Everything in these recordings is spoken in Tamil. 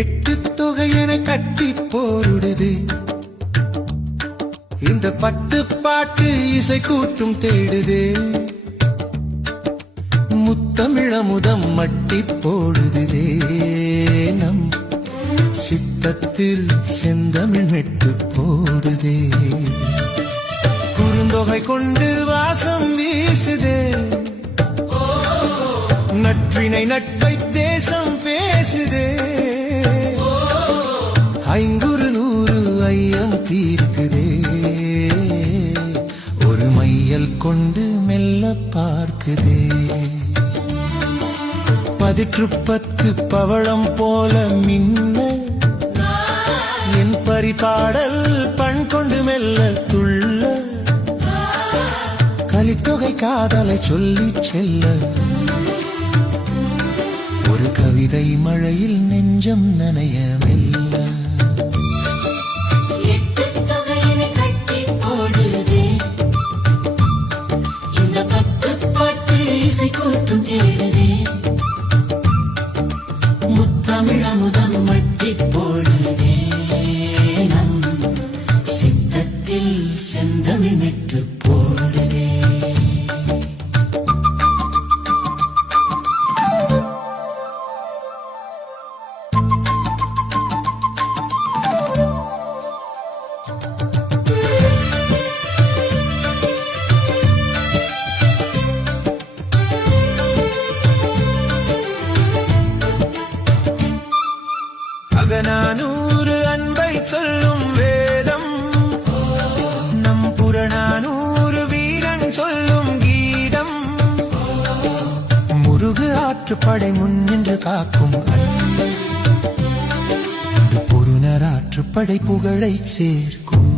எட்டு தொகையென கட்டி போருடுது இந்த பத்து பாட்டு இசை கூட்டும் தேடுதே முத்தமிழமுதம் மட்டி போடுதே நம் சித்தத்தில் செந்தமிழ் மெட்டு போடுதே குறுந்தொகை கொண்டு வாசம் வீசுதே நட்பினை நட்பை தேசம் பேசுதே ஐங்குறு நூறு ஐயம் தீர்க்குதே ஒரு மையல் கொண்டு மெல்ல பார்க்குதே பதிற்று பத்து பவளம் போல மின்ன என் பரிபாடல் பண் கொண்டு மெல்ல துள்ள கலித்தொகை காதலை சொல்லி செல்ல ஒரு கவிதை மழையில் நெஞ்சம் நனைய மெல்ல இசை கூட்டும் தேடுதே முத்தமிழமுதம் மட்டி போடுதே நம் சித்தத்தில் செந்தமிழ் மெட்டு போடுதே அகநானூறு அன்பை சொல்லும் வேதம் நம் புறநானூறு வீரன் சொல்லும் கீதம் முருகு ஆற்றுப்படை முன்னின்று காக்கும் பொருணர் ஆற்றுப்படை புகழை சேர்க்கும்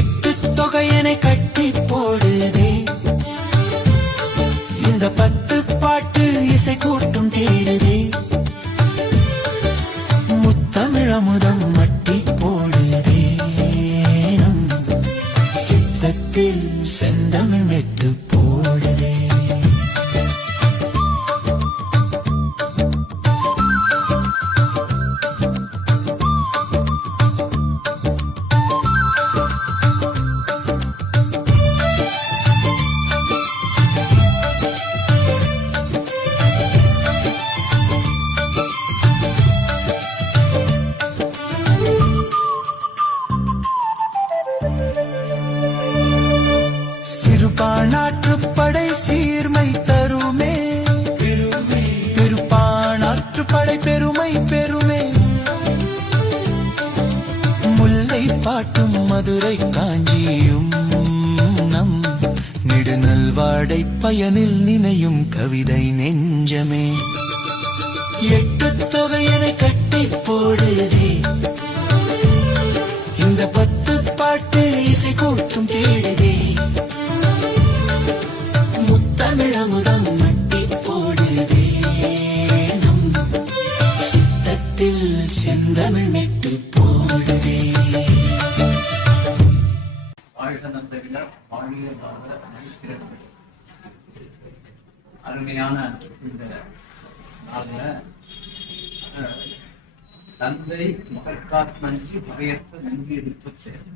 எட்டு தொகையனை கட்டி போடுதே இந்த பத்து பாட்டு இசை கூட்டும் தேடுதே தமிழமுதம் மட்டி போடுதே நம் சித்தத்தில் செந்தமிழ் மெட்டு போடுதே பாணாற்றுப்படை சீர்மை தருமே பெருப்பாணாற்றுப்படை பெருமை பெருமே முல்லை பாட்டும் மதுரை காஞ்சியும் நம் நெடுநல்வாடை பயனில் நினையும் கவிதை நெஞ்சமே எட்டு தொகையனை கட்டி போடுதே இந்த பத்து பாட்டு இசை கூட்டும் தேடுதே தமிழமுதம் மட்டி போடுதே நம் சித்தத்தில் செந்தமிழ் மெட்டு போடுதே அருமையான இந்த நாளில் தந்தை மகற்காத்மனுக்கு பகையற்ற நன்றி எதிர்ப்பு செயல்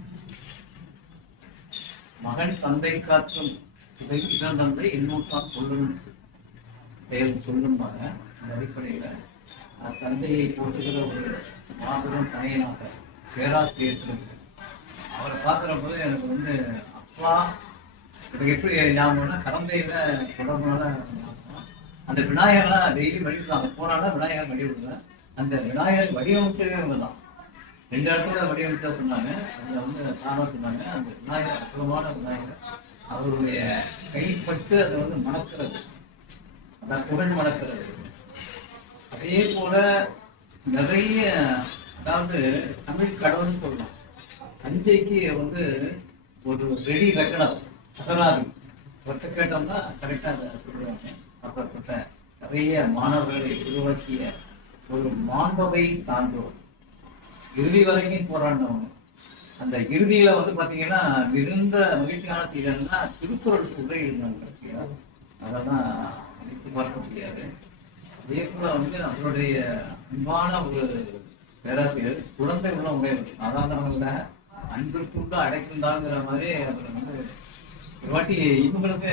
மகன் தந்தை காற்றும் இதான் தந்தை இன்னொருத்தான் சொல்லணும் செயல் சொல்லும்பாங்க. அந்த அடிப்படையில தந்தையை போட்டுகிற ஒரு மாபெரும் தனையனாக பேராசிரியர் அவரை பார்க்குற போது எனக்கு அப்பா எனக்கு எப்படி ஞாபகம்னா கரந்தையில தொடர்புனால அந்த விநாயகர்லாம் டெய்லி வழிவிடுவாங்க. போனாலும் விநாயகர் வழிவிடுவேன். அந்த விநாயகர் வடிவமைச்சவே அவங்க தான் 2 இடத்துல வடிவமைச்சா சொன்னாங்க. அதில் சாரா சொன்னாங்க அந்த விநாயகர் அற்புதமான விநாயகர். அவருடைய கைப்பட்டு அதை மணக்கிறது, அதான் புகழ் மணக்கிறது. அதே போல நிறைய, அதாவது தமிழ் கடவுள்னு சொல்லலாம். தஞ்சைக்கு ஒரு ரெடி ரெக்கனர் அகராதி ஒற்ற கேட்டோம்னா கரெக்டாக அதை சொல்லுவாங்க. அப்பப்பட்ட நிறைய மாணவர்களை உருவாக்கிய ஒரு மாண்பவை சான்றோர், இறுதி வரைக்கும் போராடினவங்க. அந்த இறுதியில பாத்தீங்கன்னா மிகுந்த மகிழ்ச்சியான செய்தினா திருக்குறளுக்கு உரை இருந்தாங்க கடைசியா. அதெல்லாம் நினைத்து பார்க்க முடியாது. அதே போல வந்து நம்மளுடைய அன்பான ஒரு பேராசிரியர் குழந்தை உள்ள உடையவர். சாதாரண அன்பிற்குண்டு அடைக்குண்டாங்கிற மாதிரி அவர் வந்து ஒரு வாட்டி இவங்களுக்கு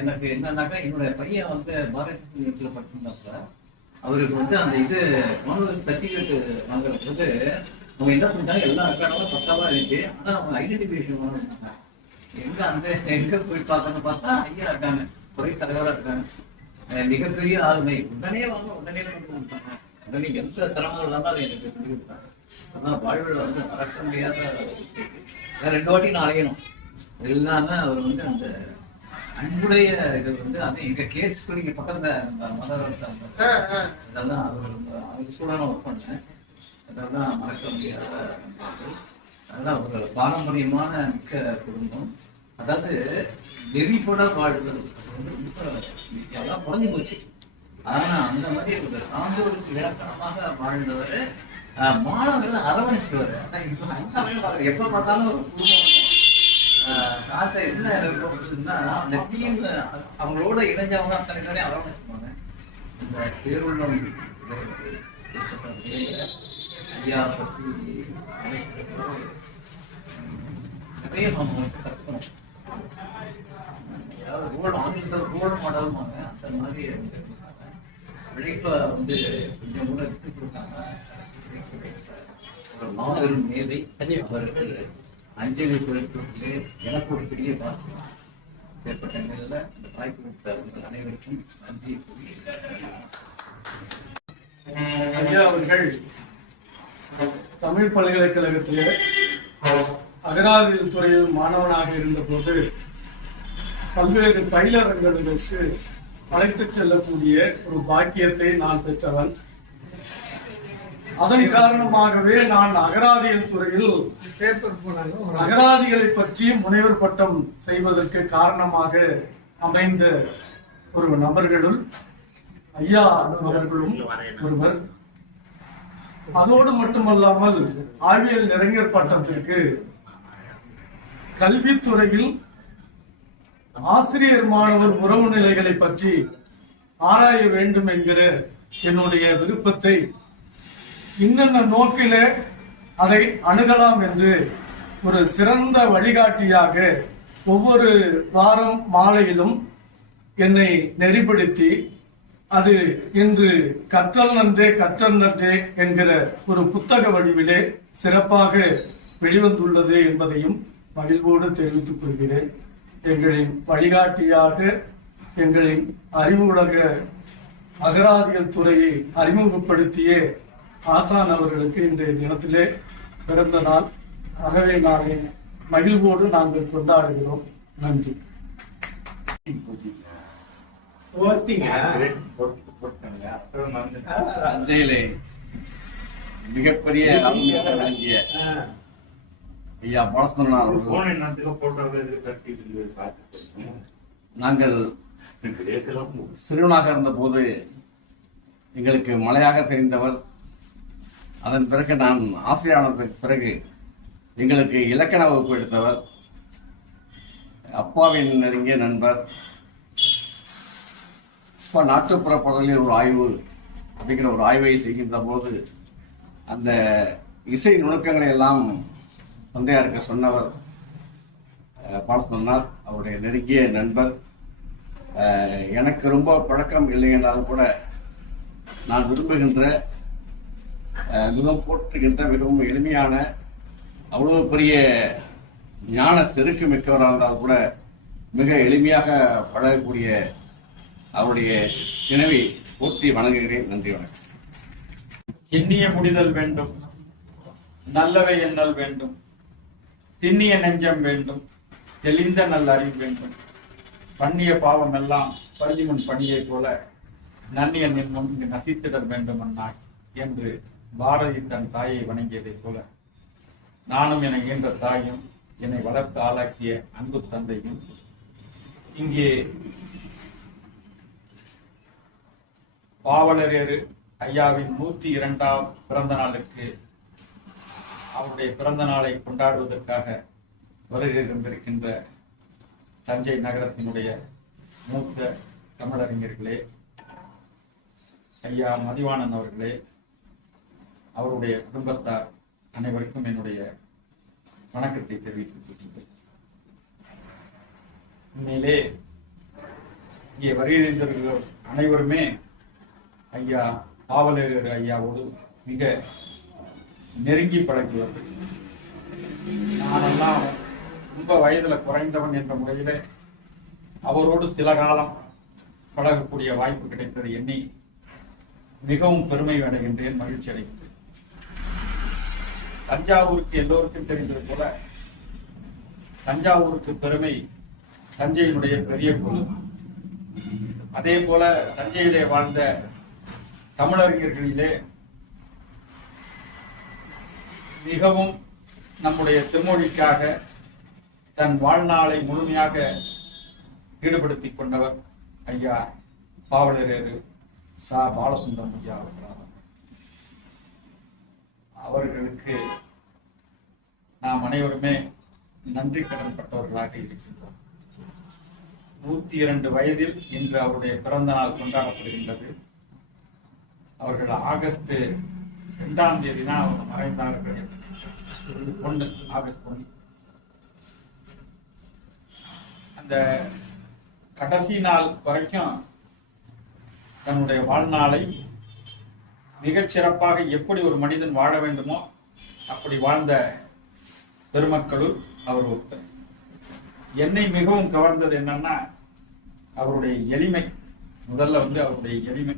எனக்கு என்னன்னாக்கா, என்னுடைய பையன் வந்து பாரதி யூனிவர்சிட்டியில படிச்சிருந்தாப்புல, அவருக்கு வந்து அந்த இது மாணவர் சர்டிபிகேட் வாங்குற போது அவங்க என்ன பண்ணிட்டாங்க, எல்லா ரெக்கார்டும் பக்காவா இருக்கு. ஆனா அவங்க ஐடென்டிபிகேஷன் பண்ணாங்க. எங்க போய் பார்க்கணும்னு பார்த்தா ஐயா இருக்காங்க, துறை தலைவரா இருக்காங்க, மிகப்பெரிய ஆளுமை. உடனே வாங்க, உடனே வந்துட்டாங்க. உடனே எந்த திறமை இல்லாம அதை எனக்கு சொல்லி கொடுத்தாங்க. ஆனா வாழ்வில் வந்து மறக்க முடியாத 2 வாட்டி நான் அலையணும். இல்லாம அவர் வந்து அந்த அன்புடைய இது வந்து அது எங்க கேட் ஸ்கூல் இங்க பக்கத்துல மதர் இதெல்லாம் அவர் ஸ்கூல்ல நான் ஒர்க் பண்ணேன். அதெல்லாம் மறக்க முடியாத அதெல்லாம் ஒரு பாரம்பரியமான மிக்க குடும்பம். அதாவது நெறிப்பட வாழ்தல் எல்லாம் குறைஞ்சு போச்சு. ஆனா அந்த மாதிரி ஒரு சான்றோருக்கு இலக்கணமாக வாழ்ந்தவர், மாணவர்கள் அரவணைச்சவர். எப்ப பார்த்தாலும் ஒரு குடும்பம் சாத்த என்ன இருக்குன்னா அந்த டீம் அவங்களோட இணைஞ்சவங்க அத்தனை பேரையும் அரவணைச்சுப்பாங்க. இந்த பேருள்ளம் ஐயா பற்றி நிறைய நம்ம கற்றுக்கணும். ஆங்கிலத்தில் ரோல் மாடல்மாங்க, அந்த மாதிரி உழைப்ப வந்து கொஞ்சம் கூட விட்டு கொடுத்தாங்க. ஒரு மாபெரும் மேதை அவருக்கு அஞ்சலி செலுத்துவதிலே எனக்கு ஒரு பெரிய பாக்கியம் ஏற்பட்ட நிலையில இந்த வாய்ப்பு கொடுத்த அனைவருக்கும் நன்றி. ஐயா அவர்கள் தமிழ் பல்கலைக்கழகத்திலே அகராதியல் துறையில் மாணவனாக இருந்தபோது பல்வேறு பயிலரங்களுக்கு அழைத்துச் செல்லக்கூடிய ஒரு பாக்கியத்தை நான் பெற்றவன். அதன் காரணமாகவே நான் அகராதியல் துறையில் அகராதிகளை பற்றி முனைவர் பட்டம் செய்வதற்கு காரணமாக அமைந்த ஒரு நபர்களுள் ஐயா அவர்களும் ஒருவர். அதோடு மட்டுமல்லாமல் ஆய்வியல் நிறைஞர் பட்டத்திற்கு கல்வித்துறையில் ஆசிரியர் மாணவர் உறவு நிலைகளை பற்றி ஆராய வேண்டும் என்கிற என்னுடைய விருப்பத்தை இன்னென்ன நோக்கிலே அதை அணுகலாம் என்று ஒரு சிறந்த வழிகாட்டியாக ஒவ்வொரு வாரம் மாலையிலும் என்னை நெறிப்படுத்தி அது இன்று கற்றல் நன்றே கற்றல் நன்றே என்கிற ஒரு புத்தக வடிவிலே சிறப்பாக வெளிவந்துள்ளது என்பதையும் மகிழ்வோடு தெரிவித்துக் கொள்கிறேன். எங்களின் வழிகாட்டியாக எங்களின் அறிவு உலக அகராதியல் துறையை அறிமுகப்படுத்திய ஆசான் அவர்களுக்கு இன்றைய தினத்திலே பிறந்த நாள். ஆகவே நாளை மகிழ்வோடு நாங்கள் கொண்டாடுகிறோம். நன்றி. தஞ்சையிலே மிகப்பெரிய விளங்கிய ஐயா பாலசுந்தரனார் நாங்கள் சிறுவனாக இருந்த போது எங்களுக்கு மலையாக தெரிந்தவர். அதன் பிறகு நான் ஆசிரியரானதற்கு பிறகு எங்களுக்கு இலக்கண வகுப்பு எடுத்தவர், அப்பாவின் நெருங்கிய நண்பர். இப்போ நாட்டுப்புற பாடலில் ஒரு ஆய்வு அப்படிங்கிற ஒரு ஆய்வை செய்கின்ற போது அந்த இசை நுணுக்கங்களை எல்லாம் தந்தையாருக்கு சொன்னவர் பாலசுந்தரனார், அவருடைய நெருங்கிய நண்பர். எனக்கு ரொம்ப பழக்கம் இல்லை என்றாலும் கூட நான் விரும்புகின்ற மிகவும் போற்றுகின்ற மிகவும் எளிமையான அவ்வளவு பெரிய ஞான செருக்கு மிக்கவராக இருந்தால் கூட மிக எளிமையாக பழகக்கூடிய அவருடைய நினைவை போற்றி வணங்குகிறேன். நன்றி, வணக்கம். எண்ணிய முடிதல் வேண்டும், நல்லவை எண்ணல் வேண்டும், திண்ணிய நெஞ்சம் வேண்டும், தெளிந்த நல்ல அறிவு வேண்டும், பண்ணிய பாவம் எல்லாம் பள்ளிமுன் பணியை போல நன்னிய நின்முன் இங்கு நசித்திடல் வேண்டும் அண்ணாய் என்று பாரதி தன் தாயை வணங்கியதை போல நானும் என ஈன்ற தாயும் என்னை வளர்த்து ஆளாக்கிய அன்பு தந்தையும் இங்கே பாவலரேறு ஐயாவின் 102ஆம் பிறந்த நாளுக்கு அவருடைய பிறந்த நாளை கொண்டாடுவதற்காக வருகை தந்திருக்கின்ற தஞ்சை நகரத்தினுடைய மூத்த தமிழறிஞர்களே, ஐயா மதிவாணன் அவர்களே, அவருடைய குடும்பத்தார் அனைவருக்கும் என்னுடைய வணக்கத்தை தெரிவித்துக் கொள்கிறேன். உண்மையிலே இங்கே வருகிறவர்கள் அனைவருமே ஐயா பாவலர் ஐயாவோடு மிக நெருங்கி பழகியவர்கள். நானெல்லாம் ரொம்ப வயதுல குறைந்தவன் என்ற முறையிலே அவரோடு சில காலம் பழகக்கூடிய வாய்ப்பு கிடைத்தது எண்ணி மிகவும் பெருமை அடைகின்றேன், மகிழ்ச்சி அடைகின்றேன். தஞ்சாவூருக்கு எல்லோருக்கும் தெரிந்தது போல தஞ்சாவூருக்கு பெருமை தஞ்சையினுடைய பெரிய குழு. அதே போல தஞ்சையிலே வாழ்ந்த தமிழறிஞர்களிலே மிகவும் நம்முடைய செம்மொழிக்காக தன் வாழ்நாளை முழுமையாக ஈடுபடுத்திக் கொண்டவர் ஐயா பாவலரேறு சா பாலசுந்தரம் ஐயா அவர்களுக்கு நாம் அனைவருமே நன்றி கடன் பட்டவர்களாக இருக்கின்றோம். 102 வயதில் இன்று அவருடைய பிறந்த நாள் கொண்டாடப்படுகின்றது. அவர்கள் ஆகஸ்ட் 2ஆம் தேதி தான் அவங்க மறைந்தார்கள். ஆகஸ்ட் 1 அந்த கடைசி நாள் வரைக்கும் தன்னுடைய வாழ்நாளை மிகச் சிறப்பாக எப்படி ஒரு மனிதன் வாழ வேண்டுமோ அப்படி வாழ்ந்த பெருமக்களுள் அவர் ஒருத்தர். என்னை மிகவும் கவர்ந்தது என்னன்னா அவருடைய எளிமை. முதல்ல அவருடைய எளிமை,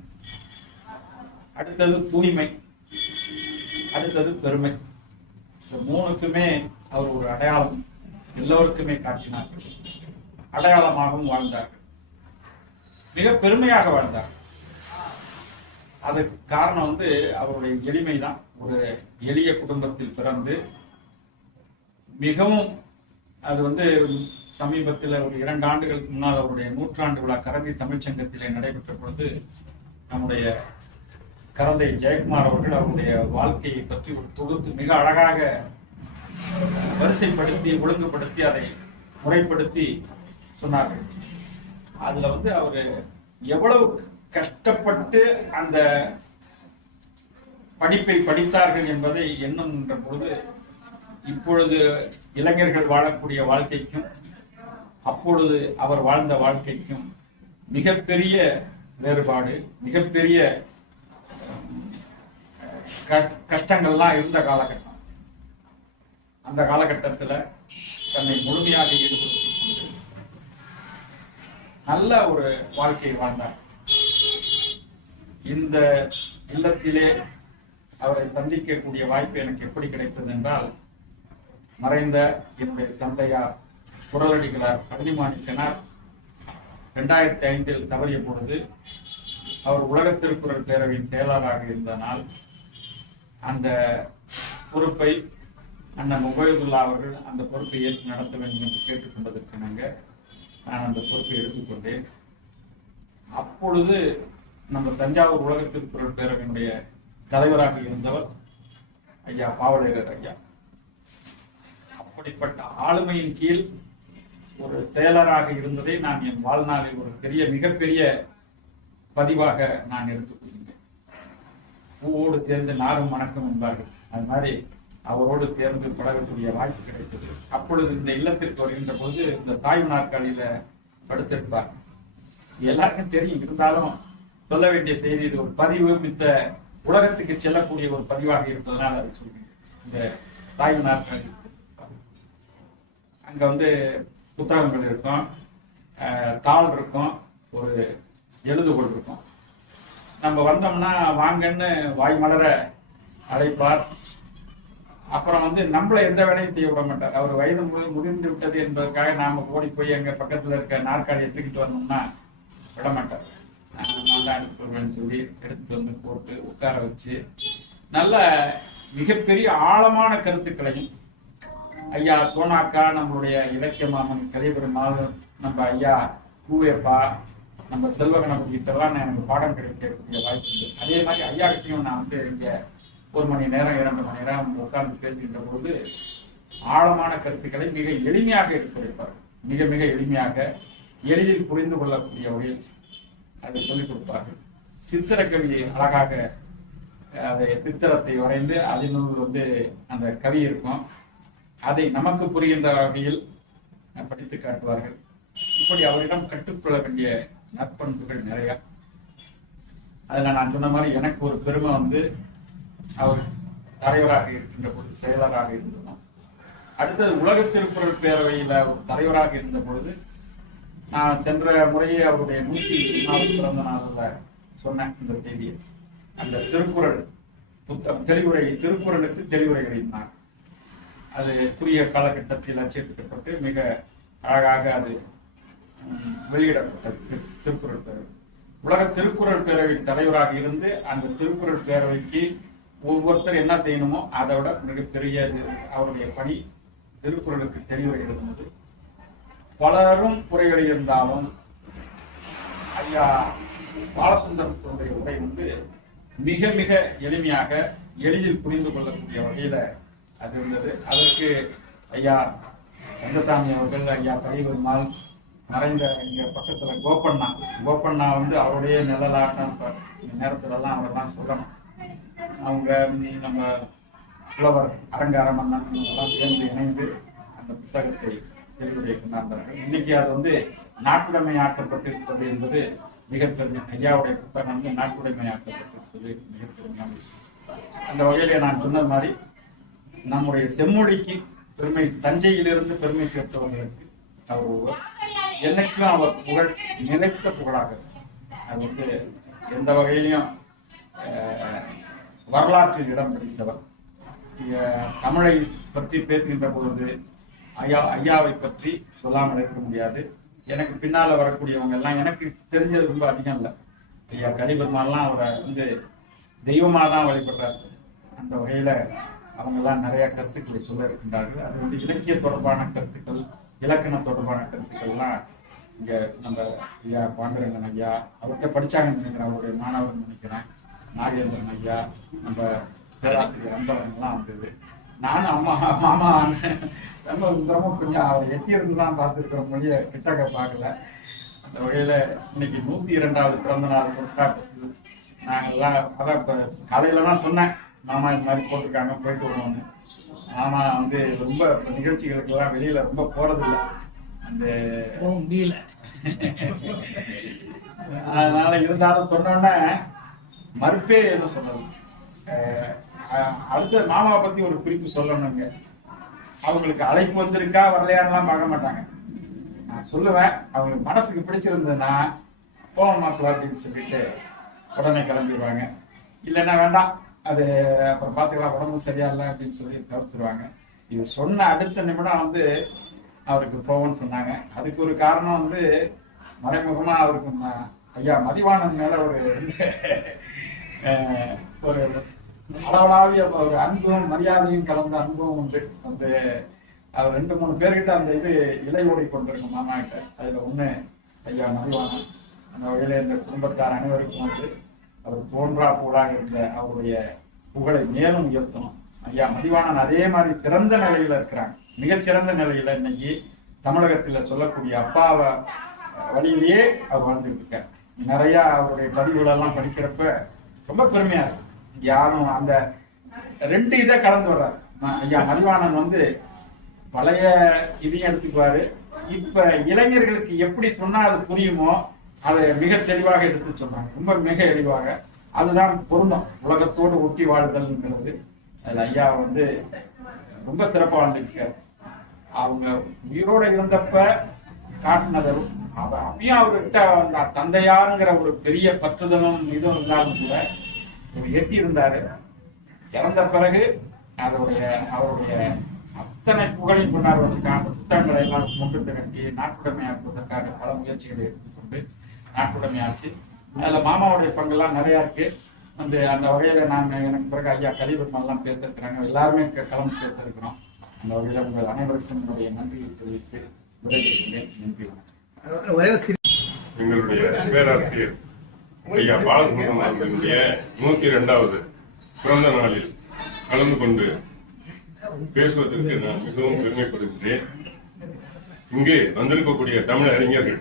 அடுத்தது தூய்மை, அடுத்தது பெருமை. இந்த மூணுக்குமே அவர் ஒரு அடையாளம் எல்லோருக்குமே காட்டினார்கள். அடையாளமாகவும் வாழ்ந்தார்கள், மிக பெருமையாக வாழ்ந்தார்கள். அதுக்கு காரணம் அவருடைய எளிமைதான். ஒரு எளிய குடும்பத்தில் பிறந்து மிகவும் அது சமீபத்தில் ஒரு 2 ஆண்டுகளுக்கு முன்னால் அவருடைய 100ஆண்டு விழா கரந்தை தமிழ்ச்சங்கத்திலே நடைபெற்ற பொழுது நம்முடைய கரந்தை ஜெயக்குமார் அவர்கள் அவருடைய வாழ்க்கையை பற்றி ஒரு தொகுத்து மிக அழகாக வரிசைப்படுத்தி ஒழுங்குபடுத்தி அதை முறைப்படுத்தி சொன்னார்கள். அதுல அவரு எவ்வளவு கஷ்டப்பட்டு அந்த படிப்பை படித்தார்கள் என்பதை எண்ணுகின்ற பொழுது இப்பொழுது இளைஞர்கள் வாழக்கூடிய வாழ்க்கைக்கும் அப்பொழுது அவர் வாழ்ந்த வாழ்க்கைக்கும் மிகப்பெரிய வேறுபாடு, மிகப்பெரிய கஷ்டங்கள்லாம் இருந்த காலகட்டம். அந்த காலகட்டத்தில் தன்னை முழுமையாக ஈடுபடுத்திக் கொண்டு நல்ல ஒரு வாழ்க்கையை வாழ்ந்தார். இந்த இல்லத்திலே அவரை சந்திக்கக்கூடிய வாய்ப்பு எனக்கு எப்படி கிடைத்தது என்றால், மறைந்த என்னுடைய தந்தையார் குரலடிகளார் பள்ளிமாணிக்கனார் 2005 தவறிய பொழுது அவர் உலக திருக்குறள் பேரவையின் செயலாளராக இருந்த நாள் அந்த பொறுப்பை அண்ணன் முபைதுல்லா அவர்கள் அந்த பொறுப்பை ஏற்று நடத்த வேண்டும் என்று கேட்டுக்கொண்டதற்கு நான் அந்த பொறுப்பை எடுத்துக்கொண்டேன். அப்பொழுது நம்ம தஞ்சாவூர் உலக திருக்குறள் பேரவையினுடைய தலைவராக இருந்தவர் ஐயா பாவலரேறு ஐயா. அப்படிப்பட்ட ஆளுமையின் கீழ் ஒரு செயலராக இருந்ததை நான் என் வாழ்நாளில் ஒரு மிகப்பெரிய பதிவாக நான் எடுத்துக்கொள்கின்றேன். பூவோடு சேர்ந்து நாரும் மணக்கும் என்பார்கள். அது மாதிரி அவரோடு சேர்ந்து பழகக்கூடிய வாய்ப்பு கிடைத்தது. அப்பொழுது இந்த இல்லத்திற்கு வருகின்ற பொழுது இந்த சாய்வு நாற்காலியில படுத்திருப்பார். எல்லாருக்கும் தெரியும், இருந்தாலும் சொல்ல வேண்டிய செய்தி. இது ஒரு பதிவு மித்த உலகத்துக்கு செல்லக்கூடிய ஒரு பதிவாக இருப்பதனால் அதை சொல்றேன். இந்த சாய்வு நாற்காலி அங்க புத்தகங்கள் இருக்கும், தாள் இருக்கும், ஒரு எழுதுகோள் இருக்கும். நம்ம வந்தோம்னா வாங்கன்னு வாய் மலர அழைப்பார். அப்புறம் நம்மளை எந்த வேலையும் செய்ய விட மாட்டார். அவர் வயது முதிர்ந்து விட்டது என்பதற்காக நாம ஓடி போய் எங்க பக்கத்துல இருக்க நாற்காலியை தூக்கிட்டு வரணும்னா விட மாட்டார். நான் தான் எடுத்துட்டு வருவேன்னு சொல்லி எடுத்துட்டு போட்டு உட்கார வச்சு நல்ல மிகப்பெரிய ஆழமான கருத்துக்களையும் ஐயா சோனாக்கா, நம்மளுடைய இலக்கிய மாமன் கதைபெருமாள், நம்ம ஐயா கூவேப்பா, நம்ம செல்வகணபதி கிட்டலாம் எனக்கு பாடம் கிடைக்கக்கூடிய வாய்ப்பு உண்டு. அதே மாதிரி ஐயா கிட்டையும் நான் இங்க 1 மணி நேரம் 2 மணி நேரம் உட்கார்ந்து பேசுகின்ற போது ஆழமான கருத்துக்களை மிக எளிமையாக எடுத்துரைப்பார். மிக மிக எளிமையாக எளிதில் புரிந்து கொள்ளக்கூடிய வகையில் அதை சொல்லிக் கொடுப்பார்கள். சித்திரக்கவி அழகாக அதை சித்திரத்தை வரைந்து அதனுள் வந்து அந்த கவி இருக்கும். அதை நமக்கு புரிகின்ற வகையில் படித்து காட்டுவார்கள். இப்படி அவரிடம் கற்றுக்கொள்ள வேண்டிய நற்பண்புகள் நிறைய. அதில் நான் சொன்ன மாதிரி எனக்கு ஒரு பெருமை வந்து அவர் தலைவராக இருக்கின்ற பொழுது, செயலராக இருந்தோம். அடுத்தது உலக திருக்குறள் பேரவையில் ஒரு தலைவராக இருந்த பொழுது நான் சென்ற முறையே அவருடைய 120வது பிறந்த நாளில் சொன்னேன் இந்த செய்தியை. அந்த திருக்குறள் புத்தகம் தெளிவுரை, திருக்குறளுக்கு தெளிவுரை எழுதினார். அது குறுகிய காலகட்டத்தில் அச்சடிக்கப்பட்டு மிக அழகாக அது வெளியிடப்பட்டது. திருக்குறள் பேரவை, உலக திருக்குறள் பேரவை தலைவராக இருந்து அந்த திருக்குறள் பேரவைக்கு ஒவ்வொருத்தர் என்ன செய்யணுமோ அதை விட மிகப்பெரிய அவருடைய பணி திருக்குறளுக்கு தெளிவுரை எழுதுவது. பலரும் குறைகள் இருந்தாலும் ஐயா பாலசுந்தரத்தினுடைய உரை வந்து மிக மிக எளிமையாக எளிதில் புரிந்து கொள்ளக்கூடிய வகையில அது இருந்தது. அதற்கு ஐயா கந்தசாமி அவர்கள், ஐயா தலைவருமாள், மறைந்த இங்க பக்கத்துல கோப்பண்ணா வந்து அவருடைய நிழலான நேரத்துல எல்லாம் அவரெல்லாம் சொல்லணும். அவங்க நம்ம புலவர் அரங்கரமன்னன் எல்லாம் சேர்ந்து இணைந்து அந்த புத்தகத்தை தெளிவுரை கொண்டாந்தார்கள். இன்னைக்கு அது வந்து நாட்டுடைமையாக்கப்பட்டிருப்பது என்பது மிகப்பெரிய, ஐயாவுடைய புத்தகம் வந்து நாட்டுடைமையாக்கப்பட்டிருப்பது மிகப்பெரிய. அந்த வகையிலே நான் சொன்ன மாதிரி நம்முடைய செம்மொழிக்கு பெருமை, தஞ்சையிலிருந்து பெருமை சேர்த்தவர்களுக்கு அவர் ஒருவர். என்னைக்கும் அவர் புகழ் நினைத்த புகழாக, அது வந்து எந்த வகையிலையும் வரலாற்றில் இடம் பிடித்தவர். தமிழை பற்றி பேசுகின்ற பொழுது ஐயாவை பற்றி சொல்லாமல் இருக்க முடியாது. எனக்கு பின்னால வரக்கூடியவங்க எல்லாம் எனக்கு தெரிஞ்சது ரொம்ப அதிகம் இல்லை. ஐயா கலிபெருமாள்லாம் அவரை வந்து தெய்வமாக தான் வழிபடுறாரு. அந்த வகையில அவங்க எல்லாம் நிறைய கருத்துக்களை சொல்ல இருக்கின்றார்கள். அது வந்து இலக்கிய தொடர்பான கருத்துக்கள், இலக்கண தொடர்பான கருத்துக்கள்லாம் இங்க நம்ம ஐயா பாண்டுரங்கன் ஐயா அவர்கிட்ட படிச்சாங்கன்னு நினைக்கிறேன், அவருடைய மாணவர் நினைக்கிறேன், நாகேந்திரன் ஐயா, நம்ம பேராசிரியர் அன்பழகன்லாம் வந்தது. நானும் மாமா ரொம்ப சுந்தரமும் கொஞ்சம் அவர் எட்டியிருந்து தான் பார்த்துருக்கிற மொழியை கிட்டக்க பார்க்கல. அந்த வகையில இன்னைக்கு 102வது பிறந்த நாள் கொண்டாட்டத்தில் நாங்கள்லாம் அதான் இப்போ காலையில தான் சொன்னேன், மாமா இது மாதிரி போட்டிருக்காங்க போயிட்டு வருவோம்னு. மாமா வந்து ரொம்ப நிகழ்ச்சிகளுக்கெல்லாம் வெளியில ரொம்ப போறதில்லை, அந்த முடியல. அதனால இருந்தாலும் சொன்னோன்னே மறுப்பே எதுவும் சொன்னது. அடுத்த மாமாவை பத்தி ஒரு குறிப்பு சொல்லணுங்க. அவங்களுக்கு அழைப்பு வந்திருக்கா வரலையான்லாம் பார்க்க மாட்டாங்க. நான் சொல்லுவேன், அவங்களுக்கு மனசுக்கு பிடிச்சிருந்ததுன்னா போவோம் மாப்பிள்ள அப்படின்னு சொல்லிட்டு உடனே கிளம்பிடுவாங்க. இல்லைன்னா வேண்டாம், அது அப்புறம் பார்த்துக்கலாம், உடம்பு சரியா இல்லை அப்படின்னு சொல்லி தவிர்த்துருவாங்க. இது சொன்ன அடுத்த நிமிடம் வந்து அவருக்கு போவோம்னு சொன்னாங்க. அதுக்கு ஒரு காரணம் வந்து மறைமுகமா அவருக்கு ஐயா மதிவாணன் மேல ஒரு அளவலாவிய ஒரு அன்பும் மரியாதையும் கலந்த அன்பும் உண்டு. அந்த அவர் 2-3 பேர்கிட்ட அந்த இது இலை ஓடி கொண்டிருக்கும் மாமா கிட்ட. அதுல ஒண்ணு ஐயா மதிவாணன். அந்த வகையில இந்த குடும்பத்தார் அனைவருக்கும் வந்து அவர் தோன்றா போடாக இருந்த அவருடைய புகழை மேலும் உயர்த்தணும். ஐயா மதிவாணன் அதே மாதிரி சிறந்த நிலையில இருக்கிறாங்க, மிகச்சிறந்த நிலையில இன்னைக்கு தமிழகத்துல சொல்லக்கூடிய அப்பாவை வழியிலேயே அவர் வாழ்ந்துட்டு இருக்கார். நிறைய அவருடைய பதிவுகள் எல்லாம் படிக்கிறப்ப ரொம்ப பெருமையா இருக்கு. யாரும் அந்த 2 இதை கலந்து வர்றாரு. ஐயா மதிவாணன் வந்து பழைய இதையும் எடுத்துக்குவாரு, இப்ப இளைஞர்களுக்கு எப்படி சொன்னா அது புரியுமோ அதை மிக தெளிவாக எடுத்து சொல்றாங்க, ரொம்ப மிக எளிவாக. அதுதான் பொருந்தும், உலகத்தோடு ஒட்டி வாழ்தல்ங்கிறது. அது ஐயா வந்து ரொம்ப சிறப்பாக வாழ்ந்துருக்காரு. அவங்க உயிரோட இருந்தப்ப காட்டினதும் அப்பயும் அவர்கிட்ட அந்த தந்தையாருங்கிற ஒரு பெரிய பற்றுதலும் இதுவும் இருந்தாலும் கூட ஒரு எட்டி இருந்தாரு. இறந்த பிறகு அவருடைய அத்தனை புகழையும் கொண்டாடுவதற்கான புத்தகங்களை எல்லாம் கொண்டு திரட்டி நாட்டுடைமையாக்குவதற்காக பல முயற்சிகளை எடுத்துக்கொண்டு நாட்டுடைமையாச்சு. அதுல மாமாவுடைய பங்கெல்லாம் நிறைய இருக்கு. அந்த வகையில எனக்கு பிறகு ஐயா கலிபெருமாள்லாம் பேசிருக்கிறாங்க, எல்லாருமே கலந்து பேசிருக்கிறோம். அந்த வகையில உங்கள் அனைவருக்கும் என்னுடைய நன்றியை தெரிவித்து விடைபெறுகிறேன். நன்றி, வணக்கம். எங்களுடைய பேராசிரியர் ஐயா பாலசுப்ரமணியனுடைய 102வது பிறந்த நாளில் கலந்து கொண்டு பேசுவதற்கு நான் மிகவும் பெருமைப்படுகிறேன். இங்கு வந்திருக்கக்கூடிய தமிழ் அறிஞர்கள்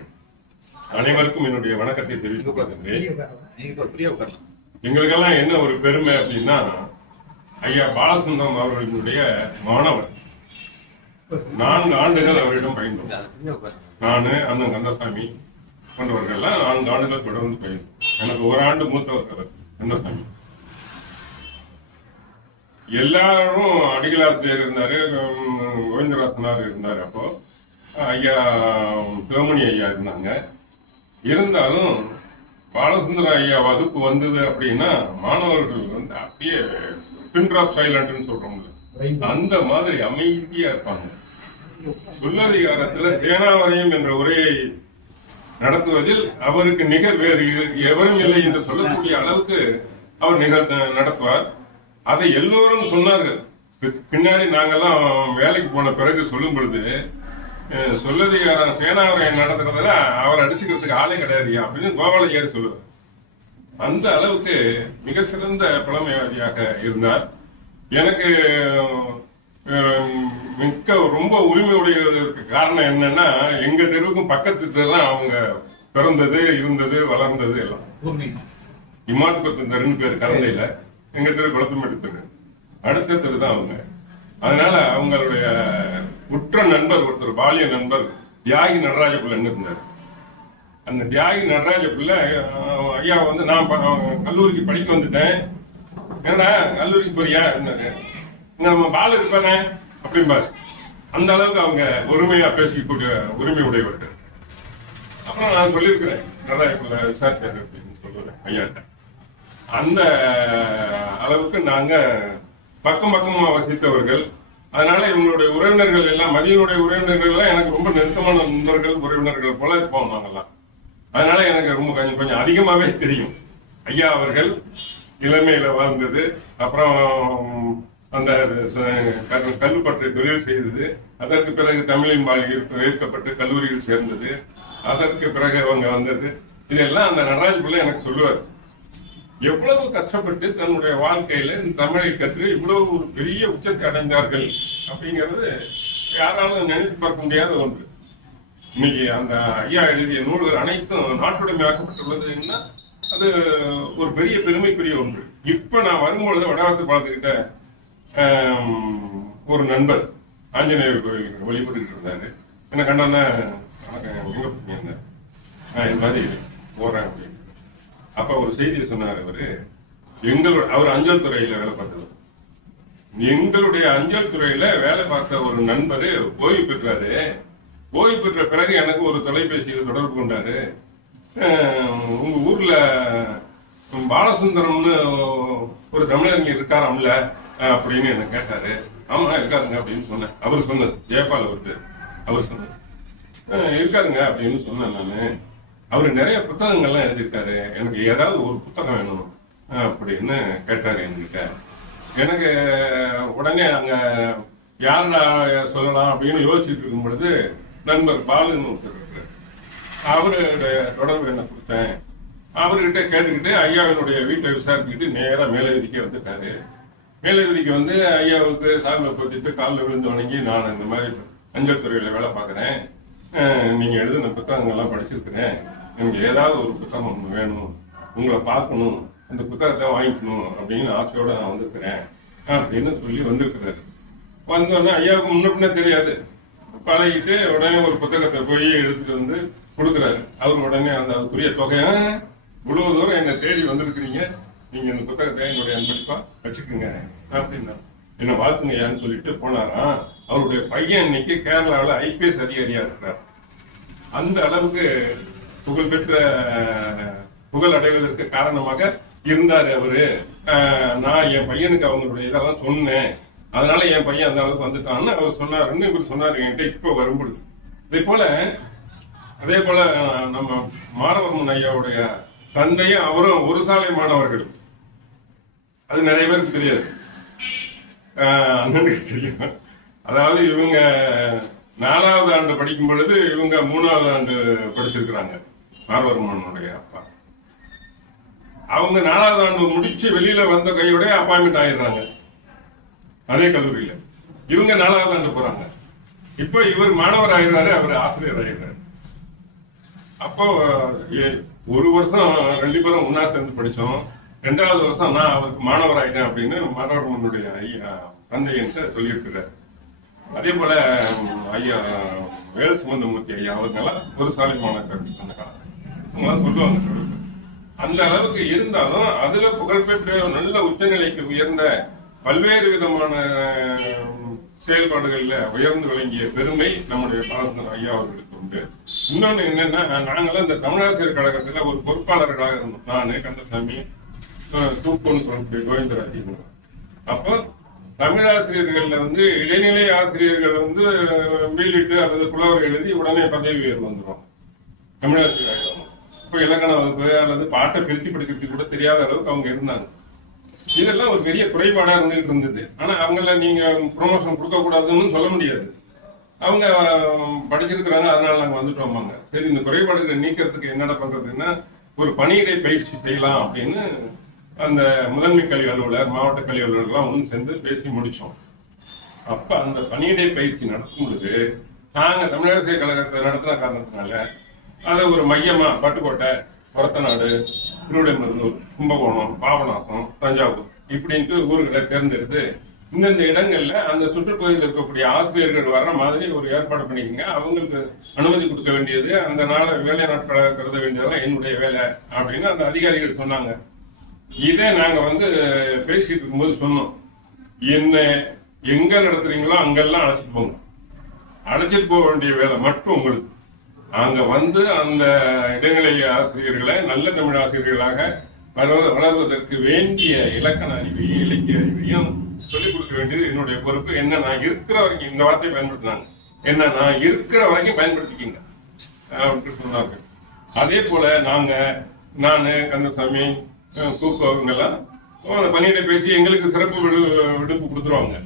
அனைவருக்கும் என்னுடைய வணக்கத்தை தெரிவித்துக் கொள்கிறேன். எங்களுக்கெல்லாம் என்ன ஒரு பெருமை அப்படின்னா, ஐயா பாலசுந்தரம் அவர்களுடைய மாணவர். 4 ஆண்டுகள் அவரிடம் பயின்றோம். நானு, அண்ணன் கந்தசாமி போன்றவர்கள்லாம் 4 ஆண்டுகள் தொடர்ந்து பயின்றோம். எனக்கு 1 ஆண்டு மூத்தவர் அவர் கந்தசாமி. எல்லாரும் அடிகளாசிரியர் இருந்தாரு, கோவிந்தராசனார் இருந்தாரு, அப்போ ஐயா சிவமணி ஐயா இருந்தாங்க. இருந்தாலும் பாலசுந்தர ஐயா வகுப்பு வந்தது அப்படின்னா மாணவர்கள் வந்து அப்படியே பின் டிராப் சைலண்ட்னு சொல்றோம்ல, அந்த மாதிரி அமைதியா இருப்பாங்க. சொல்லதிகாரத்துல சேனாவரையம் என்ற உரையை நடத்துவதில் அவருக்கு நிகர் வேறு எவரும் இல்லை என்று சொல்லக்கூடிய அளவுக்கு அவர் நடத்துவார். அதை எல்லோரும் சொன்னார்கள். பின்னாடி நாங்கெல்லாம் வேலைக்கு போன பிறகு சொல்லும் பொழுது, சொல்லதிகாரம் சேனாவரையம் நடத்துறதுல அவர் அடிச்சுக்கிறதுக்கு ஆளே கிடையாது அப்படின்னு கோபாலையார் சொல்லுவார். அந்த அளவுக்கு மிக சிறந்த பழமைவாதியாக இருந்தார். எனக்கு மிக்க ரொம்ப உரிமை உடையதற்கு காரணம் என்னன்னா, எங்க தெருவுக்கும் பக்கத்து தான் அவங்க பிறந்தது, இருந்தது, வளர்ந்தது எல்லாம். இம்மாட்டுப்பத்து இந்த 2 பேர் கலந்தையில, எங்க தெரு குளத்துமேட்டு தெரு, அடுத்த தெரு தான் அவங்க. அதனால அவங்களுடைய உற்ற நண்பர் ஒருத்தர், பாலிய நண்பர் தியாகி நடராஜ பிள்ளைன்னு இருந்தார். அந்த தியாகி நடராஜ பிள்ளை ஐயா வந்து, நான் கல்லூரிக்கு படிக்க வந்துட்டேன், என்னடா கல்லூரிக்கு போறியா, நம்ம பால இருப்பானே அப்படிம்பாரு. அந்த அளவுக்கு அவங்க உரிமையா பேசிக்கூடிய உரிமை உடையவர்கள். அப்புறம் நான் சொல்லியிருக்கிறேன், நடராஜ பிள்ளை விசாரிச்சாரு அப்படின்னு சொல்லுவேன் ஐயாட்ட. அந்த அளவுக்கு நாங்க பக்கமா வசித்தவர்கள். அதனால இவங்களுடைய உறவினர்கள் எல்லாம், மதியனுடைய உறவினர்கள் எல்லாம் எனக்கு ரொம்ப நெருக்கமான நண்பர்கள், உறவினர்கள் போல இருப்போம் நாங்கெல்லாம். அதனால எனக்கு ரொம்ப கொஞ்சம் அதிகமாவே தெரியும். ஐயா அவர்கள் இளமையில வாழ்ந்தது, அப்புறம் அந்த கல்லுப்பற்றை தொழில் செய்தது, அதற்கு பிறகு தமிழின்பால் ஈர்க்கப்பட்டு கல்லூரியில் சேர்ந்தது, அதற்கு பிறகு அவங்க வந்தது, இதெல்லாம் அந்த நடராஜ பிள்ளை எனக்கு சொல்லுவார். எவ்வளவு கஷ்டப்பட்டு தன்னுடைய வாழ்க்கையில இந்த தமிழை கற்று இவ்வளவு ஒரு பெரிய உச்சத்தை அடைந்தார்கள் அப்படிங்கிறது யாராலும் நினைத்து பார்க்க முடியாத ஒன்று. இன்னைக்கு அந்த ஐயா எழுதிய நூல்கள் அனைத்தும் நாட்டுடைமையாக்கப்பட்டுள்ளதுன்னா அது ஒரு பெரிய பெருமைக்குரிய ஒன்று. இப்ப நான் வரும்பொழுது வடவாத்து பாலத்துக்கிட்ட ஒரு நண்பர் ஆஞ்சநேயர் கோயில் வழிபட்டு இருந்தாரு. என்ன கண்டான எங்க போறீங்க, இந்த மாதிரி போறேன் அப்படின்னு. அப்ப ஒரு செய்தியை சொன்னார் அவரு. அவர் அஞ்சல் துறையில வேலை பார்த்தவர். எங்களுடைய அஞ்சல் துறையில வேலை பார்த்த ஒரு நண்பரு ஓய்வு பெற்றாரு. ஓய்வு பெற்ற பிறகு எனக்கு ஒரு தொலைபேசியில் தொடர்பு கொண்டாரு. உங்க ஊர்ல பாலசுந்தரம்னு ஒரு தமிழறிஞர் இருக்காராம்ல அப்படின்னு என்ன கேட்டாரு. ஆமா இருக்காருங்க அப்படின்னு சொன்னேன். அவர் சொன்னது ஜெயபால் அவருக்கு, அவர் சொன்னது இருக்காருங்க அப்படின்னு சொன்னேன் நானு. அவரு நிறைய புத்தகங்கள்லாம் எழுதியிருக்காரு, எனக்கு ஏதாவது ஒரு புத்தகம் வேணும் அப்படின்னு கேட்டாரு என்கிட்ட. எனக்கு உடனே அங்க யாரா சொல்லலாம் அப்படின்னு யோசிச்சுட்டு இருக்கும் பொழுது நண்பர் பாலுன்னு ஒருத்தர் இருக்காரு, அவருடைய தொடர்பு என்ன கொடுத்தேன். அவர்கிட்ட கேட்டுக்கிட்டு ஐயாவினுடைய வீட்டை விசாரிச்சுக்கிட்டு நேரா மேலவீதிக்கு வந்துட்டாரு. மேலவீதிக்கு வந்து ஐயாவுக்கு சார்ந்த பத்திட்டு காலில் விழுந்து வணங்கி, நான் இந்த மாதிரி அஞ்சல் துறையில வேலை பார்க்குறேன், நீங்க எழுதின புத்தகங்கள்லாம் படிச்சிருக்கிறேன், எனக்கு ஏதாவது ஒரு புத்தகம் ஒன்று வேணும், உங்களை பார்க்கணும், அந்த புத்தகத்தை வாங்கிக்கணும் அப்படின்னு ஆசையோட நான் வந்திருக்கிறேன் அப்படின்னு சொல்லி வந்திருக்கிறாரு. வந்தோடனே ஐயாவுக்கு முன்ன பின்ன தெரியாது, பழகிட்டு உடனே ஒரு புத்தகத்தை போய் எடுத்துட்டு வந்து கொடுக்குறாரு. அவர் உடனே அந்த அதுக்குரிய தொகையை, இவ்வளவு தூரம் என்னை தேடி வந்திருக்கிறீங்க, நீங்க இந்த புத்தகத்தை என்னுடைய அன்பளிப்பா வச்சுக்கோங்க அப்படின்னா என்ன வாழ்த்துங்க ஐயான்னு சொல்லிட்டு போனாராம். அவருடைய பையன் இன்னைக்கு கேரளாவில் IPS அதிகாரியா இருக்கிறார். அந்த அளவுக்கு புகழ் அடைவதற்கு காரணமாக இருந்தாரு அவரு. நான் என் பையனுக்கு அவங்களுடைய இதெல்லாம் சொன்னேன், அதனால என் பையன் அந்த அளவுக்கு வந்துட்டான்னு அவர் சொன்னாருன்னு இவர் சொன்னாரு என்கிட்ட இப்ப வரும்பொழுது. அதே போல நம்ம மாரவர்மன் ஐயாவுடைய தந்தையும் அவரும் ஒரு சாலை மாணவர்கள். அது நிறைய பேருக்கு தெரியாது, அண்ணனுக்கு தெரியும். அதாவது இவங்க 4வது ஆண்டு படிக்கும் பொழுது இவங்க 3வது ஆண்டு படிச்சிருக்கிறாங்க. மாரவர்மனுடைய அப்பா அவங்க 4வது ஆண்டு முடிச்சு வெளியில வந்த கையோட அப்பாயின்மெண்ட் ஆயிடுறாங்க அதே கல்லூரியில. இவங்க 4வது ஆண்டு போறாங்க. இப்ப இவர் மாணவர் ஆயிடுறாரு, அவர் ஆசிரியர் ஆயிடுறாரு. அப்போ ஒரு வருஷம் 2 பேரும் ஒன்னா சேர்ந்து படிச்சோம். 2வது வருஷம் நான் அவருக்கு மாணவர் ஆயிட்டேன் அப்படின்னு மாணவர்களுடைய ஐயா தந்தை என்கிட்ட சொல்லியிருக்கிறார். அதே போல ஐயா வேல் சுமந்தமூர்த்தி ஐயா அவர்களாம் ஒரு சாலை மாணவர் அந்த காலம் சொல்லுவாங்க. அந்த அளவுக்கு இருந்தாலும் அதுல புகழ்பெற்ற நல்ல உச்சநிலைக்கு உயர்ந்த பல்வேறு விதமான செயல்பாடுகள்ல உயர்ந்து விளங்கிய பெருமை நம்முடைய பாரத ஐயா அவர்களுக்கு உண்டு. இன்னொன்னு என்னன்னா, நாங்களாம் இந்த தமிழாசிரியர் கழகத்துல ஒரு பொறுப்பாளர்களாக இருந்தோம். நானு, கந்தசாமி, தூக்கம்னு சொல்லக்கூடிய கோவிந்தராஜ். அப்போ தமிழாசிரியர்கள்ல இடைநிலை ஆசிரியர்கள் பீலிட்டு அல்லது புலவர் எழுதி உடனே பதவி உயர்வு வந்துடும் தமிழாசிரியர். இப்போ இலக்கண வகுப்பு அல்லது பாட்டை பிரித்து படிக்கிறது கூட தெரியாத அளவுக்கு அவங்க இருந்தாங்க. இதெல்லாம் ஒரு பெரிய குறைபாடா இருந்தது. ஆனா அவங்கள நீங்க ப்ரொமோஷன் கொடுக்க கூடாதுன்னு சொல்ல முடியாது. அவங்க படிச்சிருக்கிறாங்க, அதனால நாங்க வந்துட்டோமாங்க. சரி, இந்த குறைபாடுகளை நீக்கிறதுக்கு என்னடா பண்றதுன்னா ஒரு பணியிடை பயிற்சி செய்யலாம் அப்படின்னு அந்த முதன்மை கல்வி அலுவலர், மாவட்ட கல்வி அலுவலர்லாம் ஒன்று சேர்ந்து பேசி முடிச்சோம். அப்ப அந்த பணியிடை பயிற்சி நடத்தும் பொழுது நாங்க தமிழரசியல் கழகத்தை நடத்தின காரணத்தினால அதை ஒரு மையமா பட்டுக்கோட்டை, ஒரத்தநாடு, திருவிடைமருந்தூர், கும்பகோணம், பாபநாசம், தஞ்சாவூர் இப்படின்ட்டு ஊர்களை தேர்ந்தெடுத்து இந்தந்த இடங்கள்ல அந்த சுற்றுப்பகுதியில் இருக்கக்கூடிய ஆசிரியர்கள் வர்ற மாதிரி ஒரு ஏற்பாடு பண்ணிக்கங்க. அவங்களுக்கு அனுமதி கொடுக்க வேண்டியது, அந்த நாளை வேலை நாட்களாக கருத வேண்டியதெல்லாம் என்னுடைய வேலை அப்படின்னு அந்த அதிகாரிகள் சொன்னாங்க. இதை நாங்க பேசிட்டு இருக்கும்போது சொன்னோம், என்ன எங்க நடத்துறீங்களோ அங்கெல்லாம் அழைச்சிட்டு போங்க. அழைச்சிட்டு போக வேண்டிய வேலை மட்டும் உங்களுக்கு. அங்க அந்த இடைநிலை ஆசிரியர்களை நல்ல தமிழ் ஆசிரியர்களாக வளர்வதற்கு வேண்டிய இலக்கண அறிவையும் இலக்கிய அறிவையும் சொல்லிக் கொடுக்க வேண்டியது என்னுடைய பொறுப்பு. என்ன நான் இருக்கிற வரைக்கும், இந்த வார்த்தையை பயன்படுத்தினாங்க, என்ன நான் இருக்கிற வரைக்கும் பயன்படுத்திக்கிங்க அப்படின்னு சொன்னாங்க. அதே போல நானு, கந்தசாமி, கூக்கோ இவங்கெல்லாம் பணியிட பேசி எங்களுக்கு சிறப்பு விடுப்பு கொடுத்துருவாங்க.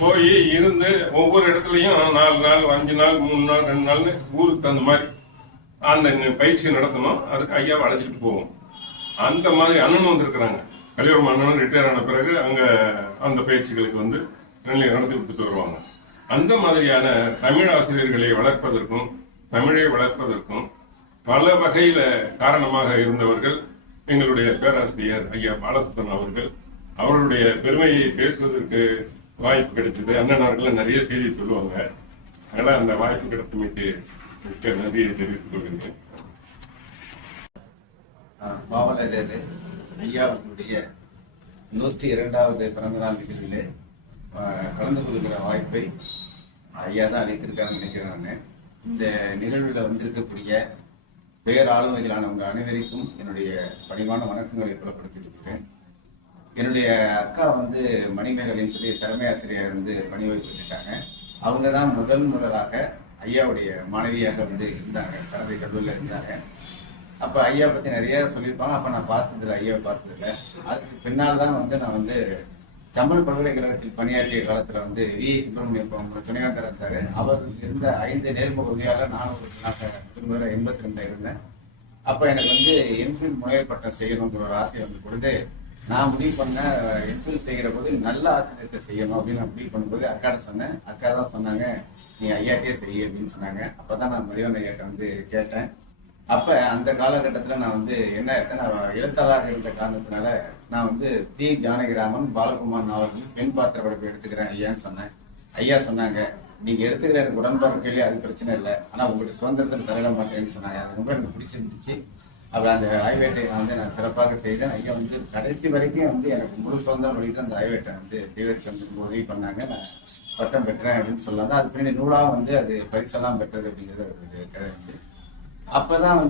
போய் இருந்து ஒவ்வொரு இடத்துலையும் 4 நாள், 5 நாள், 3 நாள், 2 நாள்னு ஊருக்கு தகுந்த மாதிரி அந்த பயிற்சி நடத்தணும். அதுக்கு ஐயாவை அழைச்சிட்டு போவோம். அந்த மாதிரி அண்ணன் வந்திருக்கிறாங்க. கலியூர் அண்ணன் ரிட்டையர் ஆன பிறகு அங்க அந்த பயிற்சிகளுக்கு நடத்தி கொடுத்துட்டு வருவாங்க. அந்த மாதிரியான தமிழ் ஆசிரியர்களை வளர்ப்பதற்கும் தமிழை வளர்ப்பதற்கும் பல வகையில காரணமாக இருந்தவர்கள் எங்களுடைய பேராசிரியர் ஐயா பாலசுத்தன் அவர்கள். அவர்களுடைய பெருமையை பேசுவதற்கு வாய்ப்பு கிடைச்சது. அண்ணனார்கள் நிறைய செய்தி சொல்லுவாங்க. அதனால அந்த வாய்ப்பு கிடைத்தமைக்கு மிக்க நன்றியை தெரிவித்துக் கொள்கிறேன். பாவலரேறு ஐயா அவர்களுடைய 102வது பிறந்தநாள் நிகழ்விலே கலந்து கொள்கிற வாய்ப்பை ஐயா தான் அளித்திருக்காங்கன்னு நினைக்கிறேன். நான் இந்த நிகழ்வில் வந்திருக்கக்கூடிய பேராளுமைகளானவங்க அனைவருக்கும் என்னுடைய பணிவான வணக்கங்களை புலப்படுத்தியிருக்கிறேன். என்னுடைய அக்கா மணிமேகலைன்னு சொல்லி தலைமை ஆசிரியர் பணி ஓய்வு பெற்றுட்டாங்க. அவங்க தான் முதலாக ஐயாவுடைய மாணவியாக இருந்தாங்க, கலவை கல்லூரியில் இருந்தாங்க. அப்போ ஐயா பற்றி நிறைய சொல்லியிருப்பாங்க. அப்போ நான் பார்த்ததில்லை, ஐயாவை பார்த்ததில்லை. அதுக்கு பின்னால் தான் நான் தமிழ் பல்கலைக்கழகத்தில் பணியாற்றிய காலத்தில் வி சுப்பிரமணியம் துணைவேந்தர் இருந்தார். அவர் இருந்த 5 நேர்முக உதவியாளர் நானும் முதல்ல 82 இருந்தேன். அப்போ எனக்கு எம்ஃபில் முனைவர் பட்டம் செய்யணுங்கிற ஒரு ஆசை கொடுத்து நான் முடிவு பண்ண எம்ஃபில் செய்கிற போது நல்ல ஆசிரியத்தை செய்யணும் அப்படின்னு நான் முடிவு பண்ணும்போது அக்காட்ட சொன்னேன். அக்கா தான் சொன்னாங்க, நீ ஐயாட்டே செய்ய அப்படின்னு சொன்னாங்க. அப்போதான் நான் மதிவன் ஐயாட்ட கேட்டேன். அப்போ அந்த காலகட்டத்தில் நான் என்ன எடுத்தேன், நான் எழுத்தாளராக இருந்த காரணத்தினால நான் தி ஜானகிராமன், பாலகுமார் நாவல்கள் பெண் பாத்திர படைப்பு எடுத்துக்கிறேன் ஐயான்னு சொன்னேன். ஐயா சொன்னாங்க, நீங்க எடுத்துக்கிற எனக்கு உடன்பாடு கேள்வி அது பிரச்சனை இல்லை, ஆனா உங்களுடைய சுதந்திரத்தை தரவிட மாட்டேன்னு சொன்னாங்க. அது ரொம்ப எனக்கு பிடிச்சிருந்துச்சு. அப்புறம் அந்த ஆய்வேட்டை நான் சிறப்பாக செய்தேன். ஐயா கடைசி வரைக்கும் எனக்கு முழு சுதந்திரம் பண்ணிட்டு அந்த ஆய்வேட்டை செய்வதற்கு உதவி பண்ணாங்க. நான் பட்டம் பெற்றேன் அப்படின்னு சொல்லாங்க. அது பின்னாடி நூலாக அது பரிசெல்லாம் பெற்றது அப்படிங்கிறது ஒரு கதை. அப்பதான்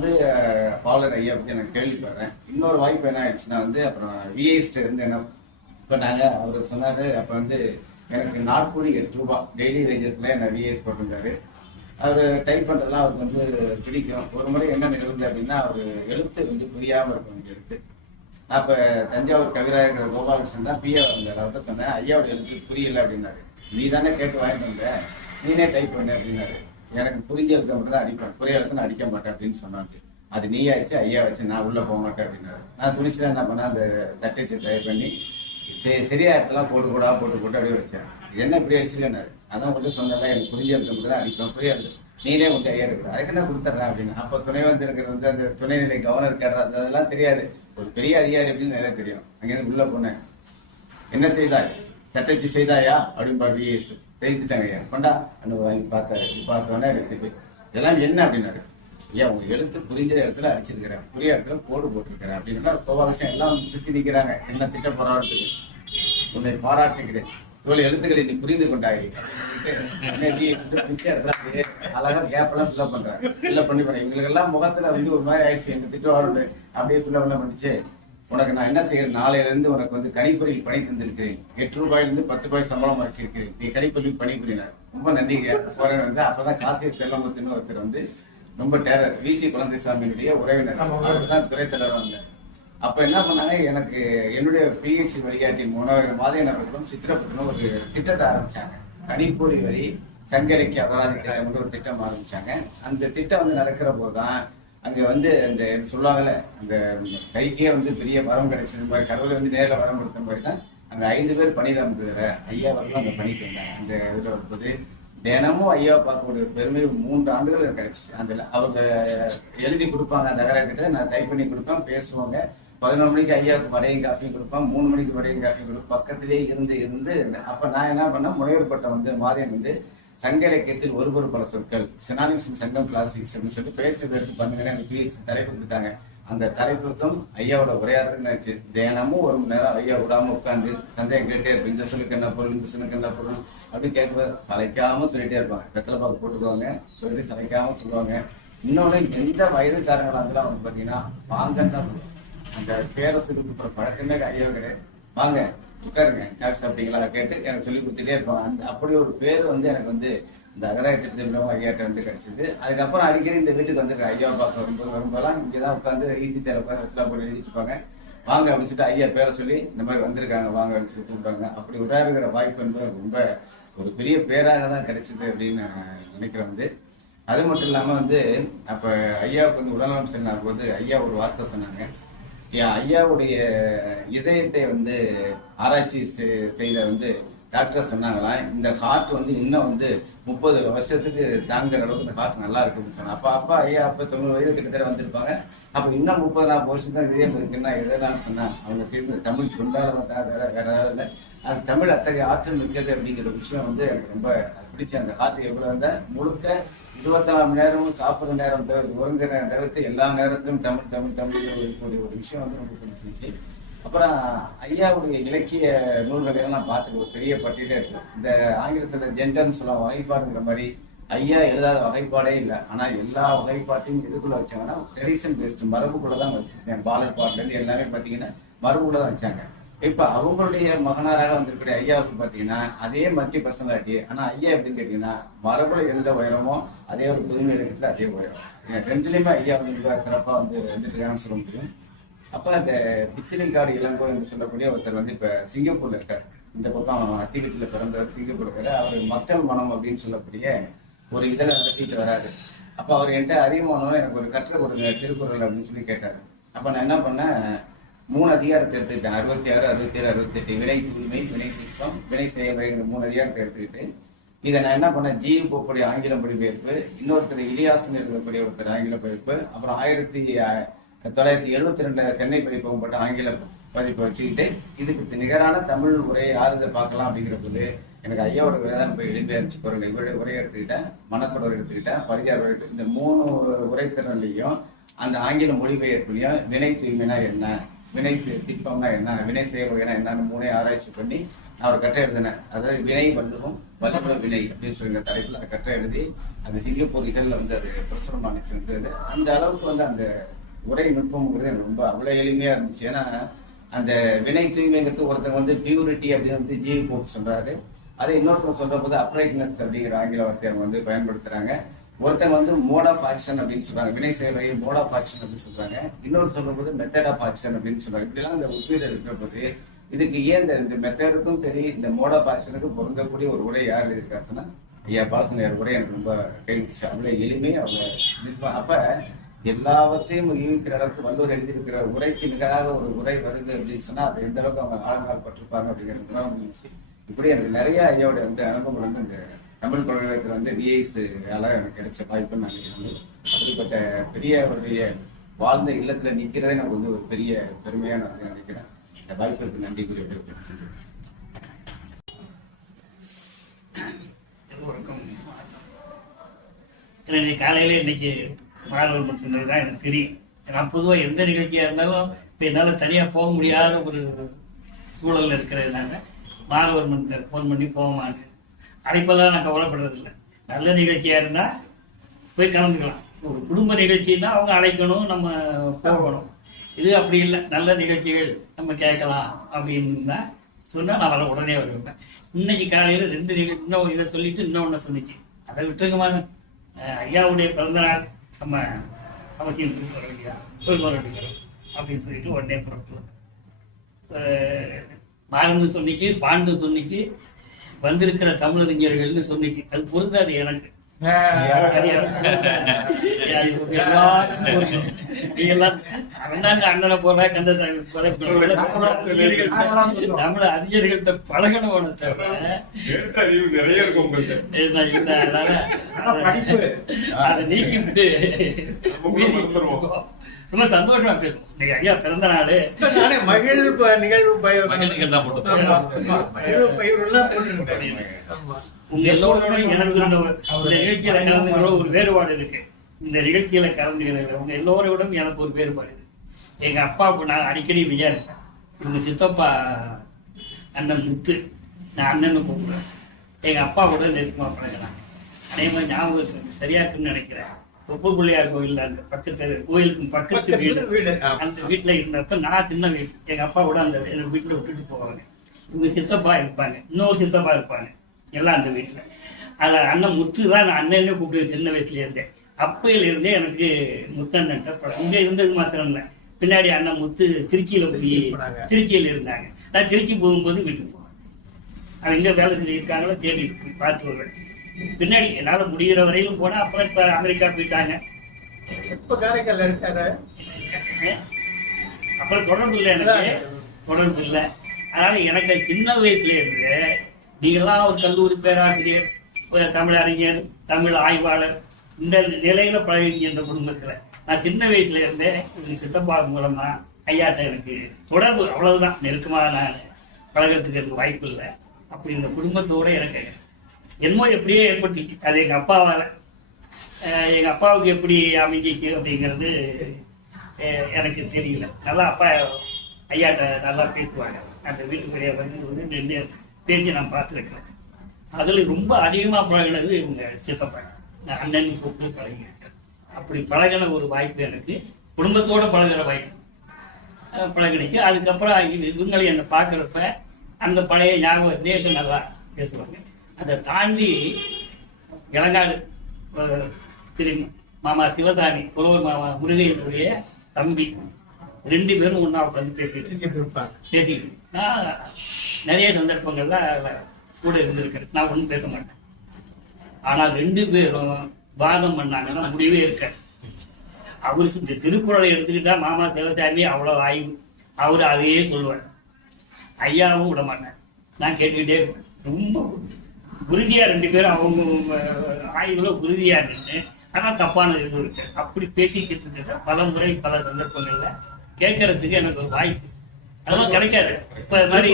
பாவலர் ஐயா பத்தி எனக்கு கேள்விப்படுறேன். இன்னொரு வாய்ப்பு என்ன ஆயிடுச்சுன்னா அப்புறம் விஐஸ்ட் என்ன பண்ணாங்க, அவர் சொன்னாரு. அப்ப எனக்கு நாட்கூலி 8 ரூபாய் டெய்லி வேஜஸ்ல என்ன விஐஎஸ் போட்டிருந்தாரு. அவர் டைப் பண்றதுலாம் அவருக்கு பிடிக்கும். ஒரு முறை என்ன நிகழ்ந்து அப்படின்னா, அவர் எழுத்து புரியாம இருக்கும் எழுத்து. அப்ப தஞ்சாவூர் கவிராயர் கோபாலகிருஷ்ணன் தான் பிஏ வந்தார். அவர்கிட்ட சொன்னேன், ஐயாவோட எழுத்து புரியல அப்படின்னாரு. நீ தானே கேட்டு வாங்கிட்டு வந்த, நீனே டைப் பண்ணு அப்படின்னாரு. எனக்கு புரிஞ்ச எழுத்த மட்டும் தான் அடிப்பேன், புரிய எழுத்து நான் அடிக்க மாட்டேன் அப்படின்னு சொன்னாங்க. அது நீ ஆச்சு, ஐயா வச்சு, நான் உள்ள போக மாட்டேன் அப்படின்னாரு. நான் துணிச்சுல என்ன பண்ணேன், அந்த தட்டச்சு டைப் பண்ணி தெரியாத இடத்துலாம் போட்டு அப்படியே வச்சேன். என்ன இப்படி அடிச்சுக்கன்னாரு. அதான் மட்டும் சொன்னல, எனக்கு புரிஞ்ச எழுத்த மட்டும் தான் அடிப்பேன், புரியாது நீனே வந்து ஐயா இருக்கிற அதுக்கு என்ன கொடுத்துட்றேன் அப்படின்னு. அப்போ துணைவேந்தருக்கு வந்து அந்த துணைநிலை கவர்னர் கேட்கறது அதெல்லாம் தெரியாது. ஒரு பெரிய அதிகாரி அப்படின்னு நிறைய தெரியும். அங்கேருந்து உள்ள போனேன். என்ன செய்தாய், தட்டச்சு செய்தாயா அப்படின்னு பாரு. விஎஸ் பேசிட்டாங்க ஐயா, கொண்டா அந்த வாங்கி பார்த்தாரு. பார்த்தோன்னே எடுத்துட்டு இதெல்லாம் என்ன அப்படின்னாரு. ஐயா உங்க எழுத்து புரிஞ்ச இடத்துல அடிச்சிருக்கிறேன், புரிய இடத்துல கோடு போட்டிருக்கிறேன் அப்படின்னா கோபாலகிருஷ்ணன் எல்லாம் சுற்றி நிற்கிறாங்க. என்ன திட்ட போராட்டத்துக்கு உன்னை பாராட்டுகிறேன், இவ்வளவு எழுத்துக்களை நீ புரிந்து கொண்டாய். அழகா கேப் எல்லாம் ஃபில்அப் பண்றாங்க. ஃபில்அப் பண்ணி இவங்களுக்கு எல்லாம் முகத்துல வந்து ஒரு மாதிரி ஆயிடுச்சு. எங்க திட்டம் வரல அப்படியே ஃபில்அப் எல்லாம் பண்ணிச்சு. உனக்கு நான் என்ன செய்யறேன், நாளையில இருந்து உனக்கு வந்து கணிப்பொறியில் பணி தந்திருக்கிறேன். 8 ரூபாயிலிருந்து 10 ரூபாய் சம்பளம் ஆக்கியிருக்கிறேன். நீ கணிப்பொறியில் பணிபுரினார். ரொம்ப நன்றிங்க போறேன் வந்து. அப்பதான் காசியர் செல்லமுத்துன்னு ஒருத்தர் வந்து ரொம்ப டேரர் விசி குழந்தைசாமியினுடைய உறவினர். அவர்தான் துறை தலைவர் வந்தார். அப்ப என்ன பண்ணாங்க, எனக்கு என்னுடைய பிஹெச்சி வழிகாட்டி முனைவர் மாதேன் அவர்களும் சித்திரப்பத்தினும் ஒரு திட்டத்தை ஆரம்பிச்சாங்க. கணிப்பொறி வரி சங்கரிக்கு அபராதி ஒரு திட்டம் ஆரம்பிச்சாங்க. அந்த திட்டம் வந்து நடக்கிற போதுதான் அங்க வந்து அந்த சொல்லுவாங்கல்ல, அந்த கைக்கே வந்து பெரிய வரம் கிடைச்சது மாதிரி, கடவுளை வந்து நேரில் வரம் கொடுத்த மாதிரி தான் அங்க 5 பேர் பணியில வந்ததுல ஐயா வரலாம் அந்த பணிக்கு வந்தாங்க. அந்த இதுல வரும்போது தினமும் ஐயா பார்க்கக்கூடிய பெருமை 3 ஆண்டுகள் எனக்கு கிடைச்சிச்சு. அந்த அவங்க எழுதி கொடுப்பாங்க அந்த அகராயத்தை, நான் டைப் பண்ணி கொடுப்பேன், பேசுவாங்க. 11 மணிக்கு ஐயாவுக்கு வடையும் காஃபியும் கொடுப்பேன், 3 மணிக்கு வடையும் காஃபியும் கொடுப்பேன். பக்கத்திலே இருந்து அப்ப நான் என்ன பண்ணேன், முனைவர் பட்டம் வந்து மாதேன் வந்து சங்க இலக்கியத்தில் ஒரு பல சொற்கள் சினானிம்ஸ் சங்கம் கிளாசிக்ஸ் அப்படின்னு சொல்லி பயிற்சி பேருக்கு பண்ணுங்க பிஹெச்சி தலைப்பு கொடுத்தாங்க. அந்த தலைப்புக்கும் ஐயாவோட உரையாடுறது தினமும் 1 மணி நேரம் ஐயா விடாம உட்காந்து சந்தேகம் கேட்டே இருப்பேன். இந்த சொல்லுக்கு என்ன பொருள், இந்த சொல்லுக்கு என்ன பொருள் அப்படி கேட்க சளைக்காம சொல்லிட்டே இருப்பாங்க. வெத்தலை பாக்கு போட்டுக்குவாங்க, சொல்லி சளைக்காம சொல்லுவாங்க. இன்னொன்னு எந்த வயதுக்காரங்களா இருந்தாலும் அவங்க பாத்தீங்கன்னா வாங்கன்னு தான் அந்த பேரை சொல்லி கொடுக்குற பழக்கமே ஐயா கிடையாது. வாங்க உட்காருங்க காஃபி சாப்பிட்டீங்களா கேட்டு எனக்கு சொல்லி கொடுத்துட்டே இருப்பாங்க. அந்த அப்படி ஒரு பேர் வந்து எனக்கு வந்து இந்த அகராயத்திட்ட மூலமா ஐயாட்ட வந்து கிடைச்சது. அதுக்கப்புறம் அடிக்கடி இந்த வீட்டுக்கு வந்து ஐயா பார்க்க வரும்போதெல்லாம் இங்கதான் உட்காந்து ஈஸி சேர உட்காந்து வச்சுலா போட்டு எழுதிட்டுப்பாங்க. வாங்க அப்படின்னு சொல்லிட்டு ஐயா பேரை சொல்லி இந்த மாதிரி வந்திருக்காங்க வாங்க அப்படின்னு சொல்லி கூப்பிட்டாங்க. அப்படி உரையாடுகிற வாய்ப்பு என்பது ரொம்ப ஒரு பெரிய பேராக தான் கிடைச்சது அப்படின்னு நான் நினைக்கிறேன். வந்து அது மட்டும் இல்லாம வந்து அப்ப ஐயாவுக்கு வந்து உடல்நலம் சரியில்லாத போது ஐயா ஒரு வார்த்தை சொன்னாங்க. ஐயாவுடைய இதயத்தை வந்து ஆராய்ச்சி செய்த வந்து டாக்டர் சொன்னாங்களாம், இந்த ஹார்ட் வந்து இன்னும் வந்து 30 வருஷத்துக்கு தாங்குற அளவுக்கு இந்த ஹார்ட் நல்லா இருக்குன்னு சொன்னாங்க. அப்பா ஐயா 90 வயது கிட்டத்தட்ட வந்திருப்பாங்க. அப்ப இன்னும் 30-40 வருஷம் தான் இதயம் இருக்குன்னா எதெல்லாம் சொன்னா அவங்க சேர்ந்து தமிழ் தொண்டாளர் வேற ஏதாவது இல்லை. அது தமிழ் அத்தகைய ஆற்றல் மிக்கது அப்படிங்கிற விஷயம் வந்து எனக்கு ரொம்ப பிடிச்ச. அந்த ஹார்ட் எவ்வளவு இருந்தா முழுக்க 24 மணி நேரமும் சாப்பிட்ற நேரம் ஒருங்கிற தவிர்த்து எல்லா நேரத்திலும் தமிழ் இருக்கக்கூடிய ஒரு விஷயம் வந்து ரொம்ப பிடிச்சிருச்சு. அப்புறம் ஐயாவுடைய இலக்கிய நூல்களை எல்லாம் பார்த்துட்டு ஒரு பெரிய பட்டியலே இருக்கு. இந்த ஆங்கிலத்துல ஜெண்டர்னு சொல்ல வகைப்பாடுங்கிற மாதிரி ஐயா எழுதாத வகைப்பாடே இல்லை. ஆனா எல்லா வகைப்பாட்டையும் எதுக்குள்ள வச்சாங்கன்னா ட்ரெடிஷன் பேஸ்ட் மரபுக்குள்ளதான் வச்சிருக்கேன். பாலப்பாட்டுல இருந்து எல்லாமே பாத்தீங்கன்னா மரபுக்குள்ளதான் வச்சாங்க. இப்ப அவங்களுடைய மகனாராக வந்திருக்கிற ஐயாவுக்கு பாத்தீங்கன்னா அதே மல்டி பர்சனாலிட்டி. ஆனா ஐயா எப்படின்னு கேட்டீங்கன்னா மரபுல எந்த உயரமோ அதே ஒரு புதுமை இலக்கியத்துல அதே உயரம். ரெண்டுலயுமே ஐயா வந்து சிறப்பா வந்து வந்துட்டு இருக்கான்னு சொல்ல முடியும். அப்ப அந்த பிச்சிலிங்காடு இளங்கோ என்று சொல்லக்கூடிய ஒருத்தர் வந்து இப்ப சிங்கப்பூர்ல இருக்காரு. இந்த பக்கம் அத்திவீட்டுல பிறந்தவர் சிங்கப்பூர் இருக்காரு. அவர் மக்கள் மனம் அப்படின்னு சொல்லக்கூடிய ஒரு இதழை நடத்திட்டு வராரு. அப்ப அவர் என்கிட்ட அறிமுகமானவங்க எனக்கு ஒரு கற்றை கொடுங்க திருக்குறள் அப்படின்னு சொல்லி கேட்டாரு. அப்ப நான் என்ன பண்ணேன், 3 அதிகாரத்தை எடுத்துக்கிட்டேன். 66, 67, 68 வினை தூய்மை, வினை திட்டம், வினை செயல் 3 அதிகாரத்தை எடுத்துக்கிட்டு இதை நான் என்ன பண்ணேன், ஜீவ் போக்கூடிய ஆங்கில மொழிபெயர்ப்பு, இன்னொருத்தர் இலியாசன் எழுதக்கூடிய ஒருத்தர் ஆங்கில பதிப்பு, அப்புறம் 1972 சென்னை பதிப்பகப்பட்ட ஆங்கில பதிப்பை வச்சுக்கிட்டு இதுக்கு நிகரான தமிழ் உரையை ஆறுதை பார்க்கலாம் அப்படிங்கிற போது எனக்கு ஐயாவோட உரை தான் போய் எளிமையா இருந்துச்சு. பொருள் இவருடைய உரையை எடுத்துக்கிட்டேன், மனத்தொடர் எடுத்துக்கிட்டேன், பரிகார உரை இந்த 3 உரைத்திறன்லையும் அந்த ஆங்கில மொழிபெயர்ப்புலையும் வினை தூய்மைனா என்ன, வினை திட்பம்னா என்ன, வினை செயல்னா என்னன்னு 3 ஆராய்ச்சி பண்ணி நான் ஒரு கட்டை எழுதினேன். அதாவது வினை வள்ளுவம் வல்லுவ வினை அப்படின்னு சொல்லுங்க தலைப்புல அந்த கட்டை எழுதி அந்த சிங்கப்பூர் இதழில் வந்து அது பிரசுரமான சென்றது. அந்த அளவுக்கு வந்து அந்த உரை நுட்பம்ங்கிறது எனக்கு ரொம்ப அவ்வளவு எளிமையா இருந்துச்சு. ஏன்னா அந்த வினை தூய்மைங்கிறது ஒருத்தங்க வந்து பியூரிட்டி அப்படின்னு வந்து ஜீவி போக்கு சொல்றாரு. அதை இன்னொருத்தவங்க சொல்ற போது அப்ரைட்னஸ் அப்படிங்கிற ஆங்கில வார்த்தையை அவங்க வந்து பயன்படுத்துறாங்க. ஒருத்தங்க வந்து மோட் ஆஃப் ஆக்ஷன் அப்படின்னு சொல்றாங்க, வினை செயலை மோட் ஆஃப் ஆக்ஷன் அப்படின்னு சொல்றாங்க. இன்னொரு சொல்லும் போது மெத்தட் ஆஃப் ஆக்ஷன் அப்படின்னு சொல்றாங்க. இப்படிலாம் இந்த ஒப்பீடு இருக்கிற போது இதுக்கு ஏன் இந்த மெத்தடுக்கும் சரி இந்த மோட் ஆஃப் ஆக்ஷனுக்கும் பொருந்தக்கூடிய ஒரு உரை யார் இருக்காருன்னா ஐயா பாலசனையார் உரை எனக்கு ரொம்ப கைவிச்சு. அவ்வளவு எளிமை அவ்வளவு. அப்ப எல்லாவற்றையும் யூகிக்கிற அளவுக்கு வள்ளுவர் எழுதியிருக்கிற உரைக்கு நிகராக ஒரு உரை வருது அப்படின்னு சொன்னா அது எந்த அளவுக்கு அவங்க ஆழங்கால் பட்டிருப்பாங்க அப்படிங்கிறது இருந்துச்சு. இப்படி எனக்கு நிறைய ஐயாவுடைய வந்து அனுபவங்கள் வந்து இந்த தமிழ் பல்கலைக்கழகத்தில் வந்து விஐஸால எனக்கு கிடைச்ச வாய்ப்புன்னு நான் நினைக்கிறேன். அப்படிப்பட்ட பெரிய அவருடைய வாழ்ந்த இல்லத்துல நிக்கிறதே எனக்கு வந்து ஒரு பெரிய பெருமையா நான் வந்து நினைக்கிறேன். இந்த வாய்ப்புக்கு நன்றி கூறி விடைபெறுகிறேன். வணக்கம். இன்னைக்கு காலையில் இன்னைக்கு மாணவர்கள் சொன்னது தான் எனக்கு தெரியும். நான் பொதுவாக எந்த நிகழ்ச்சியாக இருந்தாலும் இப்போ என்னால் தனியாக போக முடியாத ஒரு சூழலில் இருக்கிறதுனால மாணவர்கள் ஃபோன் பண்ணி போகமான்னு அழைப்பெல்லாம் நான் கவலைப்படுறதில்லை. நல்ல நிகழ்ச்சியாக இருந்தால் போய் கலந்துக்கலாம். ஒரு குடும்ப நிகழ்ச்சின்னா அவங்க அழைக்கணும், நம்ம போகணும். இது அப்படி இல்லை. நல்ல நிகழ்ச்சிகள் நம்ம கேட்கலாம் அப்படின்னு தான் சொன்னால் நான் வர உடனே வருவேன். இன்னைக்கு காலையில் 2 நிகழ்ச்சி இன்னும் இதை சொல்லிட்டு இன்னொன்று சொன்னிச்சு. அதை விட்டுருக்கமான ஐயாவுடைய பிறந்தநாள் நம்ம அவசியம் போய் வர வேண்டியது அப்படின்னு சொல்லிட்டு உடனே புறப்பட்டு பாரந்து சொன்னிச்சு, பாண்டு சொன்னிச்சு, வந்திருக்கிற தமிழறிஞர்கள்னு சொன்னிச்சு. அது பொருந்தாது எனக்கு. அண்ணனை போல கந்தசாமி போல தமிழ் அறிஞர்கள்ட்ட பழகணும் தவிர நிறைய இருக்கும். அதை நீக்கிவிட்டு சும்மா சந்தோஷமா பேசுவோம். இன்னைக்கு ஐயா பிறந்த நாள் மகிழ்வு நிகழ்வு உங்க எல்லோரோட எனக்கு இந்த நிகழ்ச்சியில கலந்துகளோ ஒரு வேறுபாடு இருக்கு. இந்த நிகழ்ச்சியில கலந்துகிறது உங்க எல்லோரோடும் எனக்கு ஒரு வேறுபாடு இருக்கு. எங்க அப்பாவுக்கு நான் அடிக்கடி விசாரிப்பேன். இவங்க சித்தப்பா அண்ணன் முத்து, நான் அண்ணன்னு கூப்பிடுவேன். எங்க அப்பா கூட நெருக்கமா பழகினாங்க. அதே மாதிரி ஞாபகம் இருக்கு, சரியா இருக்குன்னு நினைக்கிறேன். தொப்பு பிள்ளையார் கோயில் அந்த பக்கத்து கோயிலுக்கு பக்கத்து வீடு, அந்த வீட்டுல இருந்தப்ப நான் சின்ன வயசு. எங்க அப்பா கூட அந்த வீட்டுல விட்டுட்டு போவாங்க. இவங்க சித்தப்பா இருப்பாங்க, இன்னொரு சித்தப்பா இருப்பாங்க, எல்லாம் அந்த வீட்டுல. அதை அண்ணன் முத்து தான் நான் அண்ணனே கூப்பிட்டு சின்ன வயசுல இருந்தேன். அப்பையில இருந்தே எனக்கு முத்தண்ணன் படம். இங்க இருந்தது மாத்திரம் இல்லை, பின்னாடி அண்ணன் முத்து திருச்சியில போய் திருச்சியில இருந்தாங்க. நான் திருச்சி போகும்போது வீட்டுக்கு போவேன். அவங்க எங்க வேலை செஞ்சிருக்காங்களோ தேடிட்டு பார்த்து வருவேன். பின்னாடி என்னால முடிகிற வரையிலும் போனா. அப்புறம் இப்ப அமெரிக்கா போயிட்டாங்க. இப்ப காரைக்கால் இருக்காரு. அப்புறம் தொடர்பு இல்லை, எனக்கு தொடர்பு இல்லை. அதனால எனக்கு சின்ன வயசுல இருந்து நீங்கெல்லாம் ஒரு கல்லூரி பேராசிரியர், தமிழ் அறிஞர், தமிழ் ஆய்வாளர், இந்த நிலையில பழகிங்க. இந்த குடும்பத்துல நான் சின்ன வயசுல இருந்தே சித்தப்பா மூலமா ஐயாட்ட எனக்கு தொடர்பு. அவ்வளவுதான், நெருக்கமா நான் பழகிறதுக்கு எனக்கு வாய்ப்பு இல்லை. அப்படி இந்த குடும்பத்தோட எனக்கு என்னமோ எப்படியே ஏற்பட்டுச்சு. அது எங்க அப்பாவால. எங்க அப்பாவுக்கு எப்படி அமைஞ்சிச்சு அப்படிங்கிறது எனக்கு தெரியல. நல்லா அப்பா ஐயாட்ட நல்லா பேசுவாங்க. அந்த வீட்டுக்குள்ளே வந்து 2 பேசி நான் பார்த்துருக்கிறேன். அதுல ரொம்ப அதிகமா பழகினது இவங்க சித்தப்பா. நான் அண்ணன் கூப்பிட்டு பழகிருக்கேன். அப்படி பழகின ஒரு வாய்ப்பு எனக்கு, குடும்பத்தோட பழகிற வாய்ப்பு பழகினுச்சு. அதுக்கப்புறம் இவங்களை என்னை பார்க்குறப்ப அந்த பழைய ஞாபகத்திலே நல்லா பேசுவாங்க. அதை தாண்டி இளங்காடு திரு மாமா சிவசாமி, புலவர் மாமா முருகையனுடைய தம்பி, 2 பேரும் ஒன்றா உட்காந்து பேசிக்கிட்டு நான் நிறைய சந்தர்ப்பங்கள்ல கூட இருந்திருக்கிறேன். நான் ஒன்றும் பேச மாட்டேன். ஆனால் 2 பேரும் வாதம் பண்ணாங்கன்னா முடிவே இருக்க. அவருக்கு இந்த திருக்குறளை எடுத்துக்கிட்டா மாமா சிவசாமி அவ்வளோ ஆய்வு, அவரு அதையே சொல்லுவார். ஐயாவும் விட மாட்டேன். நான் கேட்டுக்கிட்டே இருப்பேன். ரொம்ப உறுதியா 2 பேரும் அவங்க ஆய்வுல உறுதியா நின்று, ஆனா தப்பானது எதுவும் இருக்கு. அப்படி பேசிக்கிட்டு இருக்க பல முறை பல சந்தர்ப்பங்கள்ல கேட்கறதுக்கு எனக்கு ஒரு வாய்ப்பு அதெல்லாம் கிடைக்காது. இப்ப மாதிரி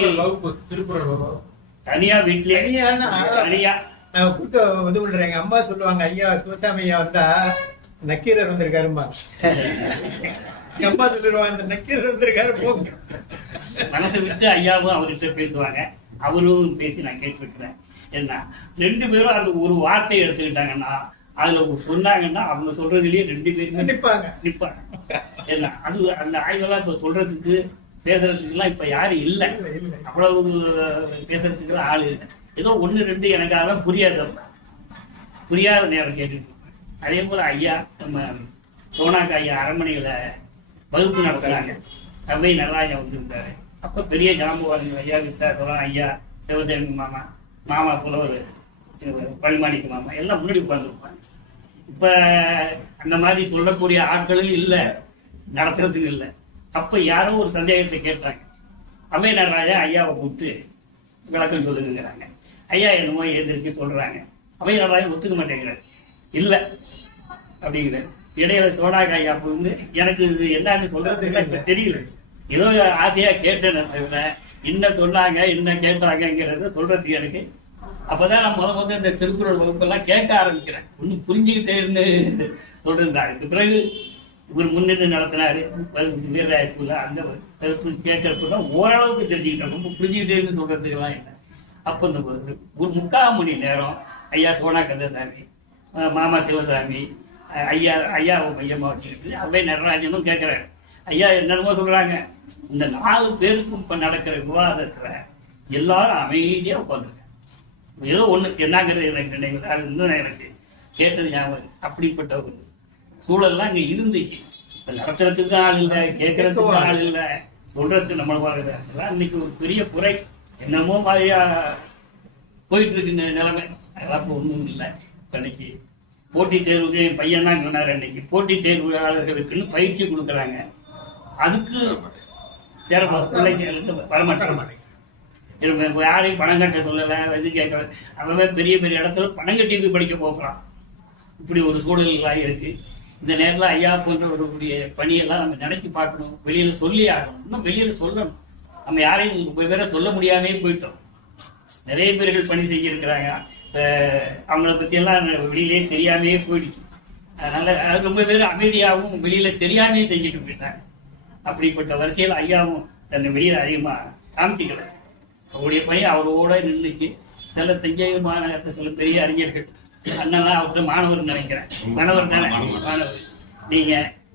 தனியா வீட்லயே தனியா நான் கொடுத்த உதவி எங்க அம்மா சொல்லுவாங்க, ஐயா சிவசாமி ஐயா வந்தா நக்கீரர் வந்திருக்காருமா. எங்க அம்மா சொல்லிடுவாங்க, அந்த நக்கீரர் வந்திருக்காரு போங்க. மனசை விட்டு ஐயாவும் அவர்கிட்ட பேசுவாங்க. அவரும் பேசி நான் கேட்டிருக்கிறேன். என்ன 2 பேரும் அந்த ஒரு வார்த்தையை எடுத்துக்கிட்டாங்கன்னா, அதுல சொன்னாங்கன்னா அவங்க சொல்றதுலயே 2 பேருமே நிற்பாங்க. என்ன அது அந்த ஆய்வெல்லாம் இப்ப சொல்றதுக்கு பேசுறதுக்குலாம் இப்ப யாரும் இல்லை. அவ்வளவு பேசுறதுக்கு ஆள் இல்லை. ஏதோ 1, 2 எனக்கு அதெல்லாம் புரியாத நேரம் கேட்டுட்டு இருப்பேன். அதே போல ஐயா நம்ம சோனாக்கா ஐயா அரண்மனையில வகுப்பு நடத்துறாங்க. அவை நடராஜா வந்திருந்தாரு. அப்ப பெரிய ஜாம்பவாதிகள் ஐயா வித்தாசலாம், ஐயா சிவதேவி மாமா புலவர் பழிமாணிக்கு மாமா எல்லாம் முன்னாடி உட்கார்ந்துருப்பாங்க. இப்ப அந்த மாதிரி சொல்லக்கூடிய ஆட்களும் இல்லை, நடத்துறதுக்கு இல்லை. அப்ப யாரோ ஒரு சந்தேகத்தை கேட்டாங்க. அவை நடராஜா ஐயாவை கூப்பிட்டு விளக்கம் சொல்லுங்கிறாங்க. ஐயா என்னமோ எதிர்த்து சொல்றாங்க. அவை நடராஜன் ஒத்துக்க மாட்டேங்கிறார். இல்லை அப்படிங்கிறார். இடையில சோனாக ஐயா வந்து எனக்கு இது என்னன்னு சொல்றது இப்ப தெரியல, ஏதோ ஆசையா கேட்டேன் தவிர என்ன சொன்னாங்க என்ன கேட்டாங்கிறத சொல்றதுக்கு எனக்கு அப்பதான் நான் முதல்ல இந்த திருக்குறள் வகுப்பெல்லாம் கேட்க ஆரம்பிக்கிறேன். ஒன்றும் புரிஞ்சுக்கிட்டேன்னு சொல்றேன். அதுக்கு பிறகு இவர் முன்னின்று நடத்தினாரு வீரராயக்குள்ள அந்த கேட்கறப்ப தான் ஓரளவுக்கு தெரிஞ்சுக்கிட்டேன். ரொம்ப புரிஞ்சுக்கிட்டேன்னு சொல்றதுக்கெல்லாம் இல்லை. அப்போ இந்த ஒரு 3/4 மணி நேரம் ஐயா சோனா கந்தசாமி, மாமா சிவசாமி, ஐயா மையமா வச்சுக்கிட்டு அவை நடராஜனும் கேட்கிறாரு. ஐயா என்னென்னமோ சொல்றாங்க. இந்த 4 பேருக்கும் இப்ப நடக்கிற விவாதத்துல எல்லாரும் அமைதியா உட்காந்துருக்காங்க. ஏதோ ஒண்ணு என்னங்கிறது எனக்கு நினைவு, அது இன்னும் எனக்கு கேட்டது ஞாபகம். அப்படிப்பட்ட ஒரு சூழல்லாம் இங்க இருந்துச்சு. இப்ப நடத்துறதுக்கு ஆள் இல்லை, கேட்கறதுக்கு ஆள் இல்லை, சொல்றதுக்கு நம்மளுக்கு இன்னைக்கு ஒரு பெரிய குறை. என்னமோ மாதிரியா போயிட்டு இருக்கு இந்த நிலைமை. அதெல்லாம் ஒன்றும் இல்லை. இன்னைக்கு போட்டித் தேர்வுக்கு என் பையன் தான் சொன்னார். அன்னைக்கு போட்டித் தேர்வாளர்களுக்குன்னு பயிற்சி கொடுக்குறாங்க. அதுக்கு பிள்ளைங்க வரமாட்டேன். யாரையும் பணம் கட்ட சொல்லலை, இது கேட்கல. அவன் பெரிய பெரிய இடத்துல பணம் கட்டி படிக்க போகிறான். இப்படி ஒரு சூழலாம் இருக்கு. இந்த நேரத்தில் ஐயா போன்றவர்களுடைய பணியெல்லாம் நம்ம நினைச்சு பார்க்கணும். வெளியில சொல்லி ஆகணும். இன்னும் வெளியில சொல்லணும். நம்ம யாரையும் வேற சொல்ல முடியாமே போயிட்டோம். நிறைய பேர்கள் பணி செஞ்சிருக்கிறாங்க. அவங்கள பற்றியெல்லாம் வெளியிலே தெரியாமையே போயிடுச்சு. அதனால ரொம்ப பேர் அமைதியாகவும் வெளியில தெரியாமே செஞ்சுட்டு போயிட்டாங்க. அப்படிப்பட்ட வரிசையில் ஐயாவும் தன்னை வெளியில் அதிகமாக காமிச்சிக்கல. அவருடைய பணி அவரோட நின்றுச்சு. சில தஞ்சை மாநகரத்தை சில பெரிய அறிஞர்கள் அண்ணெல்லாம் அவர்கிட்ட மாணவர் நினைக்கிறேன். மாணவர் தானே மாணவர். நீங்க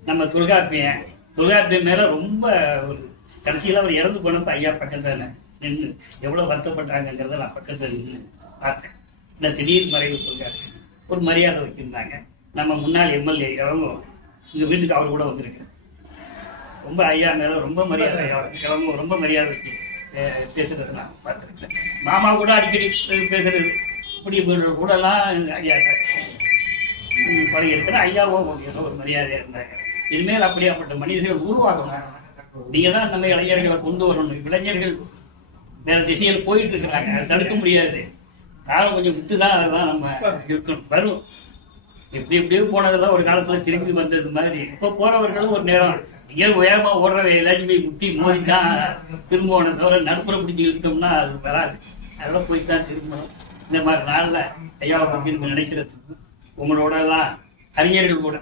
நம்ம தொல்காப்பியம் மேல ரொம்ப ஒரு கடைசியில் அவர் இறந்து போனப்ப ஐயா பக்கத்துல நின்று எவ்வளவு வருத்தப்பட்டாங்கிறத நான் பக்கத்துல நின்று பார்த்தேன். இந்த திடீர் மறைவு தொல்காப்பியம் ஒரு மரியாதை வச்சிருந்தாங்க. நம்ம முன்னாள் எம்எல்ஏ அவங்க எங்க வீட்டுக்கு அவர் கூட வந்திருக்கு. ரொம்ப ஐயா மேல ரொம்ப மரியாதை, அவங்க ரொம்ப மரியாதை வச்சு பேசுறது நான் பார்த்துருக்கேன். மாமா கூட அடிக்கடி பேசுறது இப்படி கூட எல்லாம் ஐயா பழகி இருக்கிறேன். ஐயாவும் ஏதோ ஒரு மரியாதையா இருந்தாங்க. இனிமேல் அப்படியாப்பட்ட மனிதர்கள் உருவாகணும். நீங்க தான் நம்ம இளைஞர்களை கொண்டு வரணும். இளைஞர்கள் வேற திசையில் போயிட்டு இருக்கிறாங்க, தடுக்க முடியாது. காலம் கொஞ்சம் விட்டுதான் அதெல்லாம் நம்ம இருக்கணும். வரும் எப்படியோ போனதெல்லாம் ஒரு காலத்துல திரும்பி வந்தது மாதிரி. இப்ப போறவர்களும் ஒரு நேரம் இங்கே வேகமா ஓடுற எல்லாத்தையும் போய் முட்டி மோதி தான் திரும்பணும். தவிர நடுப்புற பிடிச்சி இழுத்தோம்னா அது வராது. அதெல்லாம் போய் தான் திரும்பணும். இந்த மாதிரி நாளில் ஐயாவை பற்றி நம்ம நினைக்கிறதுக்கு உங்களோட எல்லாம் அறிஞர்கள் கூட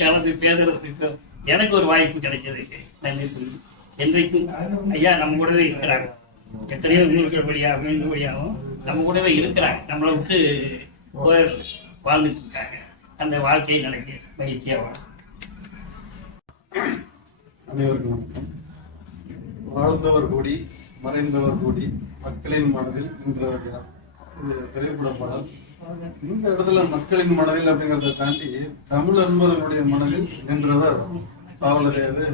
கலந்து பேசுறதுக்கு எனக்கு ஒரு வாய்ப்பு கிடைச்சதுக்கு நன்றி சொல்லி என்றைக்கும் ஐயா நம்ம கூடவே இருக்கிறாங்க. எத்தனையோ நூல்கள் வழியாக அமைந்து வழியாகவும் நம்ம கூடவே இருக்கிறாங்க. நம்மளை விட்டு வாழ்ந்துட்டு இருக்காங்க. அந்த வாழ்க்கையை நினைக்க மகிழ்ச்சியா வாழும். அனைவருக்கும் வணக்கம். வாழ்ந்தவர் கூடி மறைந்தவர் கூடி மக்களின் மனதில் நின்றவர் யார்? இது திரைப்பட பாடல். இந்த இடத்துல மக்களின் மனதில் அப்படிங்கிறத தாண்டி தமிழ் அன்பர்களுடைய மனதில் நின்றவர் பாவலரையாரு.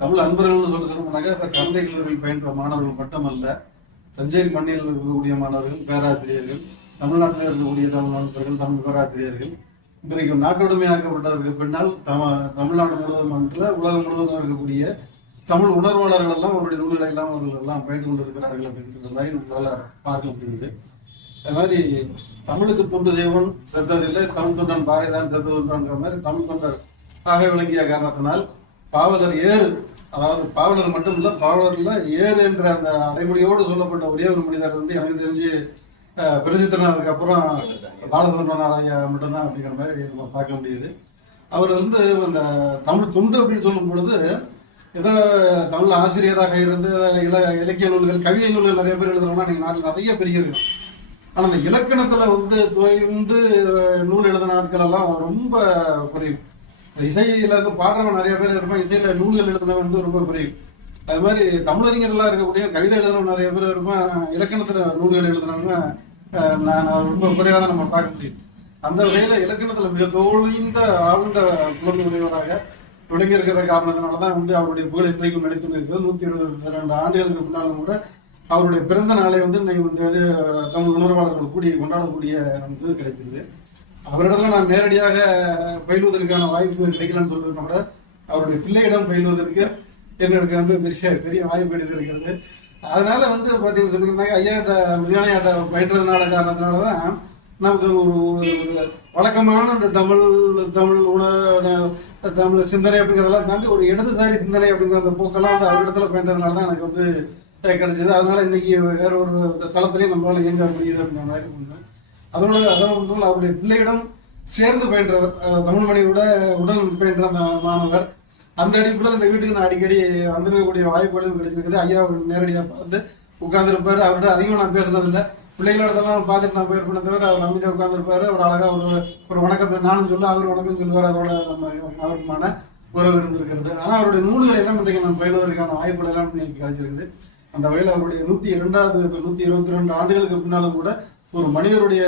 தமிழ் அன்பர்கள்னு சொல்லணும்னாக்கா இப்ப கரந்தை கல்லூரியில் பயின்ற மாணவர்கள் மட்டுமல்ல, தஞ்சை மண்ணில் இருக்கக்கூடிய மாணவர்கள், பேராசிரியர்கள், தமிழ்நாட்டில் இருக்கக்கூடிய தமிழ் நண்பர்கள், தமிழ் பேராசிரியர்கள், இன்றைக்கு நாட்டுடைமையாக்கப்பட்டதற்கு பின்னால் தமிழ்நாடு முழுவதும் மட்டும் உலகம் முழுவதும் இருக்கக்கூடிய தமிழ் உணர்வாளர்கள் எல்லாம் அவருடைய நூல்களை எல்லாம் அவர்கள் எல்லாம் பயின்று கொண்டிருக்கிறார்கள் அப்படின்ற மாதிரி நம்மளால பார்க்க முடியுது. அது மாதிரி தமிழுக்கு தொண்டு செய்வன் செத்ததில்லை, தமிழ் தொண்டன் பாறைதான் செத்ததுன்ற மாதிரி தமிழ் தொண்டர் ஆக விளங்கிய காரணத்தினால் பாவலர் ஏறு, அதாவது பாவலர் மட்டும் இல்ல, பாவலர்ல ஏறு என்ற அந்த அடைமொழியோடு சொல்லப்பட்ட ஒரே ஒரு மனிதர் வந்து எனக்கு தெரிஞ்சு பிரசித்தனருக்கு அப்புறம் பாலசுப்ரமணியன் ஐயா மட்டும்தான் அப்படிங்கிற மாதிரி நம்ம பார்க்க முடியுது. அவர் வந்து அந்த தமிழ் தொண்டு அப்படின்னு சொல்லும் பொழுது ஏதோ தமிழ் ஆசிரியராக இருந்து இலக்கிய நூல்கள், கவிதை நூல்கள் நிறைய பேர் எழுதுறோம்னா நீங்க நாட்டில் நிறைய பெரிய இருக்கும். ஆனா அந்த இலக்கணத்துல வந்து துவைந்து நூல் எழுதின நாட்கள் எல்லாம் ரொம்ப குறையும். இசையில இருந்து பாடுறவங்க நிறைய பேர் இருப்பான், இசையில நூல்கள் எழுதுனவங்க வந்து ரொம்ப குறையும். அது மாதிரி தமிழறிஞர்களா இருக்கக்கூடிய கவிதை எழுதுனவங்க நிறைய பேர் இருப்பான், இலக்கணத்துல நூல்கள் எழுதுனவங்க நான் ரொம்ப குறைவாக தான் நம்ம பார்க்க முடியும். அந்த வகையில இலக்கணத்துல மிக தோழிந்த ஆழ்ந்த புலனுடையவராக விளங்கி இருக்கிற காரணத்தினாலதான் வந்து அவருடைய புகழ் இன்றைக்கும் நினைத்து இருக்கிறது. 122 ஆண்டுகளுக்கு முன்னாலும் கூட அவருடைய பிறந்த நாளை வந்து இன்னைக்கு வந்து தமிழ் உணர்வாளர்கள் கூடி கொண்டாடக்கூடிய நமக்கு கிடைச்சிருது. அவரிடத்துல நான் நேரடியாக பயிலுவதற்கான வாய்ப்பு கிடைக்கலன்னு சொல்லிருந்தோம் கூட அவருடைய பிள்ளையிடம் பயிலுவதற்கு என்னுடைய வந்து பெரிய வாய்ப்பு எடுத்திருக்கிறது. அதனால வந்து பார்த்தீங்கன்னு சொன்னீங்கன்னா ஐயாட்ட மிதியானையாட்ட பயின்றதுனால காரணத்தினால தான் நமக்கு ஒரு ஒரு வழக்கமான அந்த தமிழ் தமிழ் சிந்தனை அப்படிங்கிறதெல்லாம் தாண்டி ஒரு இடதுசாரி சிந்தனை அப்படிங்கிற அந்த போக்கெல்லாம் வந்து அவரிடத்துல பயின்றதுனால தான் எனக்கு வந்து கிடைச்சது. அதனால இன்னைக்கு வேற ஒரு தளத்திலையும் நம்மளால இயங்க முடியுது அப்படிங்கிற மாதிரி ஒன்று. அதோட அவருடைய பிள்ளையிடம் சேர்ந்து பயின்றவர் தமிழ்மணியோட உடன் பயின்ற அந்த மாணவர். அந்த அடிப்படையில் இந்த வீட்டுக்கு நான் அடிக்கடி வந்திருக்கக்கூடிய வாய்ப்புகளும் கிடைச்சிருக்குது. ஐயா நேரடியாக பார்த்து உட்கார்ந்துருப்பாரு. அவர்கிட்ட அதிகம் நான் பேசுனதில்லை, பிள்ளைகளோடதெல்லாம் பார்த்துட்டு நான் போயிருப்பேனே தவிர அவர் அமைதியாக உட்கார்ந்துருப்பாரு. அவர் அழகா ஒரு வணக்கத்தை நானும் சொல்ல அவர் வணக்கம் சொல்லுவார். அதோட நம்ம நலமான உறவு இருந்திருக்கிறது. ஆனால் அவருடைய நூல்களை எல்லாம் இன்றைக்கு நம்ம பயிலுவதற்கான வாய்ப்புகள் எல்லாம் இன்னைக்கு கிடைச்சிருக்குது. அந்த வகையில் அவருடைய 122 ஆண்டுகளுக்கு பின்னாலும் கூட ஒரு மனிதருடைய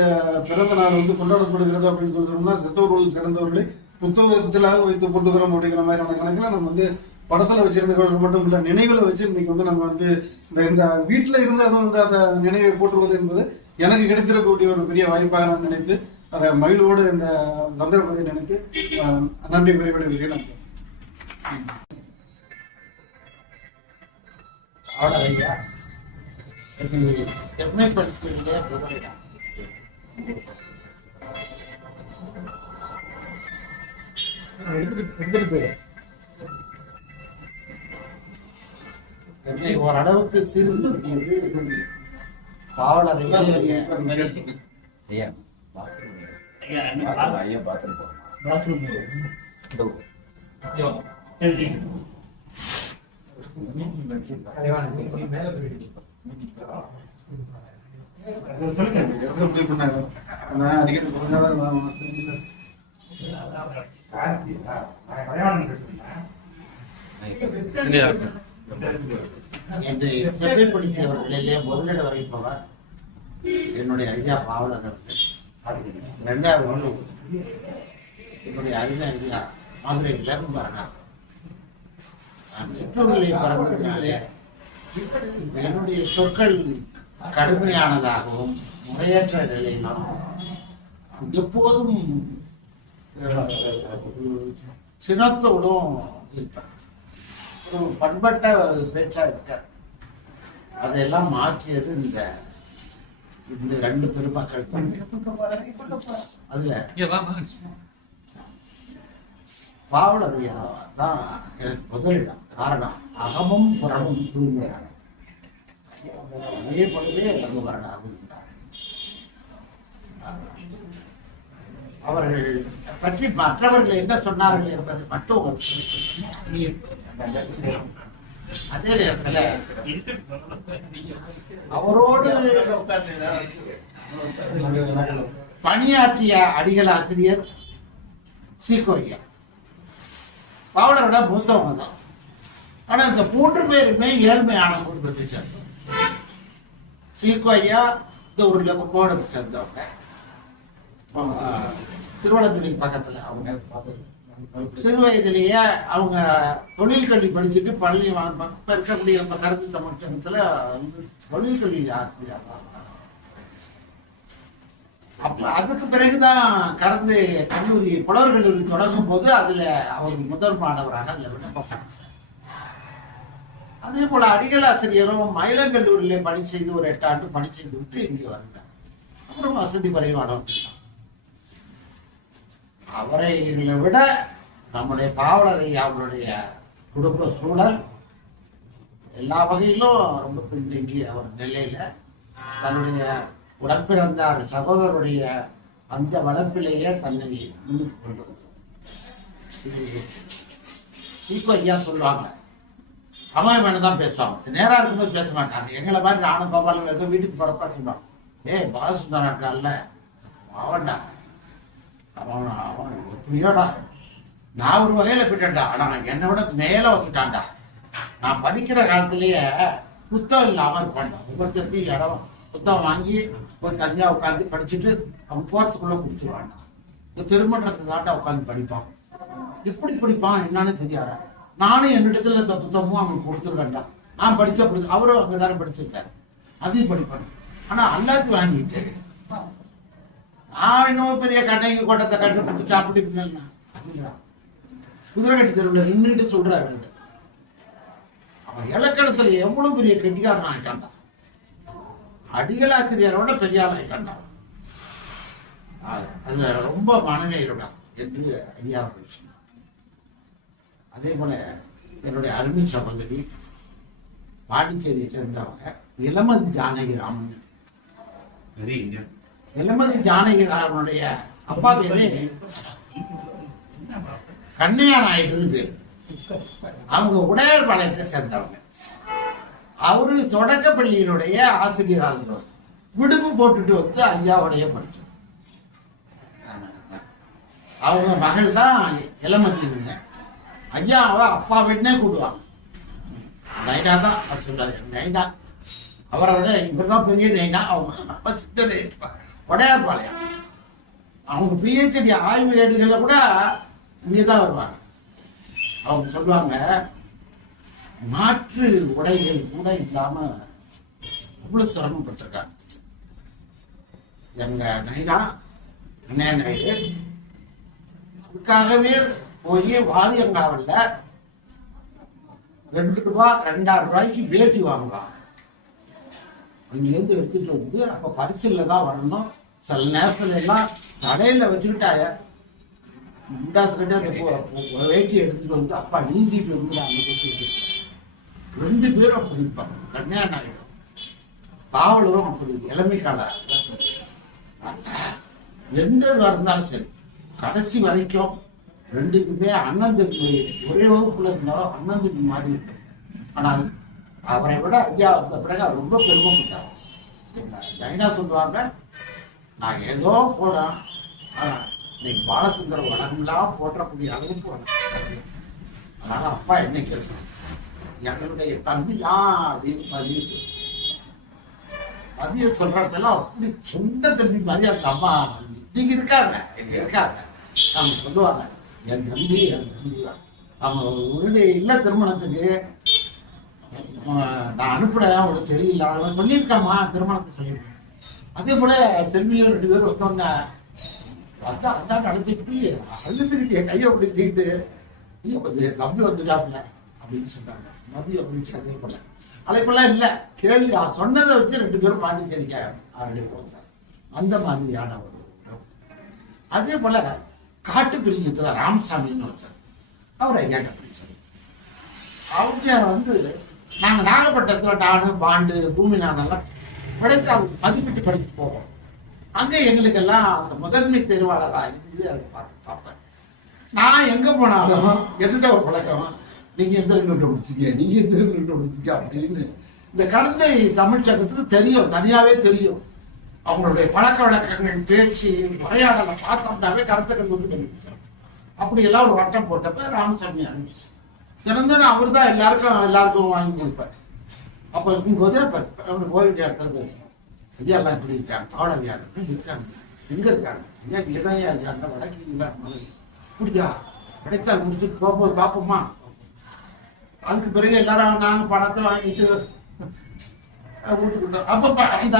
பிறந்த நாள் வந்து கொண்டாடப்படுகிறது அப்படின்னு சொல்லிட்டோம்னா செத்தவர்கள் சிறந்தவர்களை புத்தகத்திலாக வைத்து கொண்டுக்கிறோம் அப்படிங்கிற மாதிரியான கணக்கில் நம்ம வந்து படத்துல வச்சிருந்தவர்கள் மட்டும் இல்லை, நினைவுல வச்சு இன்னைக்கு வந்து நம்ம வந்து இந்த வீட்டுல இருந்து அதுவும் வந்து அந்த நினைவை போற்றுவது என்பது எனக்கு கிடைத்திருக்கக்கூடிய ஒரு பெரிய வாய்ப்பாக நான் நினைத்து அதை மகிழ்வோடு இந்த சந்தர்ப்பத்தை நினைத்து நன்றி குறிப்பிடுகிறேன். அவ்வளோதையா இது செம்மைப்படுத்திய புகழிடம். எடுத்துட்டு போயிடு. என்னை ஓரளவுக்கு சீர்திருத்தியது பாவலரையா. ஐயா ஐயா பார்த்துருப்போம். பாத்ரூம் மேல போயிடுச்சு. என்னை செம்மைப்படுத்தியவர்களிலே முதலிட வகிப்பவர் என்னுடைய ஐயா பாவலர் அவர்கள். ரெண்டாவது என்னுடைய அருமை ஐயா மதுரையில் வரணும். நான் சிற்றூரிலே பறந்ததினாலே என்னுடைய சொற்கள் கடுமையானதாகவும் முறையற்ற நிலையிலும் எப்போதும் சினத்தோடும் இருப்பேன். ஒரு பண்பட்ட ஒரு பேச்சா இருக்காது. அதையெல்லாம் மாற்றியது இந்த ரெண்டு பெருமக்கள். அதுல பாவலரையா தான் எனக்கு முதலிடம். காரணம் அகமும் புறமும் தூய்மையான அதே போலவே ரகுவரனாக இருந்தார். அவர்கள் பற்றி மற்றவர்கள் என்ன சொன்னார்கள் என்பது மட்டும் அதே நேரத்தில் அவரோடு பணியாற்றிய அடிகள் ஆசிரியர் சீக்கோய்யா பாவலரோட மூத்தவங்க தான். ஆனா இந்த 3 பேருமே ஏழ்மையான குடும்பத்தை சேர்ந்தவங்க. சீக்கோய்யா இந்த ஊர்ல கும்போணத்தை சேர்ந்தவங்க, திருவண்ணாமலை பக்கத்துல. அவங்க சிறு வயதிலேயே அவங்க தொழில் கல்வி படிச்சுட்டு பள்ளி இருக்கக்கூடிய நம்ம கருத்து தமிழகத்துல வந்து தொழில் கல்வி ஆசிரியர். அப்ப அதுக்கு பிறகுதான் கடந்து கல்லூரி புலவர் கல்லூரி தொடங்கும் போது அதுல அவர் முதல் மாணவராக அதுல விண்ணப்பம். அதே போல அடிகளாசிரியரும் மயிலங்கல்லூரியிலே பணி செய்து ஒரு 8 ஆண்டு பணி செய்து விட்டு இங்கே வருகிறார். அப்புறம் வசதி குறைவானவர். அவரை விட நம்முடைய பாவலரை அவருடைய குடும்ப சூழல் எல்லா வகையிலும் ரொம்ப பின்தங்கி அவர் நிலையில தன்னுடைய உடன்பிறந்தார் சகோதரருடைய அந்த வளர்ப்பிலேயே தன்னை முன்னுக்கு கொண்டு வந்தார். இது இப்போ ஐயா சொல்லுவாங்க, அவன் வேணுதான் பேசுவாங்க, நேரா இருக்கும்போது பேச மாட்டாங்க. எங்களை மாதிரி நானும் கோபாலம் ஏதோ வீட்டுக்கு படப்பாட்டிருப்பான். பாலசுந்தராட்டால அவன்டா அவன் எப்படியோடா நான் ஒரு வகையில போயிட்டேன்டா. ஆனா என்னை விட மேல வச்சுட்டான்டா. நான் படிக்கிற காலத்திலேயே புத்தகம் இல்லாம இருப்பான்டா. ஒவ்வொருத்தருக்கு இடம் புத்தகம் வாங்கி ஒரு தனியா உட்காந்து படிச்சுட்டு அவன் போறதுக்குள்ள குடிச்சிருவான்டா. இந்த பெருமன்றத்தை தாண்டா உட்காந்து படிப்பான். எப்படி படிப்பான் என்னன்னு தெரியாதா. நானும் என்னிடத்துல இந்த புத்தகமும் அவனுக்கு கொடுத்துருக்கேன்டா. நான் படிச்ச அவரும் அங்கதானே படிச்சிருக்காரு, அதையும் படிப்பான். ஆனா எல்லாத்தையும் வாங்கிட்டு நான் இன்னும் பெரிய கண்ணைக்கு கோட்டத்தை கண்டுபிடிச்சு அப்படி குதிரை கட்டி தெருவில் நின்றுட்டு சொல்றாரு. அவன் இலக்கணத்துல எவ்வளவு பெரிய கெட்டிக்காரன் ஆயிட்டான்டா. அடிகளாசிரியரோட பெரிய ஆள் ஆயிட்டான்டான். அது ரொம்ப மனநேருடா என்று ஐயா அவர்கள் சொன்னார். அதே போல என்னுடைய அருமை சகோதரி பாண்டிச்சேரியை சேர்ந்தவங்க இளமதி ஜானகி ராமன். இளமதி ஜானகி ராமனுடைய அப்பா பேரு கண்ணையா நாயுடுன்னு பேரு. அவங்க உடையார் பாளையத்தை சேர்ந்தவங்க. அவரு தொடக்கப்பள்ளியினுடைய ஆசிரியராக இருந்தவர். விடுப்பு போட்டுட்டு வந்து ஐயாவுடைய படிச்சோம். அவங்க மகள் தான் இளமதிங்க. ஐயாவை அப்பா வீட்டுனே கூடுவாங்க. நைனா தான் சொல்றாரு. நைனா அவரை விட இவர்தான் பெரிய நைனா. அவங்க சித்த உடையார் பாளையம். அவங்க பிஹெச்டி ஆய்வு ஏடுகளை கூட இங்கேதான் வருவாங்க. அவங்க சொல்லுவாங்க, மாற்று உடைகள் கூட இல்லாம அவ்வளவு சிரமப்பட்டிருக்காங்க. எங்க நைனா அண்ணே நாயுடு அதுக்காகவே போய் வாரியங்காவல்ல 2 ரூபாய் 2000 ரூபாய்க்கு வேட்டி வாங்குவாங்க. அங்கிருந்து எடுத்துட்டு வந்து அப்ப பரிசில தான் வரணும். சில நேரத்துல எல்லாம் கடையில வச்சுக்கிட்டாய முண்டாசுக்கிட்டே அந்த வேட்டி எடுத்துட்டு வந்து அப்பா நீந்திட்டு வந்து அங்க கொடுத்துட்டு 2 பேரும் அப்படி இருப்பாங்க. கண்ணையா நாயுடு காவலரும் அப்படி இளமைக்கால எந்த இருந்தாலும் சரி கடைசி வரைக்கும் 2 அண்ணன் தம்பி ஒரே வகுப்புல இருந்தாலும் அண்ணன் தம்பி மாறி இருக்கு. ஆனால் அவரை விட ஐயா வந்த பிறகு அவர் ரொம்ப பெருமைப்பட்டார். நைனா சொல்லுவாங்க, நான் ஏதோ போனேன், ஆனா இன்னைக்கு பாலசுந்தர வளங்களாம் போற்றக்கூடிய அளவுக்கு வளர்ந்து. அதனால அப்பா என்ன கேட்கணும், எங்களுடைய தம்பி தான் அப்படின்னு பதிய சொல்றப்பெல்லாம் அப்படி சொந்த தம்பி மாதிரி அந்த அம்மா இன்னைக்கு இருக்காங்க அவங்க சொல்லுவாங்க, என் தம்பி தான். அவங்க உன்னுடைய இல்ல திருமணத்துக்கு நான் அனுப்புறேன், அவளுக்கு தெரியல, அவளை சொல்லியிருக்காமா திருமணத்தை சொல்லியிருக்கேன். அதே போல செல்வியும் 2 பேரும் ஒருத்தவங்க அதான் நடத்திட்டு அழுதுகிட்டே கையை பிடிச்சிக்கிட்டு தம்பி வந்துட்டாப்ல அப்படின்னு சொன்னாங்க. மதியம் வந்துச்சு. அதே போல அழைப்பெல்லாம் இல்லை, கேள்வி சொன்னதை வச்சு 2 பேரும் பாண்டிச்சேரிக்க ஆரம்பி போட்டாங்க. அந்த மாதிரியான ஒரு உறவு. அதே போல காட்டு பிரிஞ்சத்துல ராமசாமின்னு ஒருத்தர், அவரை கேட்ட பிடிச்சார். அவங்க நாங்க நாகப்பட்டினத்துல நானு பாண்டு பூமிநாதெல்லாம் படித்து மதிப்பீட்டு படிக்க போவோம். அங்க எங்களுக்கெல்லாம் அந்த முதன்மை தேர்வாளராக இருந்து அதை பார்ப்பேன். நான் எங்க போனாலும் என்கிட்ட ஒரு பழக்கம், நீங்க எந்த யூனிட்டை முடிச்சிக்க, நீங்க எந்த யூனிட்டை முடிச்சிக்க அப்படின்னு. இந்த கடந்தை தமிழ் சங்கத்துக்கு தெரியும், தனியாவே தெரியும். அவங்களுடைய பழக்க வழக்கங்கள், பேச்சு, உரையாடலை பார்த்தோம்னாவே கருத்தை கண்டு கண்டுபிடிச்சாங்க. அப்படி எல்லாம் ஒரு வட்டம் போட்டப்ப ராமசாமி அனுப்பிச்சு திறந்தேன். அவர் தான் எல்லாருக்கும் வாங்கி கொடுப்பார். அப்ப இருக்கும்போது கோவில் இடத்துல போய் ஐயா எல்லாம் இப்படி இருக்காங்க, பாவலவியார் இருக்காங்க, எங்க இருக்காங்க, ஐயா இங்கதான் இருக்காங்க, வடக்கீங்களா பிடிக்கா கிடைத்தால் முடிச்சுட்டு போகும்போது பார்ப்போமா. அதுக்கு பிறகு எல்லாரும் நாங்க பணத்தை வாங்கிட்டு வீட்டுக்கிட்டோம். அப்ப அந்த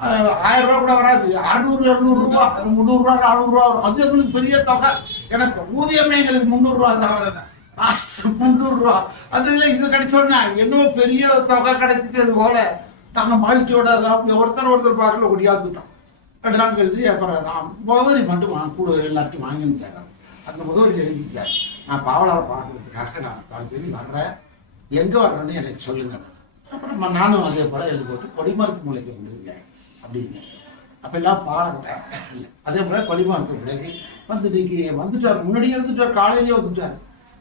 1000 ரூபா கூட வராது, 600 700 ரூபா 300 ரூபா 400 ரூபா வரும். அது எங்களுக்கு பெரிய தொகை. எனக்கு ஊதியமே எங்களுக்கு 300 ரூபா தான். 300 ரூபா அதுல இது கிடைச்சோன்னா இன்னும் பெரிய தொகை கிடைச்சிட்டு போல நாங்க மகிழ்ச்சியோட ஒருத்தர் பார்க்கல ஒடியாந்துட்டோம். 2 நாள் கழிச்சு அப்புறம் நான் முகவரி மட்டும் கூட எல்லாத்தையும் வாங்கின்னு தரேன். அந்த முகவரி எழுதிட்டார். நான் பாவலாவை பார்க்கறதுக்காக நான் தேதி வர்றேன், எங்க வர்றேன்னு எனக்கு சொல்லுங்க. அப்புறம் நானும் அதே போல எழுதி போட்டு கொடிமரத்து மூலைக்கு வந்துருக்கேன் அப்படின்னு. அப்ப எல்லாம் பாருங்க. அதே போல கொடிமரத்து மூலைக்கு வந்துட்டார். முன்னாடியே வந்துட்டார், காலையிலேயே வந்துட்டார்.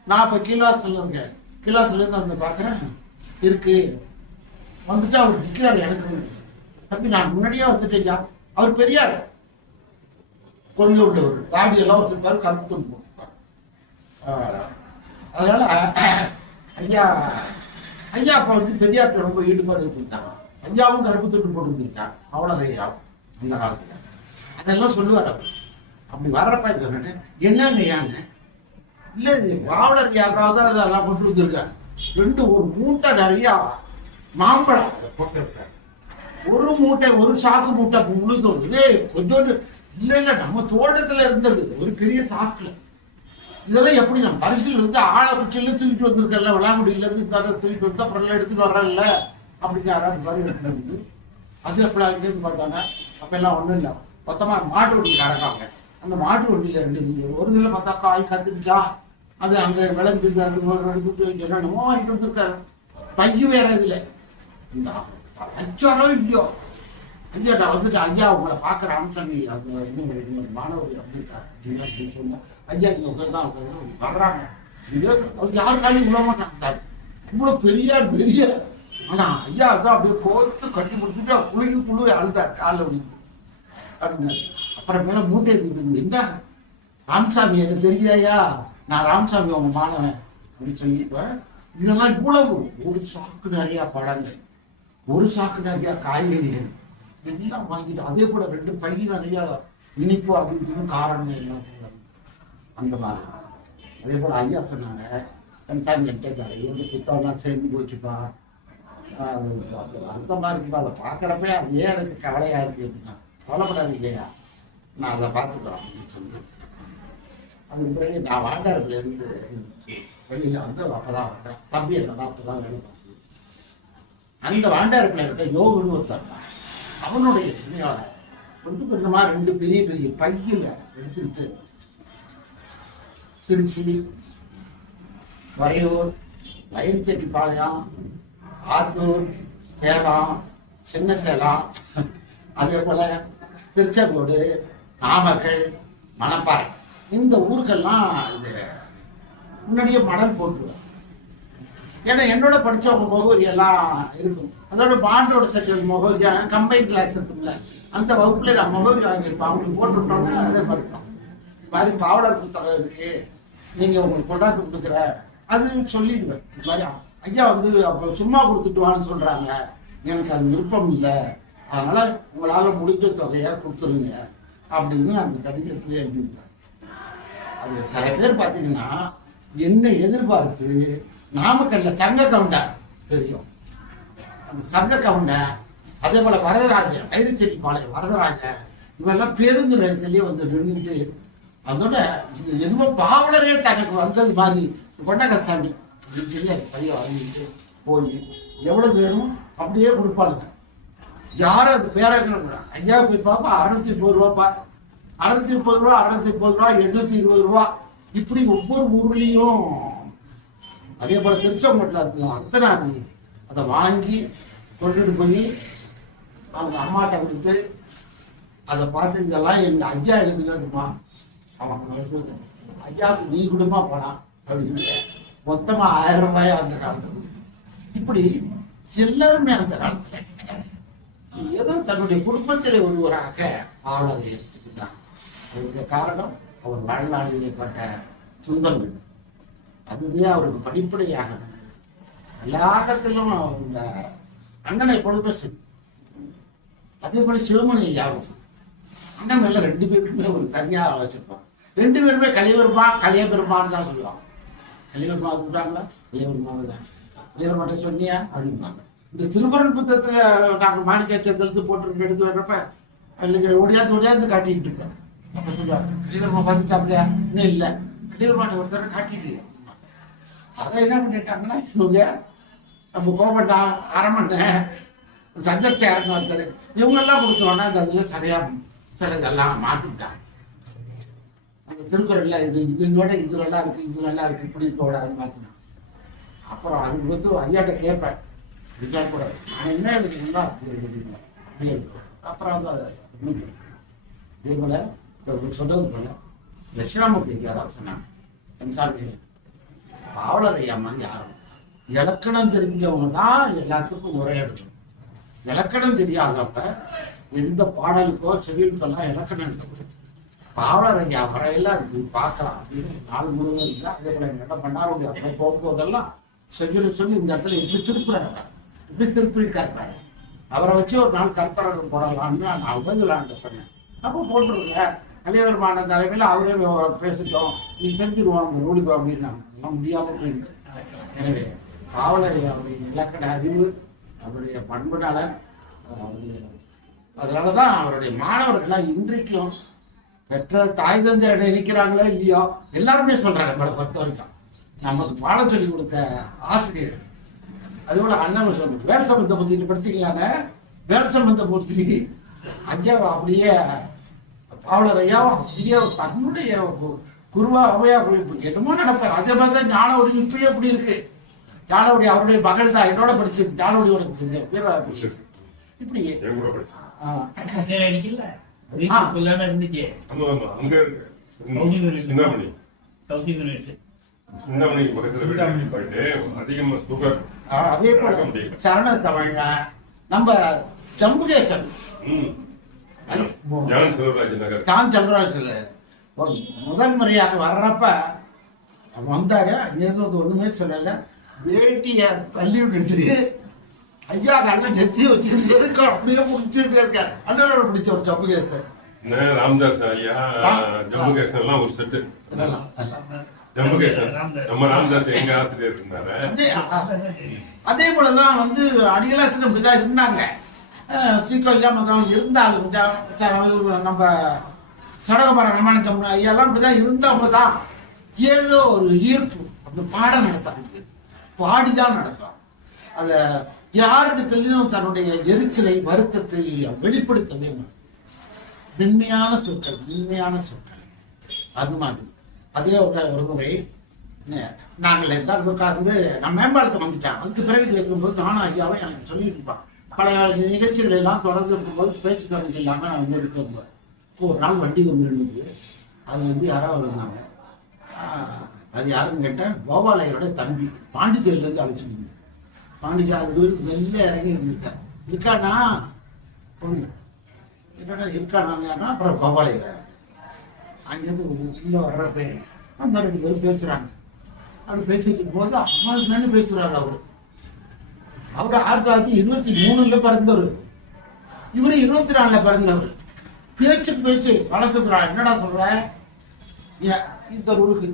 நான் இப்ப கீழாசில இருக்கேன். கீழாசில இருந்து வந்து பாக்குறேன் இருக்கு. வந்துட்டு அவர் நிக்கிறாரு. எனக்கு தம்பி நான் முன்னாடியே வந்துட்டேங்க. அவர் பெரியார், கொள்ளு உள்ளவர், தாடியெல்லாம் வச்சிருப்பாரு, கருப்பு துணி போட்டிருப்பாரு. அதனால ஐயா அப்ப பெரியார்ட்ட ரொம்ப ஈடுபாடு எடுத்துக்கிட்டாங்க. ஐயாவும் கருப்பு துணி போட்டு வந்துருக்காங்க. அவ்வளவு ஐயாவும் இந்த காலத்துல அதெல்லாம் சொல்லுவார் அவர். அப்படி வர்றப்ப சொன்னேன், என்னங்க ஐயான்னு. இல்ல பாவலர் யாராவது அதெல்லாம் கொண்டு வந்திருக்காங்க. ஒரு மூட்டை நிறைய மாம்பழம் போட்டிருக்காரு. ஒரு மூட்டை, ஒரு சாக்கு மூட்டை முழுதும். இதே கொஞ்சோண்டு இல்ல நம்ம தோட்டத்துல இருந்தது ஒரு பெரிய சாக்குல இதெல்லாம் எப்படி நம்ம பரிசில் இருந்து ஆழப்பட்டியில தூக்கிட்டு வந்திருக்கல, விளாங்குடியில இருந்து இந்த தூக்கிட்டு வந்து அப்புறம் எடுத்துட்டு வர்றல அப்படின்னு யாராவது பாரு எடுத்துட்டு அது எப்படி ஆகுதுன்னு பார்த்தாங்க. அப்ப எல்லாம் ஒண்ணும் இல்லை, மொத்தமா மாட்டு வண்டி கிடக்காங்க. அந்த மாட்டு வண்டியில 2 ஒரு இதுல பார்த்தா காய் கத்திரிக்காய் அது அங்க விளங்கு அது எடுத்துட்டு என்னென்னமோ வாங்கிட்டு வந்துருக்காரு. பைய வேற இதுல இந்த அச்சாரோ இல்லையோ ஐயா நான் வந்துட்டு ஐயா உங்களை பார்க்குற ராமசாமி அந்த இன்னும் மாணவர் வந்திருக்காரு அப்படின்னு சொன்னா ஐயா இங்க உட்கார்தான் வர்றாங்க. யாருக்காலையும் விட மாட்டாங்க, இவ்வளவு பெரிய ஆனா ஐயா தான் அப்படியே கோத்து கட்டி முடிச்சுட்டு குழுவி அழுதார் காலில் அப்படின்னு அப்படின்னு. அப்புறம் மேல மூட்டை எடுத்துக்கிட்டு என்ன ராமசாமி எனக்கு தெரியாயா, நான் ராமசாமி அவங்க மாணவன் அப்படின்னு சொல்லிப்பேன். இதெல்லாம் இவ்வளவு ஒரு சாக்கு நிறைய பழங்கள், ஒரு சாக்கு நிறைய காய்கறிகள் எல்லாம் வாங்கிட்டு அதே போல 2 பை நிறைய இனிப்பு அப்படின்னு காரணம் எல்லாம் அந்த மாதிரி. அதே போல ஐயா சொன்னாங்க சாமி எட்டாரு எந்த புத்தகம்லாம் சேர்ந்து போச்சுப்பா அந்த மாதிரி இருக்குப்பா, அதை பார்க்குறப்ப அது ஏன் எனக்கு கவலையா இருக்கு அப்படின்னா கவலைப்படாதீங்க ஐயா நான் அதை பார்த்துக்கிறோம் அப்படின்னு சொன்னேன். அதுக்கு பிறகு நான் வாண்டாரத்துல இருந்து வெளியில வந்து அப்பதான் வந்தேன். தம்பி என்னதான் அப்பதான் வேலை பார்த்தது. அந்த வாண்டாரத்துல இருக்க யோகன்னு ஒருத்தர் அவனுடைய துணையோட கொஞ்சம் கொஞ்சமா 2 பெரிய பையில எடுத்துக்கிட்டு திருச்சி, வரையூர், வயல்செட்டிப்பாளையம், ஆத்தூர், சேலம், சின்ன சேலம், அதே போல திருச்செங்கோடு, நாமக்கல், மணப்பாறை இந்த ஊருக்கெல்லாம் இது முன்னாடியே மணல் போட்டுருவேன். ஏன்னா என்னோட படிச்சவங்க முகவரி எல்லாம் இருக்கும், அதோட பாண்டோட சர்டிஃபிகேட் முகவரி கம்பைன் கிளாஸ் இருக்கும்ல அந்த வகுப்புல நான் முகவரி வாங்கியிருப்பேன். அவங்களுக்கு போட்டுவிட்டோம்னா அதே படிப்போம். மாதிரி பாவடா புத்தகம் இருக்கு நீங்க உங்களுக்கு கொண்டாந்து கொடுக்குற அது சொல்லிடுவேன். இது மாதிரி ஐயா வந்து அப்போ சும்மா கொடுத்துட்டுவான்னு சொல்றாங்க, எனக்கு அது விருப்பம் இல்லை, அதனால உங்களால முடிஞ்ச தொகையா கொடுத்துருங்க அப்படின்னு அந்த கடிதத்திலே எழுதியிருக்கேன். அது சில பேர் பார்த்தீங்கன்னா என்ன எதிர்பார்த்து நாமக்கல்ல சங்க கவுண்டர் தெரியும், அந்த சங்க கவுண்டர் அதே போல வரதராஜன், வயிறுச்செட்டிப்பாளையம் வரதராஜன் இவெல்லாம் பேருந்து நிலையத்திலேயே வந்து நின்றுட்டு அதோட இது என்னமோ பாவலரே தனக்கு வந்தது மாதிரி கொண்டகசாமி அப்படின்னு சொல்லி அது பைய வாங்கிட்டு போய் எவ்வளவு வேணும் அப்படியே கொடுப்பாங்க. யாரும் அது பேராக ஐயா போய் பார்ப்பா 630 ரூபாப்பா, 630 ரூபா, 630 ரூபா, 820 ரூபா இப்படி ஒவ்வொரு ஊர்லேயும். அதே போல திருச்செங்கோட்டில் அடுத்த நாள் அதை வாங்கி கொண்டுட்டு போய் அவங்க அம்மாட்ட கொடுத்து அதை பார்த்து இதெல்லாம் எங்க ஐயா எழுதுமா அவன் ஐயாவுக்கு நீ குடும்பமா பணம் அப்படின்னு மொத்தமா 1000 ரூபாய் அந்த காலத்துல. இப்படி எல்லாருமே அந்த காலத்துல ஏதோ தன்னுடைய குடும்பத்திலே ஒருவராக ஆளுநரை எடுத்துக்கிட்டான். அதற்கு காரணம் அவர் வாழ்நாளிலே பட்ட துன்பங்கள், அதுதான் அவருக்கு படிப்படியாக எல்லா இடத்திலும் இந்த அண்ணனை கொடுமை சரி. அதே போல சிவமணி ஐயாவும் அண்ணன் மேல 2 பேருக்குமே ஒரு தனியா வச்சிருப்பான். 2 பேருமே கலியபெருமான்னு தான் சொல்லுவாங்க. கலியபெருமா சொல்றாங்களா, கலியபெருமாவை தான் கலியபெருமாட்ட சொன்னியா அப்படிம்பாங்க. இந்த திருக்குறள் புத்தகத்தை நாங்கள் மாணிக்கேற்றத்திலிருந்து போட்டு எடுத்து வர்றப்ப இல்லைங்க ஒடியாந்து காட்டிட்டு இருக்கேன். அப்ப சொல்லுவாங்க கலியபெருமா பார்த்துட்டாப்லையா, இன்னும் இல்லை கலியபெருமாட்ட ஒரு தடவை காட்டிட்டு. அதை என்ன பண்ணிட்டாங்கன்னா இவங்க நம்ம கோபட்டா அரமண்ண சந்தஸ்தாரன் ஒருத்தர் இவங்கெல்லாம் கொடுத்தோன்னா அந்த அதுல சரியா சில இதெல்லாம் மாற்றிட்டாங்க. அந்த திருக்குறள்ல இதோட இது நல்லா இருக்கு, இது நல்லா இருக்கு, இப்படி இருக்கக்கூடாதுன்னு மாற்றினாங்க. அப்புறம் அதுக்கு வந்து ஐயாட்ட கேட்பேன், விசாரிக்கூடாது நான் என்ன எழுதுனா அப்படி அப்புறம் அந்த இதே போல சொன்னது போல தட்சிணாமூர்த்தி யாராவது சொன்னாங்க பாவலர் ஐயா மாதிரி யாரும் இலக்கணம் தெரிஞ்சவங்க தான் எல்லாத்துக்கும் உரையாடணும். இலக்கணம் தெரியாதப்ப எந்த பாடலுக்கோ செவிலுக்கெல்லாம் இலக்கணம் இருக்குது. பாவலர் ஐயா வரையெல்லாம் இருக்கு பார்க்கலாம் அப்படின்னு 4 முருகன் இல்லை. அதே போல என்ன பண்ணாருடைய அப்போ போகும்போதெல்லாம் செவில சொல்லி இந்த இடத்துல இப்படி திருப்புறாங்க, இப்படி திருப்பிருக்காரு. அவரை வச்சு ஒரு நாள் கருத்தரங்கம் போடலாம்னு நான் உபதிலான்ட்டு சொன்னேன். அப்போ போட்டுருங்க கலியபெருமான தலைமையில் அவரே பேசிட்டோம், நீ செஞ்சிருவாங்க நூலுக்கு அப்படின்னாங்க. முடியாமல் போயிட்டு. எனவே பாவலர் அவருடைய இலக்கண அறிவு, அவருடைய பண்புனால அதனாலதான் அவருடைய மாணவர்கள்லாம் இன்றைக்கும் பெற்ற தாய் தந்தையர் இருக்கிறாங்களோ இல்லையோ எல்லாருமே சொல்றாங்க. நம்மளை பொறுத்த வரைக்கும் நமக்கு பாடம் சொல்லி கொடுத்த ஆசிரியர், அதுபோல அண்ணன் சொல்லுங்க வேல் சம்பந்தம் பத்தி படிச்சுக்கலான்னு வேல் சம்பந்தம் பற்றி அங்கே அப்படியே பாவலர் ஐயாவும் அப்படியே தன்னுடைய குருவா அவையா என்னமோ நடப்பார். அதே மாதிரி தான் ஞானவடி இப்பயே அப்படி இருக்கு. ஞானவடி அவருடைய மகள் தான் என்னோட படிச்சது. ஞானவடி உனக்கு பேர் இப்படி அதே போல சரண தமிழ்ல நம்ம ஜம்புகேசன் தான் செல்வராஜ் முதல் முறையாக வர்றப்ப வந்தாரு. அங்கிருந்து ஒண்ணுமே சொல்லல, வேட்டிய தள்ளி விட்டுட்டு ஐயா அண்ணன் நெத்திய வச்சு செருக்க அப்படியே முடிச்சுட்டே இருக்காரு. அண்ணனோட பிடிச்ச ஒரு ஜம்புகேசன் ராமதாஸ் ஐயா. ஜம்புகேசன் எல்லாம் ஒரு செட்டு. ஜம்புகேசன் நம்ம ராமதாஸ் எங்க ஆசிரியர் இருந்தாரு. அதே போலதான் வந்து அடிகளாசன் அப்படிதான் இருந்தாங்க. சீக்கோ ஐயாம தான் இருந்தாலும் நம்ம சடகபர ரமாணிக்கம் ஐயாலாம் இப்படிதான் இருந்தவங்க தான். ஏதோ ஒரு ஈர்ப்பு அந்த பாடம் நடத்த முடியாது, பாடிதான் நடத்தும். அத யாரிடத்திலையும் தன்னுடைய எரிச்சலை வருத்தத்தை வெளிப்படுத்தவே மாட்டோம். மென்மையான சொற்கள், மென்மையான சொற்கள். அது மாதிரி அதே ஒரு முறை நாங்கள் எல்லாரும் உட்கார்ந்து நான் மேம்பாலத்தை வந்துட்டேன். அதுக்கு பிறகு இருக்கும்போது நானும் ஐயாவும் எனக்கு சொல்லிட்டு இருப்பான். பல நிகழ்ச்சிகள் எல்லாம் தொடர்ந்து இருக்கும்போது பேச்சு தொடர்ந்து இல்லாமல் நான் வந்து இருக்கும்போது ஒரு நாள் வண்டி வந்து இருந்தது. அது வந்து யாராவது இருந்தாங்க. அது யாருன்னு கேட்டேன், கோபாலையோட தம்பி பாண்டிச்சேரியிலேருந்து அழைச்சிட்டு பாண்டிச்சேரி அது வெளில இறங்கி இருந்திருக்கேன். இருக்கானா பொண்ணு என்னடா இருக்கானா, அப்புறம் கோபாலையோட அங்கேருந்து உள்ள வர்றப்ப அந்த 2 பேரும் பேசுறாங்க. அப்படி பேசிட்டு போது அம்மா மேலே பேசுறாரு. அவரு 1923 பிறந்தவர், இவரு 24 பிறந்தவர். பேச்சுக்கு பேச்சு வளர்த்துறா. என்னடா சொல்ற, இந்த ஊருக்கு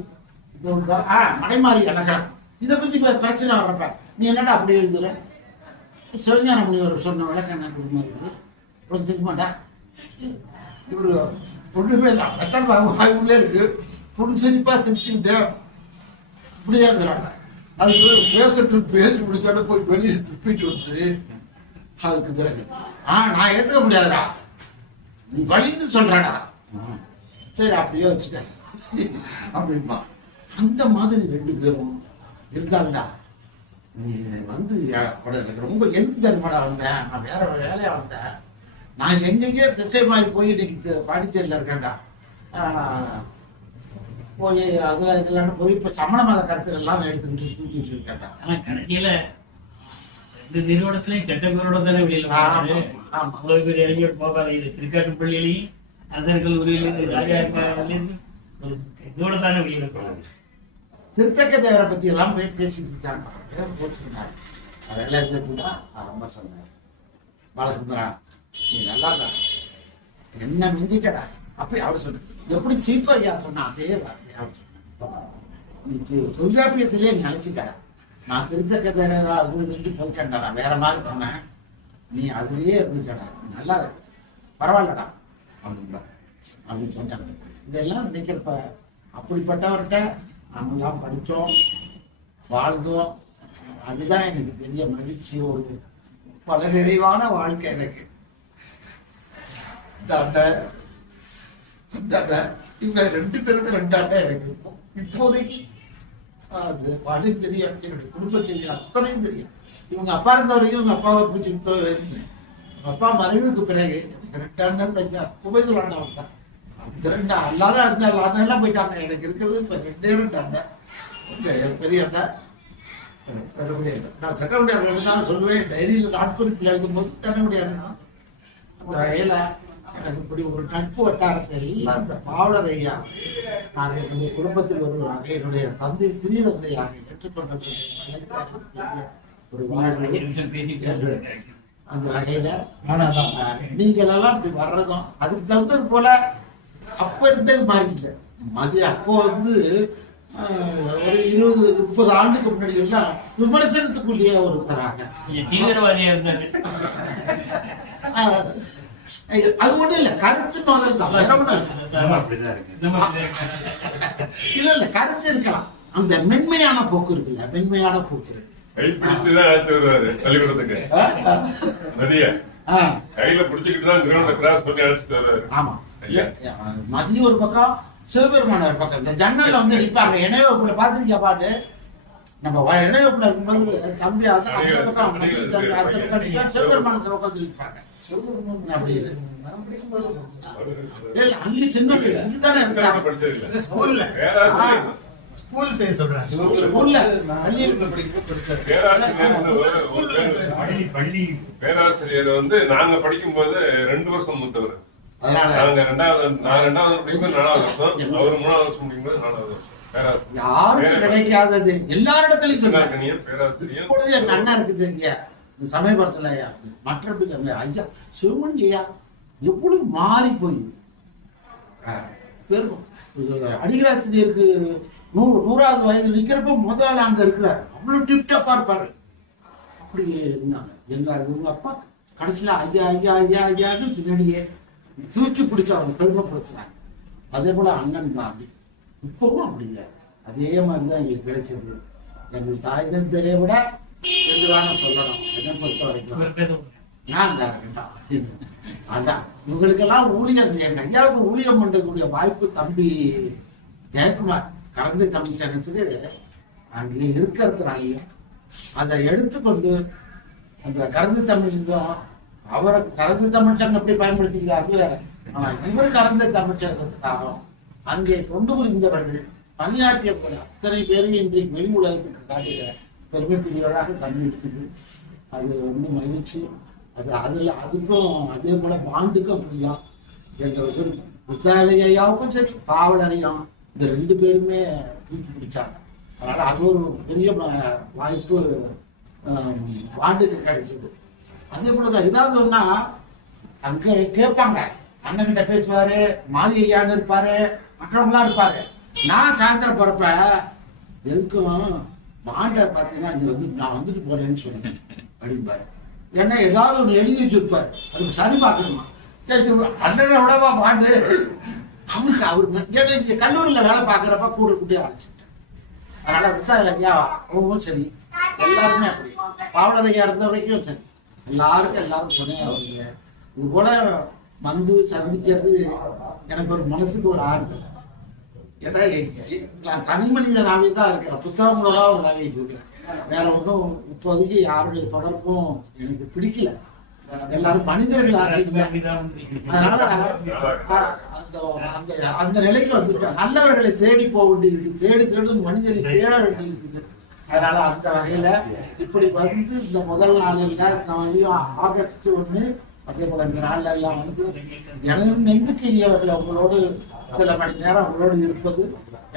இந்த ஊருக்கு மடைமாறி இலக்கணம் இதை பத்தி பிரச்சனை வர்றப்ப நீ என்னடா அப்படி எழுதுற? சிவஞான முனிவர் சொன்ன விளக்கம் என்ன தெரியுமா? தெரிஞ்ச மாட்டா. இவரு ஒன்றுமே இல்லை, வெத்தல் வாயுள்ளே இருக்கு. பொண்ணு சிரிப்பா சிரிச்சுக்கிட்டு இப்படியே இருக்கிறாங்க. அதுக்கு பேசிட்டு பேசி முடிச்சோட போய் வெளியே துப்பிட்டு வந்து அதுக்கு பிறகு நான் ஏத்துக்க முடியாதுடா, நீ வலிந்து சொல்றடா. சரி அப்படியே வச்சுக்க அப்படின்பா. அந்த மாதிரி 2 பேரும் இருந்தாங்கடா. நீ வந்து எனக்கு ரொம்ப எதுக்கு தருமாடா வந்தேன், நான் வேற வேலையா வந்தேன். நான் எங்கெங்கேயோ திசை மாதிரி போய் இன்னைக்கு பாண்டிச்சேரியில் இருக்கேன்டா. போய் அதுல இதெல்லாம் போய் இப்ப சமண மத கருத்துக்கள் எல்லாம் எடுத்துக்கிட்டு தூக்கிட்டு இருக்கேன்டா. ஆனா கடைசியில இந்த நிறுவனத்திலையும் கெட்ட பேரோட தானே வெளியில அவ்வளவு பேர் இளைஞர் போகாத. இது திருக்காட்டு பள்ளியிலையும் அரசர் கல்லூரியிலிருந்து ராஜா இதோட தானே வெளியில போறாங்க. திருத்தக்க தேவரை பத்தி எல்லாம் போய் பேசிட்டு இருக்காங்க. போச்சுருந்தாரு அதெல்லாம் தான் ரொம்ப சொன்னார். பாலசுந்தரா நீ நல்லா இருந்தா என்ன மிஞ்சிட்டடா அப்படி அவர் சொன்ன. எப்படி சீக்கோரியா சொன்னா அதே வார்த்தையா நீ தொல்காப்பியத்திலேயே நினைச்சுக்கடா. நான் திருத்தக்க தேவரா போயிட்டேன்டா, வேற மாதிரி சொன்னேன், நீ அதுலயே இருந்துக்கடா, நல்லா பரவாயில்லடா அப்படின்னு சொன்னாங்க. இதெல்லாம் நினைக்கிறப்ப அப்படிப்பட்டவர்கிட்ட நம்மளாம் படித்தோம் வாழ்ந்தோம். அதுதான் எனக்கு பெரிய மகிழ்ச்சி, ஒரு பல நிறைவான வாழ்க்கை எனக்கு. இவங்க 2 பேருமே 2 ஆண்டா எனக்கு இருக்கும். இப்போதைக்கு அது பழி தெரியும், என்னுடைய குடும்பத்தை அத்தனையும் தெரியும். இவங்க அப்பா இருந்த வரைக்கும் இவங்க அப்பாவை பிடிச்சிட்டு இருந்தேன். அப்பா மறைவுக்கு பிறகு எனக்கு 2 ஆண்டு தெரிஞ்சா குவைதல் ஆண்டவன் தான். அந்த 2 எல்லாரும் எல்லாம் போயிட்டாங்க. எனக்கு இருக்கிறது இப்ப 2 ஆண்டை, பெரிய ஆண்டா நான் செகண்ட் தான் சொல்லுவேன். டைரியில் நாட்குறிப்பில் எழுதும் போது தன்னுடைய அந்த வகையில எனக்கு இப்படி ஒரு நட்பு வட்டாரத்தை எல்லாம் இந்த பாவலர் ஐயா நான் என்னுடைய குடும்பத்தில் ஒருவராக என்னுடைய தந்தை சிறிய தந்தையாக ஏற்றுக்கொண்ட ஒரு அந்த வகையில நீங்கள் எல்லாம் இப்படி வர்றதும் அதுக்கு தகுந்தது போல அப்ப இருந்தது மாதிரி மதிய அப்போ வந்து ஒரு 20-30 ஆண்டுக்கு முன்னாடி எல்லாம் விமர்சனத்துக்குள்ளேயே ஒருத்தராக தீவிரவாதியா இருந்தாரு. அது ஒண்ணும் இல்ல, கருத்து முதல் தான், வேற ஒண்ணும் இல்ல. இல்ல இல்ல, கருத்து இருக்கலாம், அந்த மென்மையான போக்கு இருக்குல்ல, மென்மையான போக்கு. கைப்பிடிச்சுதான் அழைத்து வருவாரு பள்ளிக்கூடத்துக்கு. நதிய கையில பிடிச்சுக்கிட்டு தான் கிரவுண்ட கிராஸ் பண்ணி அழைச்சிட்டு வருவாரு. ஆமா, மதியம் ஒரு பக்கம், சிவபெருமான ஒரு பக்கம். இந்த ஜன்னல்ல வந்து நிற்பாங்க, இணையவப்புல பாத்திருக்கியா பாட்டு, நம்ம இணையவப்புல இருக்கும்போது தம்பி அந்த பக்கம் சிவபெருமானத்தை உட்காந்து நிற்பாங்க. அப்படி அங்கே சின்ன இங்கதானே இருக்காங்க ஸ்கூல்ல ஸ்கூல் செய்ய சொல்றாங்க. பேராசிரியர் வந்து நாங்க படிக்கும் போது 2 வருஷம் மூத்தவர். நான் 2வது படிக்கும்போது 4வது வருஷம், அவரு 3வது வருஷம் படிக்கும்போது 4வது வருஷம். பேராசிரியர் யாருக்கும் கிடைக்காதது எல்லாரிடத்திலையும் பேராசிரியர். இப்பொழுது எங்க அண்ணா இருக்குது இங்க இந்த சமயபுரத்துல மற்ற ஐயா சிவமணி ஐயா எப்பொழுது மாறி போய் அடிகளாசிரியருக்கு 100வது வயது நிக்கிறப்ப முதல்ல அங்க இருக்கிறார், அவ்வளவு டிப்டாப்பா இருப்பாரு. அப்படியே இருந்தாங்க எல்லாரும். இவங்க அப்பா கடைசியில ஐயா ஐயா ஐயா ஐயான்னு பின்னாடியே தூக்கி பிடிச்சு அவங்க பெருமைப்படுத்துறாங்க. அதே போல அண்ணன் தான் அப்படி, இப்பவும் அப்படிங்க. அதே மாதிரிதான் எங்களுக்கு கிடைச்சது. எங்களுக்கு தாய் தான் தெரிய விட எது வேணும் சொல்லணும். என்னை பொறுத்த வரைக்கும் நான் தான் இருக்கேன். அதான் இவங்களுக்கெல்லாம் ஊழியம், என் ஐயாவுக்கு ஊழியம் பண்ணக்கூடிய வாய்ப்பு தம்பி ஜெயக்குமார் கலந்து தமிழ்ச்சங்கத்துக்கு அங்கே இருக்கிறதுனாலையும் அதை எடுத்துக்கொண்டு அந்த கலந்து தமிழ்ச்சங்கம் அவரை கலந்து தமிழ்ச்சங்கம் எப்படி பயன்படுத்திக்கிறது அது வேற. ஆனா இவர் கலந்து தமிழ்ச்சங்கத்துக்காக அங்கே தொண்டு புரிந்தவர்கள் பணியாற்றிய போல அத்தனை பேரும் இன்றைக்கு வெளி உலகத்துக்கு காட்டுகிற பெருமைக்குரியவராக கல்வி இருக்குது. அது வந்து மகிழ்ச்சி. அதுக்கும் அதே போல பாண்டுக்கும் அப்படிதான். எங்களுக்கு வித்தாலயாவுக்கும் சரி பாவலரையும் இந்த 2 பேருமே தூக்கி பிடிச்சாங்க. அதனால அது ஒரு பெரிய வாய்ப்பு பாண்டுக்கு கிடைச்சது. அதே போலதான் ஏதாவது ஒன்னா அங்க கேட்பாங்க, அண்ணன் கிட்ட பேசுவாரு, மாதி ஐயான்னு இருப்பாரு, மற்றவங்களாம் இருப்பாரு. நான் சாயந்தரம் போறப்ப எதுக்கும் பாண்டை பார்த்தீங்கன்னா இங்க வந்து நான் வந்துட்டு போறேன்னு சொன்னேன் அப்படின்பாரு. ஏன்னா ஏதாவது ஒன்று எழுதி வச்சிருப்பாரு, அதுக்கு சரி பார்க்கணுமா. அண்ணனை விடவா பாண்டு அவருக்கு அவரு கல்லூரியில வேலை பார்க்குறப்ப கூட கூட்டியே அழைச்சிட்டேன். அதனால வித்தா ரொம்பவும் சரி, எல்லாருமே அப்படி. பாவலரையா இருந்த வரைக்கும் சரி, எல்லாரும் துணையா வருங்க. இது போல வந்து சந்திக்கிறது எனக்கு ஒரு மனசுக்கு ஒரு ஆறுதல். ஏன்னா நான் தனி மனிதனாவே தான் இருக்கிறேன், புத்தகங்களோட ஒரு நகைட்டு இருக்கிறேன். வேற ஒன்றும் இப்போதைக்கு யாருடைய தொடர்பும் எனக்கு பிடிக்கல. எல்லாரும் மனிதர்களாக. அதனால அந்த நிலைக்கு வந்துட்டேன். நல்லவர்களை தேடி போக வேண்டியிருக்கு, தேடும் மனிதரை தேட வேண்டியிருக்குது. அதனால அந்த வகையில இப்படி வந்து இந்த முதல் நாளில் ஆகஸ்ட் 1 அதே போல இந்த நாள்ல எல்லாம் வந்து எனக்கு நெருங்கியவர்கள் அவங்களோடு சில மணி நேரம் அவங்களோடு இருப்பது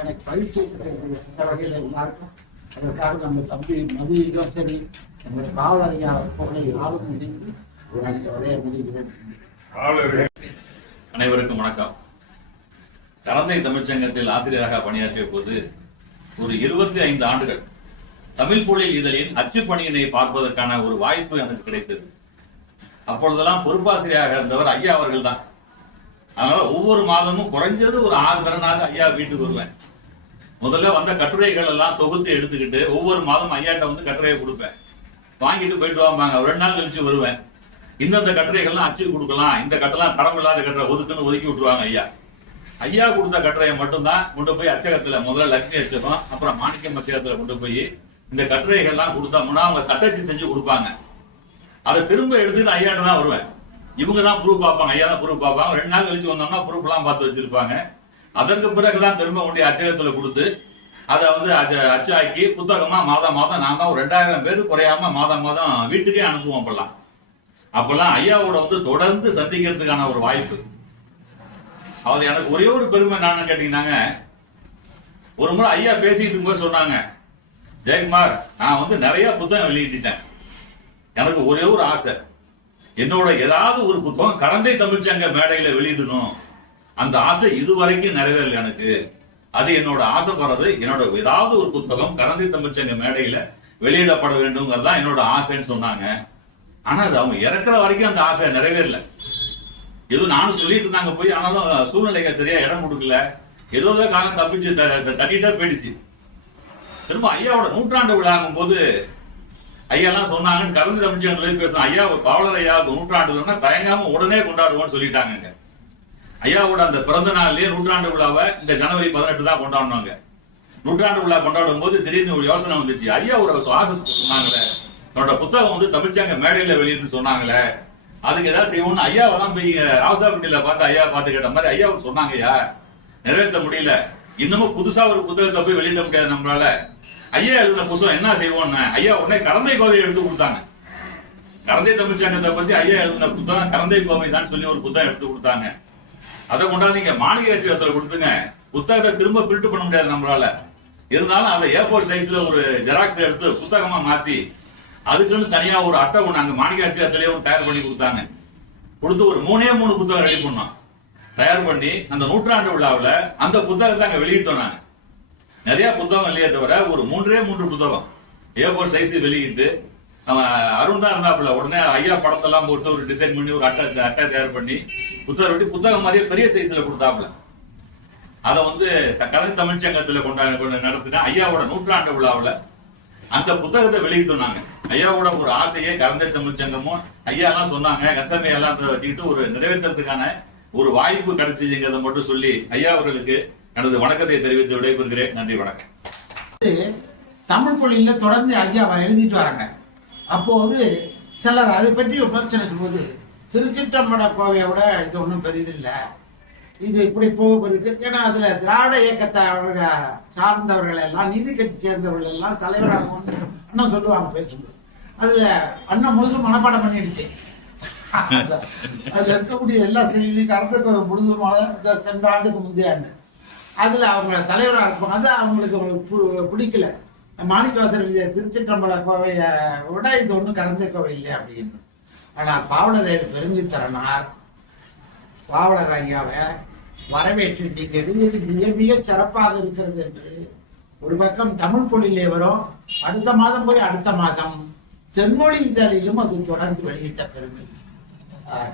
எனக்கு பயிற்சி இருக்கிறது. இந்த வகையில எல்லாருக்கும் அதற்காக நம்ம தம்பி மதியம் சரி, நம்முடைய காவலரையா பொருளை ஆளும் இணைந்து அனைவருக்கும் வணக்கம். கரந்தை தமிழ்ச்சங்கத்தில் ஆசிரியராக பணியாற்றிய போது ஒரு 25 ஆண்டுகள் தமிழ் பொழில் இதழின் அச்சு பணியினை பார்ப்பதற்கான ஒரு வாய்ப்பு எனக்கு கிடைத்தது. அப்பொழுதெல்லாம் பொறுப்பாசிரியராக இருந்தவர் ஐயா அவர்கள் தான். அதனால ஒவ்வொரு மாதமும் குறைஞ்சது ஒரு 6 தடனாவது ஐயா வீட்டுக்கு வருவேன். முதல்ல வந்த கட்டுரைகள் எல்லாம் தொகுத்து எடுத்துக்கிட்டு ஒவ்வொரு மாதம் ஐயாட்ட வந்து கட்டுரையை கொடுப்பேன். வாங்கிட்டு போயிட்டு வாங்க. 2 நாள் கழிச்சு வருவேன். இந்தந்த கட்டுரைகள்லாம் அச்சு கொடுக்கலாம், இந்த கட்டெல்லாம் தரம் இல்லாத கட்டுரை ஒதுக்குன்னு ஒதுக்கி விட்டுருவாங்க ஐயா. ஐயா கொடுத்த கட்டுரையை மட்டும்தான் கொண்டு போய் அச்சகத்துல முதல்ல லக்ஷ்மி அச்சகம், அப்புறம் மாணிக்கம் அச்சகத்துல கொண்டு போய் இந்த கட்டுரைகள்லாம் கொடுத்தோம்னா அவங்க தட்டச்சு செஞ்சு கொடுப்பாங்க. அதை திரும்ப எடுத்துட்டு ஐயாட்ட தான் வருவேன். இவங்க தான் ப்ரூஃப் பார்ப்பாங்க, ஐயா தான் ப்ரூஃப் பார்ப்பாங்க. 2 நாள் கழிச்சு வந்தோம்னா ப்ரூஃப் எல்லாம் பார்த்து வச்சிருப்பாங்க. அதற்கு பிறகுதான் திரும்ப கொண்டு அச்சகத்துல கொடுத்து அதை வந்து அச்சாக்கி புத்தகமா மாதம் நான் தான் ஒரு 2000 பேருக்கு குறையாம மாதம் வீட்டுக்கே அனுப்புவோம். அப்பெல்லாம் ஐயாவோட வந்து தொடர்ந்து சந்திக்கிறதுக்கான ஒரு வாய்ப்பு. அது எனக்கு ஒரே ஒரு பெருமை என்னன்னு கேட்டீங்கன்னாங்க, ஒரு முறை ஐயா பேசிட்டு இருக்கும்போது சொன்னாங்க, ஜெயக்குமார் நான் வந்து நிறைய புத்தகம் வெளியிட்டேன், எனக்கு ஒரே ஒரு ஆசை, என்னோட ஏதாவது ஒரு புத்தகம் கரந்தை தமிழ்ச்சங்க மேடையில வெளியிடணும். அந்த ஆசை இதுவரைக்கும் நிறைவேறல எனக்கு. அது என்னோட ஆசைப்படுறது, என்னோட ஏதாவது ஒரு புத்தகம் கரந்தை தமிழ்ச்சங்க மேடையில வெளியிடப்பட வேண்டும்ங்கிறதுதான் என்னோட ஆசைன்னு சொன்னாங்க. ஆனா அது அவங்க இறக்குற வரைக்கும் அந்த ஆசை நிறைவேறல. ஏதோ நானும் சொல்லிட்டு இருந்தாங்க போய், ஆனாலும் சூழ்நிலைகள் சரியா இடம் கொடுக்கல. ஏதோ காலம் தப்பிச்சு தட்டிட்டா போயிடுச்சு. திரும்ப ஐயாவோட 100ஆண்டு விழாங்கும் போது ஐயா எல்லாம் சொன்னாங்கன்னு கலந்து தமிழ்ச்சங்கத்துல பேசணும். ஐயா பாவலர் ஐயாவுக்கு 100ஆண்டு தயங்காம உடனே கொண்டாடுவோம்னு சொல்லிட்டாங்க. ஐயாவோட அந்த பிறந்த நாள்லயே 100ஆண்டு விழாவை இந்த ஜனவரி 18 தான் கொண்டாடுவாங்க. 100ஆண்டு விழா கொண்டாடும் போது திடீர்னு ஒரு யோசனை வந்துச்சு. ஐயா ஒரு சுவாசம் சொன்னாங்களே, என்னோட புத்தகம் தமிழ்ச்சங்க மேடையில வெளியிட்டு சொன்னாங்களே, அதுக்கு ஏதாவது செய்வோம்னு ஐயாவை தான் போய் ராவசாப்பட்டியில பார்த்து ஐயா பார்த்து கேட்ட மாதிரி ஐயா சொன்னாங்க. ஐயா நிறைவேற்ற முடியல, இன்னமும் புதுசா ஒரு புத்தகத்தை போய் வெளியிட முடியாது நம்மளால. ஐயா எழுதின புத்தகம் என்ன செய்வோம்னு ஐயா உடனே கரந்தை கோவை எடுத்து கொடுத்தாங்க. கரந்தை தமிழ்ச்சங்கத்தை பத்தி ஐயா எழுதின புத்தகம் கரந்தை கோவை தான் சொல்லி ஒரு புத்தகம் எடுத்து கொடுத்தாங்க. அதை கொண்டாந்து இங்க மாளிகையத்துல கொடுத்துங்க. புத்தகத்தை திரும்ப பிரிண்ட் பண்ண முடியாது நம்மளால. இருந்தாலும் அதை A4 சைஸ்ல ஒரு ஜெராக்ஸ் எடுத்து புத்தகமா மாத்தி அதுக்குன்னு தனியா ஒரு அட்டை ஒண்ணு அங்க மாணிக்காட்சியத்திலேயே தயார் பண்ணி கொடுத்தாங்க. கொடுத்து ஒரு 3 புத்தகம் ரெடி பண்ணோம். தயார் பண்ணி அந்த 100ஆண்டு விழாவில் அந்த புத்தகத்தை அங்க வெளியிட்டோம். நாங்க நிறைய புத்தகம் இல்லையே தவிர ஒரு 3 புத்தகம் A4 சைஸ் வெளியிட்டு, அருண் தான் இருந்தாப்புல உடனே ஐயா படத்தெல்லாம் போட்டு ஒரு டிசைன் பண்ணி ஒரு அட்டை தயார் பண்ணி புத்தகம் வெட்டி புத்தகம் மாதிரியே பெரிய சைஸ்ல கொடுத்தாப்புல. அதை கரந்தை தமிழ்ச்சங்கத்துல கொண்டாந்து நடத்தினா ஐயாவோட 100ஆண்டு விழாவில் அந்த புத்தகத்தை வெளியிட்டோம். நாங்க ஐயாவோட ஒரு ஆசையை கரந்தை தமிழ்ச்சங்கமும் ஐயா எல்லாம் சொன்னாங்க. கசமையெல்லாம் வச்சுக்கிட்டு ஒரு நிறைவேற்றத்துக்கான ஒரு வாய்ப்பு கிடைச்சிங்கிறத மட்டும் சொல்லி ஐயா அவர்களுக்கு எனது வணக்கத்தை தெரிவித்து விடைபெறுகிறேன். நன்றி, வணக்கம். தமிழ் மொழியில தொடர்ந்து ஐயாவை எழுதிட்டு வராங்க. அப்போது சிலர் அதை பற்றி விமர்சனம் போது திருச்சிற்றம்பல கோவையை விட இது ஒன்றும் பெரிதில்லை, இது இப்படி போயிருக்கு. ஏன்னா அதுல திராவிட இயக்கத்தை சார்ந்தவர்கள் எல்லாம், நீதி கட்சி சேர்ந்தவர்கள் எல்லாம் தலைவராக அண்ணன் சொல்லுவாங்க பேசும்போது. அதுல அண்ணன் முழுசும் மனப்பாடம் பண்ணிடுச்சு. அதுல இருக்கக்கூடிய எல்லா செய்தியும் கருத்து முழுதுமான சென்ற ஆண்டுக்கு முந்தைய ஆண்டு அதுல அவங்க தலைவராக இருப்பாங்க. அது அவங்களுக்கு பிடிக்கல. மாணிக்கவாசர் திருச்சிற்றம்பல கோவையை விட இது ஒன்றும் கரந்தை கோவை இல்லை அப்படின்னு. ஆனால் பாவலர் பெருந்தித்தரனார் பாவலர் ஐயாவை வரவேற்று நீங்க எழுதியது மிக மிக சிறப்பாக இருக்கிறது என்று ஒரு பக்கம் தமிழ் மொழியிலே வரும். அடுத்த மாதம் போய் அடுத்த மாதம் தென்மொழி இதழிலும் அது தொடர்ந்து வெளியிட்ட பெருமை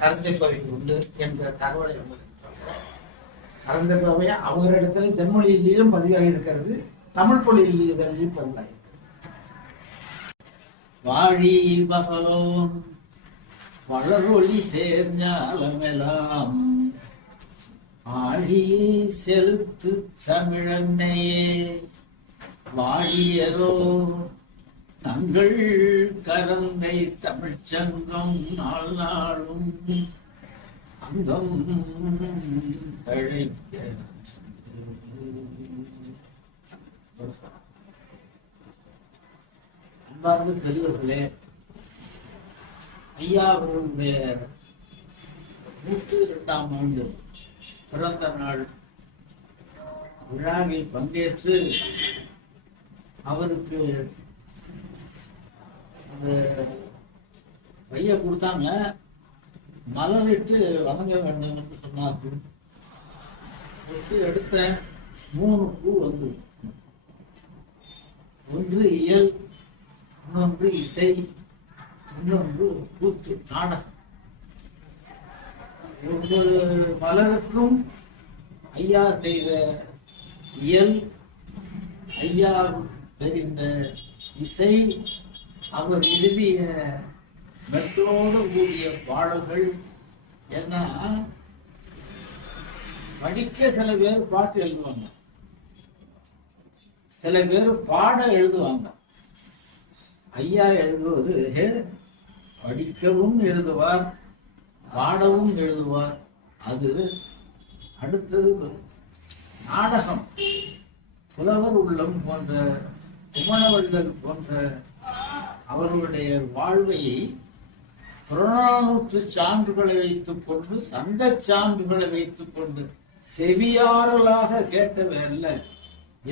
கரந்தை கோவைக்கு உண்டு என்கிற தகவலை உங்களுக்கு சொல்றேன். கரந்தை கோவை அவங்களிடத்துல தென்மொழியிலும் பதிவாகி இருக்கிறது, தமிழ் மொழி இதழிலும் பதிவாகி. வாழி பகலோன் வளரொளி சேர்ஞாலமெல்லாம் ஆழி செலுத்து தமிழன்னையே வாழியரோ தங்கள் கரந்தை தமிழ்ச்சங்கம் நாள் நாளும் அங்கம் தழைக்க. அன்பார்ந்த பெரியவர்களே, ஐயா அவர்களுடைய 102ஆம் ஆண்டு பிறந்த நாள் விழாவில் பங்கேற்று அவருக்கு அந்த பைய கொடுத்தாங்க. மலரிட்டு வணங்க வேண்டும் என்று சொன்னார்கள். எடுத்த 3 பூ வந்து, ஒன்று இயல், இன்னொன்று இசை, இன்னொன்று கூத்து நாடகம். ஒவ்வொரு மலருக்கும் ஐயா செய்த இயல், ஐயா தெரிந்த இசை, அவர் எழுதிய மெட்டோடு கூடிய பாடல்கள். ஏன்னா படிக்க சில பேர் பாட்டு எழுதுவாங்க, சில பேர் பாட எழுதுவாங்க. ஐயா எழுதுவது படிக்கவும் எழுதுவார், பாடவும் எழுதுவார். அது அடுத்தது நாடகம். புலவர் உள்ளம் போன்ற, குமணவள்ளல் போன்ற அவர்களுடைய வாழ்வை புறநானூற்று சான்றுகளை வைத்துக் கொண்டு, சங்க சான்றுகளை வைத்துக் கொண்டு செவியாறலாக கேட்டவை அல்ல,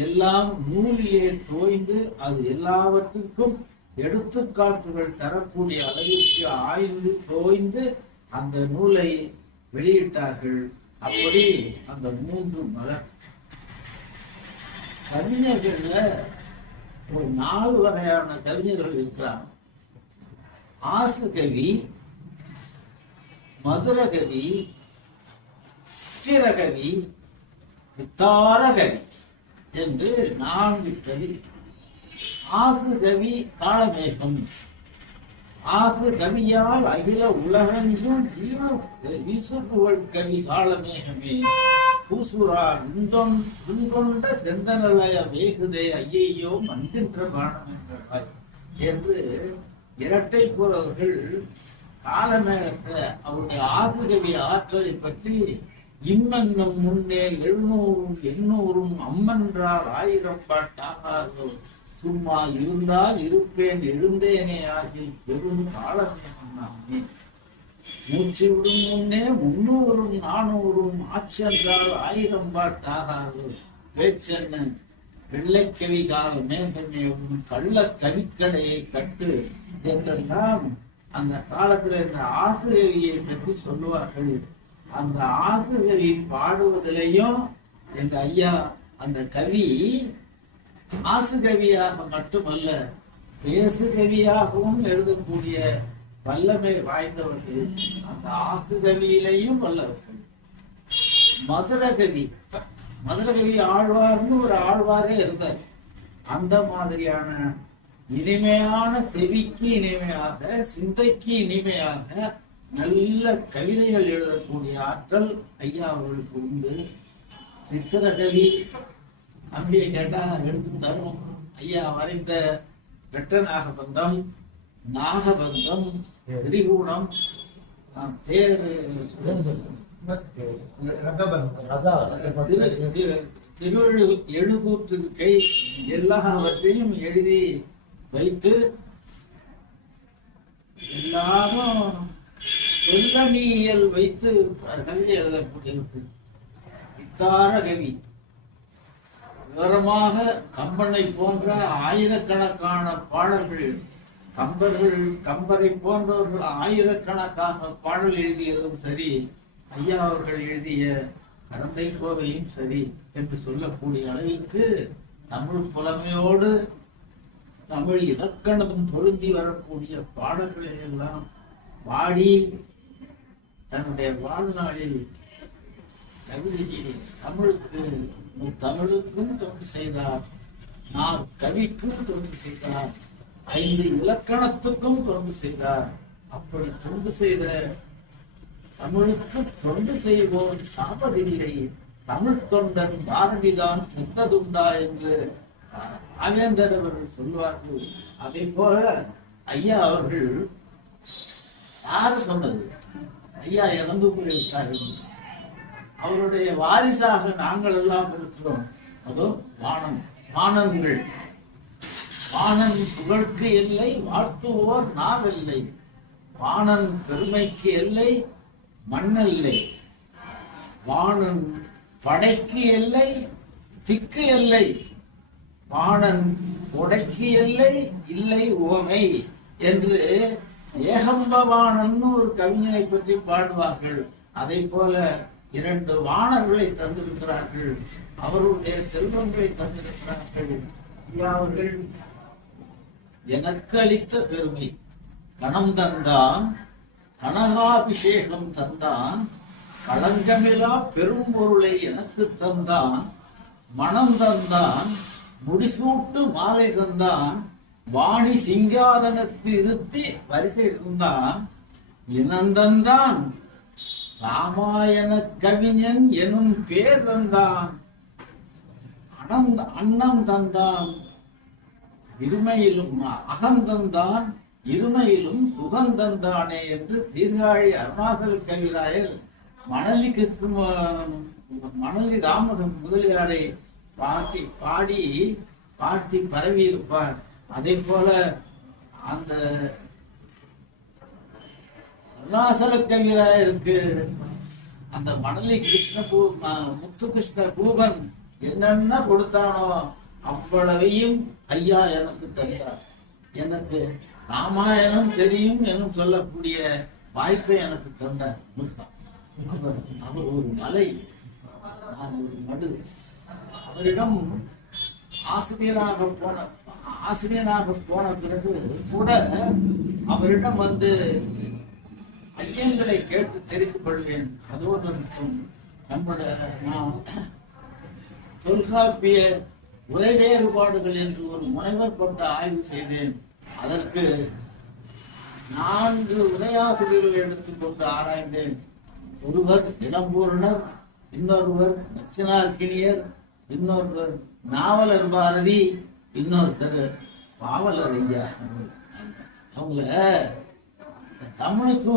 எல்லாம் நூலிலே தோய்ந்து அது எல்லாவற்றுக்கும் எடுத்துக்காட்டுகள் தரக்கூடிய அளவிற்கு ஆய்ந்து தோய்ந்து அந்த நூலை வெளியிட்டார்கள். அப்படி அந்த 3 மலர் கவிஞர்கள்ல ஒரு 4 வகையான கவிஞர்கள் இருக்கிறாங்க. ஆசு கவி, மதுரகவி, சித்திரகவி, வித்தாரகவி என்று 4 கவி. ஆசு கவி காளமேகம். ஆசு கவியால் அகில உலகெங்கும் வீசுபுகழ் கவி காளமேகமே. பூசுரா நுண்கொண்ட செந்தனலய வேகுதே ஐயையோ மந்தின்ற பானம் என்றாய் என்று இரட்டை போறவர்கள் காலமேகத்தை அவருடைய ஆசுகவி ஆற்றலை பற்றி இம்மென்னும் முன்னே 700 800 அம்மன்றார் 1000 பாட்டாகாதோ சும்மா இருந்தால் இருப்பேன் எழுந்தேனே ஆகி பெரும் காலமேகம் நாமே. மூச்சு விடும் முன்னே 300 400 ஆச்சென்றால் 1000 பாட்டாகாதோ பேச்சென்ன வெள்ளைக்கவி கால மேகமே உன் கள்ள கவிக்கடையை கட்டு என்றெல்லாம் அந்த காலத்துல இந்த ஆசிரியவியை பற்றி சொல்லுவார்கள். அந்த ஆசிரியரை பாடுவதிலையும் எங்க ஐயா அந்த கவி ஆசுகவியாக மட்டுமல்ல பேசுகவியாகவும் எழுதக்கூடிய வல்லமை வாய்ந்தவர்கள். அந்த ஆசுகவியிலையும் வல்லவர்கள். மதுரகவி ஆழ்வார்னு ஒரு ஆழ்வாரே இருந்தார். அந்த மாதிரியான இனிமையான செவிக்கு இனிமையாக சிந்தைக்கு இனிமையாக நல்ல கவிதைகள் எழுதக்கூடிய ஆற்றல் ஐயா அவர்களுக்கு உண்டு. சித்திரகவி அம்பியை கேட்டா எடுத்து தரும். ஐயா வரைந்த வெட்ட நாகபந்தம், நாகபந்தம், திரிகூடம், எழுகூற்றிருக்கை எல்லாவற்றையும் எழுதி வைத்து எல்லாரும் சொல்லணியல் வைத்து கவிதை எழுதக்கூடியது வித்தார கவி. விவரமாக கம்பனை போன்ற ஆயிரக்கணக்கான பாடல்கள், கம்பரை போன்றவர்கள் ஆயிரக்கணக்கான பாடல் எழுதியதும் சரி, ஐயா அவர்கள் எழுதிய கரந்தை கோவையும் சரி என்று சொல்லக்கூடிய அளவிற்கு தமிழ் புலமையோடு தமிழ் இலக்கணமும் பொருந்தி வரக்கூடிய பாடல்களை எல்லாம் பாடி தன்னுடைய வாழ்நாளில் கவிதையை தமிழுக்கும் தொண்டு செய்தார். நான் கவிக்கும் தொண்டு செய்தார். 5 இலக்கணத்துக்கும் தொண்டு செய்தார். அப்படி தொண்டு செய்த தமிழுக்கு தொண்டு செய்வோம் சாபதில்லை, தமிழ் தொண்டன் பாரதிதான் செத்ததுண்டா என்று ஆவேந்தர் அவர்கள் சொல்வார்கள். அதே போல ஐயா அவர்கள் யாரு சொன்னது? ஐயா இறந்து போயிருக்கார்கள். அவருடைய வாரிசாக நாங்கள் எல்லாம் இருக்கிறோம். அதோ வானங்கள், வானன் புகழ்க்கு எல்லை, வாழ்த்துவோர் நாவெல்லை. வானன் பெருமைக்கு எல்லை, மண்ணெல்லை. வானன் படைக்கு எல்லை, திக்கு எல்லை. வானன் கொடைக்கு எல்லை, இல்லை உவமை என்று ஏகம்பவானன் ஒரு கவிஞனை பற்றி பாடுவார்கள். அதை போல 2 வாணர்களை தந்திருக்கிறார்கள். அவருடைய செல்வங்களை தந்திருக்கிறார்கள். அவர்கள் எனக்கு அளித்த பெருமை, கணம் தந்தான், கனகாபிஷேகம் தந்தான், களங்கமிலா பெரும் பொருளை எனக்கு தந்தான், மனம் தந்தான், முடிசூட்டு மாலை தந்தான், வாணி சிங்காதனத்தில் இருத்தி வரிசை தந்தான், இனந்தந்தான், ராமாயண கவிஞன் எனும் பேர் தந்தான், அன்னம் தந்தான், இருமையிலும் அகந்தந்தான், இருமையிலும் சுகந்தந்தானே என்று சீர்காழி அருணாசல கவிராயர் மணலி ராமகன் முதலியாரை பாடி பரவி இருப்பார். அதே போல அந்த அருணாசல கவிராயருக்கு அந்த மணலி முத்து கிருஷ்ண பூபன் என்னென்ன கொடுத்தானோ அவ்வளவையும் ஐயா எனக்கு தெரியார். எனக்கு ராமாயணம் தெரியும் எனும் சொல்லக்கூடிய வாய்ப்பை எனக்கு தந்தார். அவர் ஒரு மலை, நான் ஒரு மடு. அவரிடம் ஆசிரியனாக போன பிறகு கூட அவரிடம் வந்து ஐயங்களை கேட்டு தெரிந்து கொள்வேன். அதோடு நம்முடைய தொல்காப்பிய உரை வேறுபாடுகள் என்று ஒரு முனைவர் கொண்ட ஆய்வு செய்தேன். அதற்கு 4 உரையாசிரியர்கள் எடுத்துக்கொண்டு ஆராய்ந்தேன். ஒருவர் இளம்பூரணர், இன்னொருவர் நச்சினார்க்கினியர், இன்னொருவர் நாவலர் பாரதி, இன்னொருத்தர் பாவலர் ஐயா. அவங்க தமிழுக்கு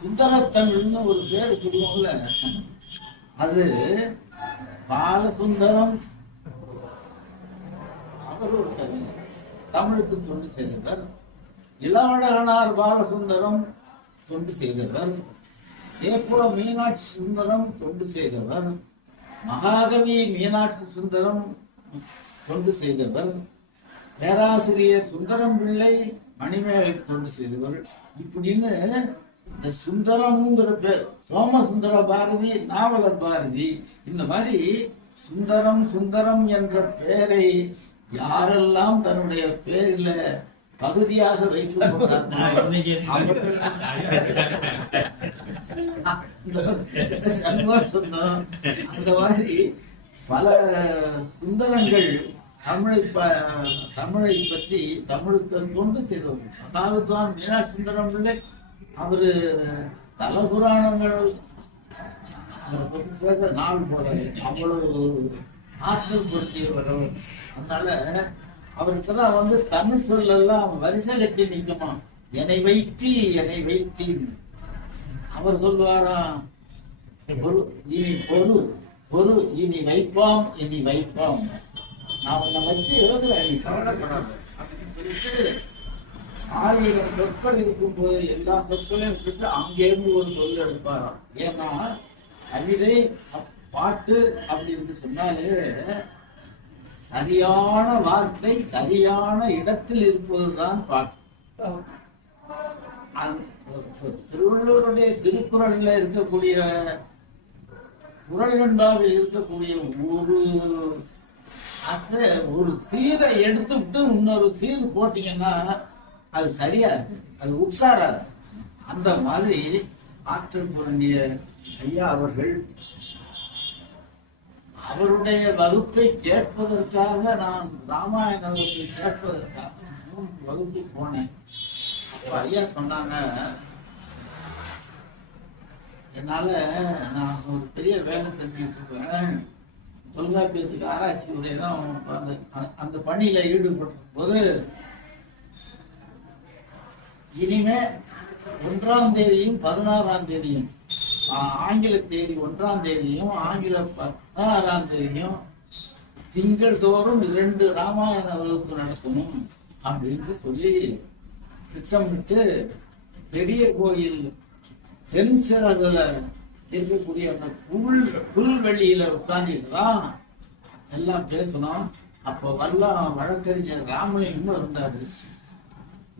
சுந்தரத்தமிழ்னு ஒரு பேர் சொல்லுவோம்ல, அது பாலசுந்தரம் அவர் ஒரு கவிஞர், தமிழுக்கு தொண்டு செய்தவர். இளவழகனார் பாலசுந்தரம் தொண்டு செய்தவர். தேப்புல மீனாட்சி சுந்தரம் தொண்டு செய்தவர். மகாகவி மீனாட்சி சுந்தரம் தொண்டு செய்தவர். பேராசிரியர் சுந்தரம் பிள்ளை மணிமேகலை தொண்டு செய்தவர். இப்படின்னு இந்த சுந்தரம்ங்கிற பேர், சோமசுந்தர பாரதி, நாவலர் பாரதி, இந்த மாதிரி சுந்தரம் சுந்தரம் என்ற பெயரை யாரெல்லாம் தன்னுடைய பேரில பகுதியாக வைத்துக் கொண்டார்கள் அந்த மாதிரி பல சுந்தரங்கள் தமிழை பற்றி தமிழுக்கு கொண்டு செய்தவர்கள். அதாவது மீனாட்சி சுந்தரம் பிள்ளை அவரு தல புராணங்கள் அவரை பற்றி பேச நாள் போல அவ்வளவு ஆற்றல் பொருத்தியவர். அதனால அவருக்குதான் தமிழ் சொல்லெல்லாம் வரிசை கட்டி நிற்குமா, என்னை வைத்தி அவர் சொல்லுவாராம், இனி பொறு இனி வைப்பாம் நான் உன்னை வச்சு எழுதுறேன், நீ கவலைப்படாத அப்படின்னு சொல்லிட்டு 1000 சொற்கள் இருக்கும்போது எல்லா சொற்களையும் விட்டுட்டு அங்கேருந்து ஒரு சொல் எடுப்பாராம். ஏன்னா கவிதை பாட்டு அப்படின்னு சொன்னாலே சரியான வார்த்தை சரியான இடத்தில் இருப்பதுதான் பாட்டு. திருவள்ளுவருடைய திருக்குறளில் இருக்கக்கூடிய குறள் வெண்பாவில் இருக்கக்கூடிய ஒரு சீரை எடுத்துவிட்டு இன்னொரு சீர் போட்டீங்கன்னா அது சரியா இருக்கு, அது உட்காராது. அந்த மாதிரி ஆற்றல் பொருந்திய ஐயா அவர்கள் அவருடைய வகுப்பை கேட்பதற்காக நான் ராமாயண வகுப்பை கேட்பதற்காக 3 வகுப்பு போனேன். அப்ப ஐயா சொன்னாங்க, என்னால நான் ஒரு பெரிய வேலை செஞ்சுட்டு இருக்கேன், தொல்காப்பியத்துக்கு ஆராய்ச்சி உரையதான் அந்த பணியில ஈடுபட்ட போது இனிமே 1ஆம் தேதியும் 16ஆம் தேதியும் ஆங்கில தேதி 1ஆம் தேதியும் ஆங்கில 16ஆம் தேதியும் திங்கள் தோறும் 2 ராமாயண வகுப்பு நடத்தணும் அப்படின்னு சொல்லி திட்டமிட்டு பெரிய கோயில் தென்சிறகுல இருக்கக்கூடிய அந்த புல்வெளியில உட்கார்ந்துட்டு தான் எல்லாம் பேசணும். அப்போ வழக்கறிஞர் ராமலிங்கம் இருந்தாரு.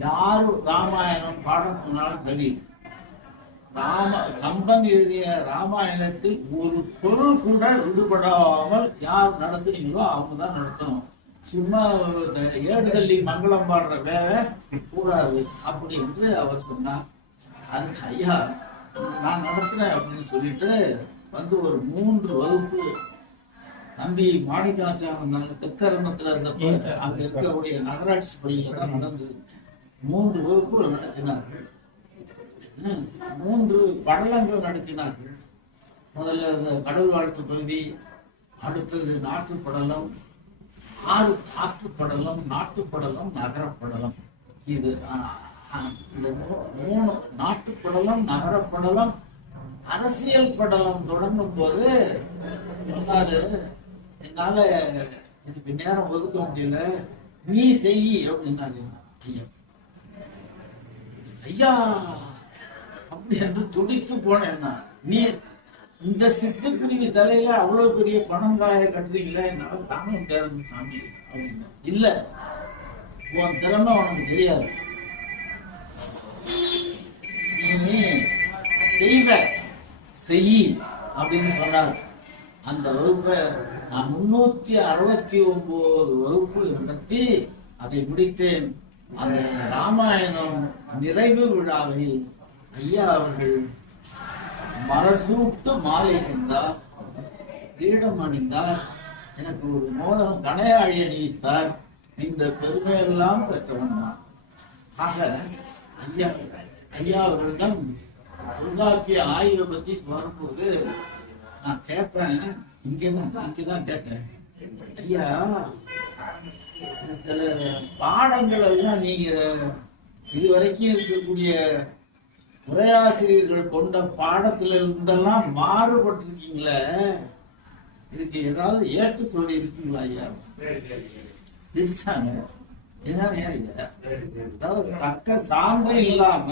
யாரு ராமாயணம் பாடம் சொன்னாலும் சரி, கம்பன் எழுதிய ராமாயணத்தில் ஒரு சொல் கூட விடுபடாமல் யார் நடத்துறீங்களோ அவங்க தான் நடத்தணும். சும்மா ஏடுதள்ளி மங்களம் பாடுற வேலை கூடாது அப்படி என்று அவர் சொன்னார். அதுக்கு ஐயா நான் நடத்துறேன் அப்படின்னு சொல்லிட்டு ஒரு 3 வகுப்பு தம்பி மாணிக்காச்சாரம் தெற்கரங்கத்துல இருந்தப்ப அங்க இருக்கக்கூடிய நகராட்சி பள்ளியில தான் நடந்தது. 3 வகுப்புகள் நடத்தினார்கள். 3 படலங்கள் நடத்தினார்கள். முதல்ல கடல் வாழ்த்து பகுதி, அடுத்தது நாட்டுப்படலம், 6 ஆற்றுப்படலம், நாட்டுப்படலம், நகரப்படலம். இது இந்த 3 நாட்டுப்படலம், நகரப்படலம், அரசியல் படலம் தொடங்கும் போது சொன்னாரு, என்னால இதுக்கு நேரம் ஒதுக்க முடியல, நீ செய் அப்படின்னாரு. ஐயா அப்படி என்று துடித்து போனேன்னா, நீ இந்த சிட்டுக்குருவி தலையில அவ்வளவு பெரிய பணங்காய கட்டுறீங்களா, என்னால தாங்க முடியாது சாமி அப்படின்னு. இல்ல, உன் திறமை உனக்கு தெரியாது, நீ செய் அப்படின்னு சொன்னார். அந்த வகுப்பை நான் 369 வகுப்பு நடத்தி அதை முடித்தேன். அந்த ராமாயணம் நிறைவு விழாவில் ஐயா அவர்கள் மரசூட்டு மாலை அணிந்தார், கிரீடம் அணிந்தார், எனக்கு ஒரு மோதிரம் கணையாழி அணிவித்தார். இந்த பெருமையெல்லாம் பெற்றவன் நான். ஆக ஐயா அவர்களிடம் தொல்காப்பிய ஆய்வை பத்தி வரும்போது நான் கேட்பேன், இங்கதான் கேட்டேன், ஐயா சில பாடங்கள் எல்லாம் நீங்க இதுவரைக்கும் இருக்கக்கூடிய உரையாசிரியர்கள் கொண்ட பாடத்துல இருந்தெல்லாம் மாறுபட்டிருக்கீங்களே, இதுக்கு ஏதாவது ஏற்று சொல்லி இருக்கீங்களா ஐயா? சிரிச்சாங்க. அதாவது தக்க சான்று இல்லாம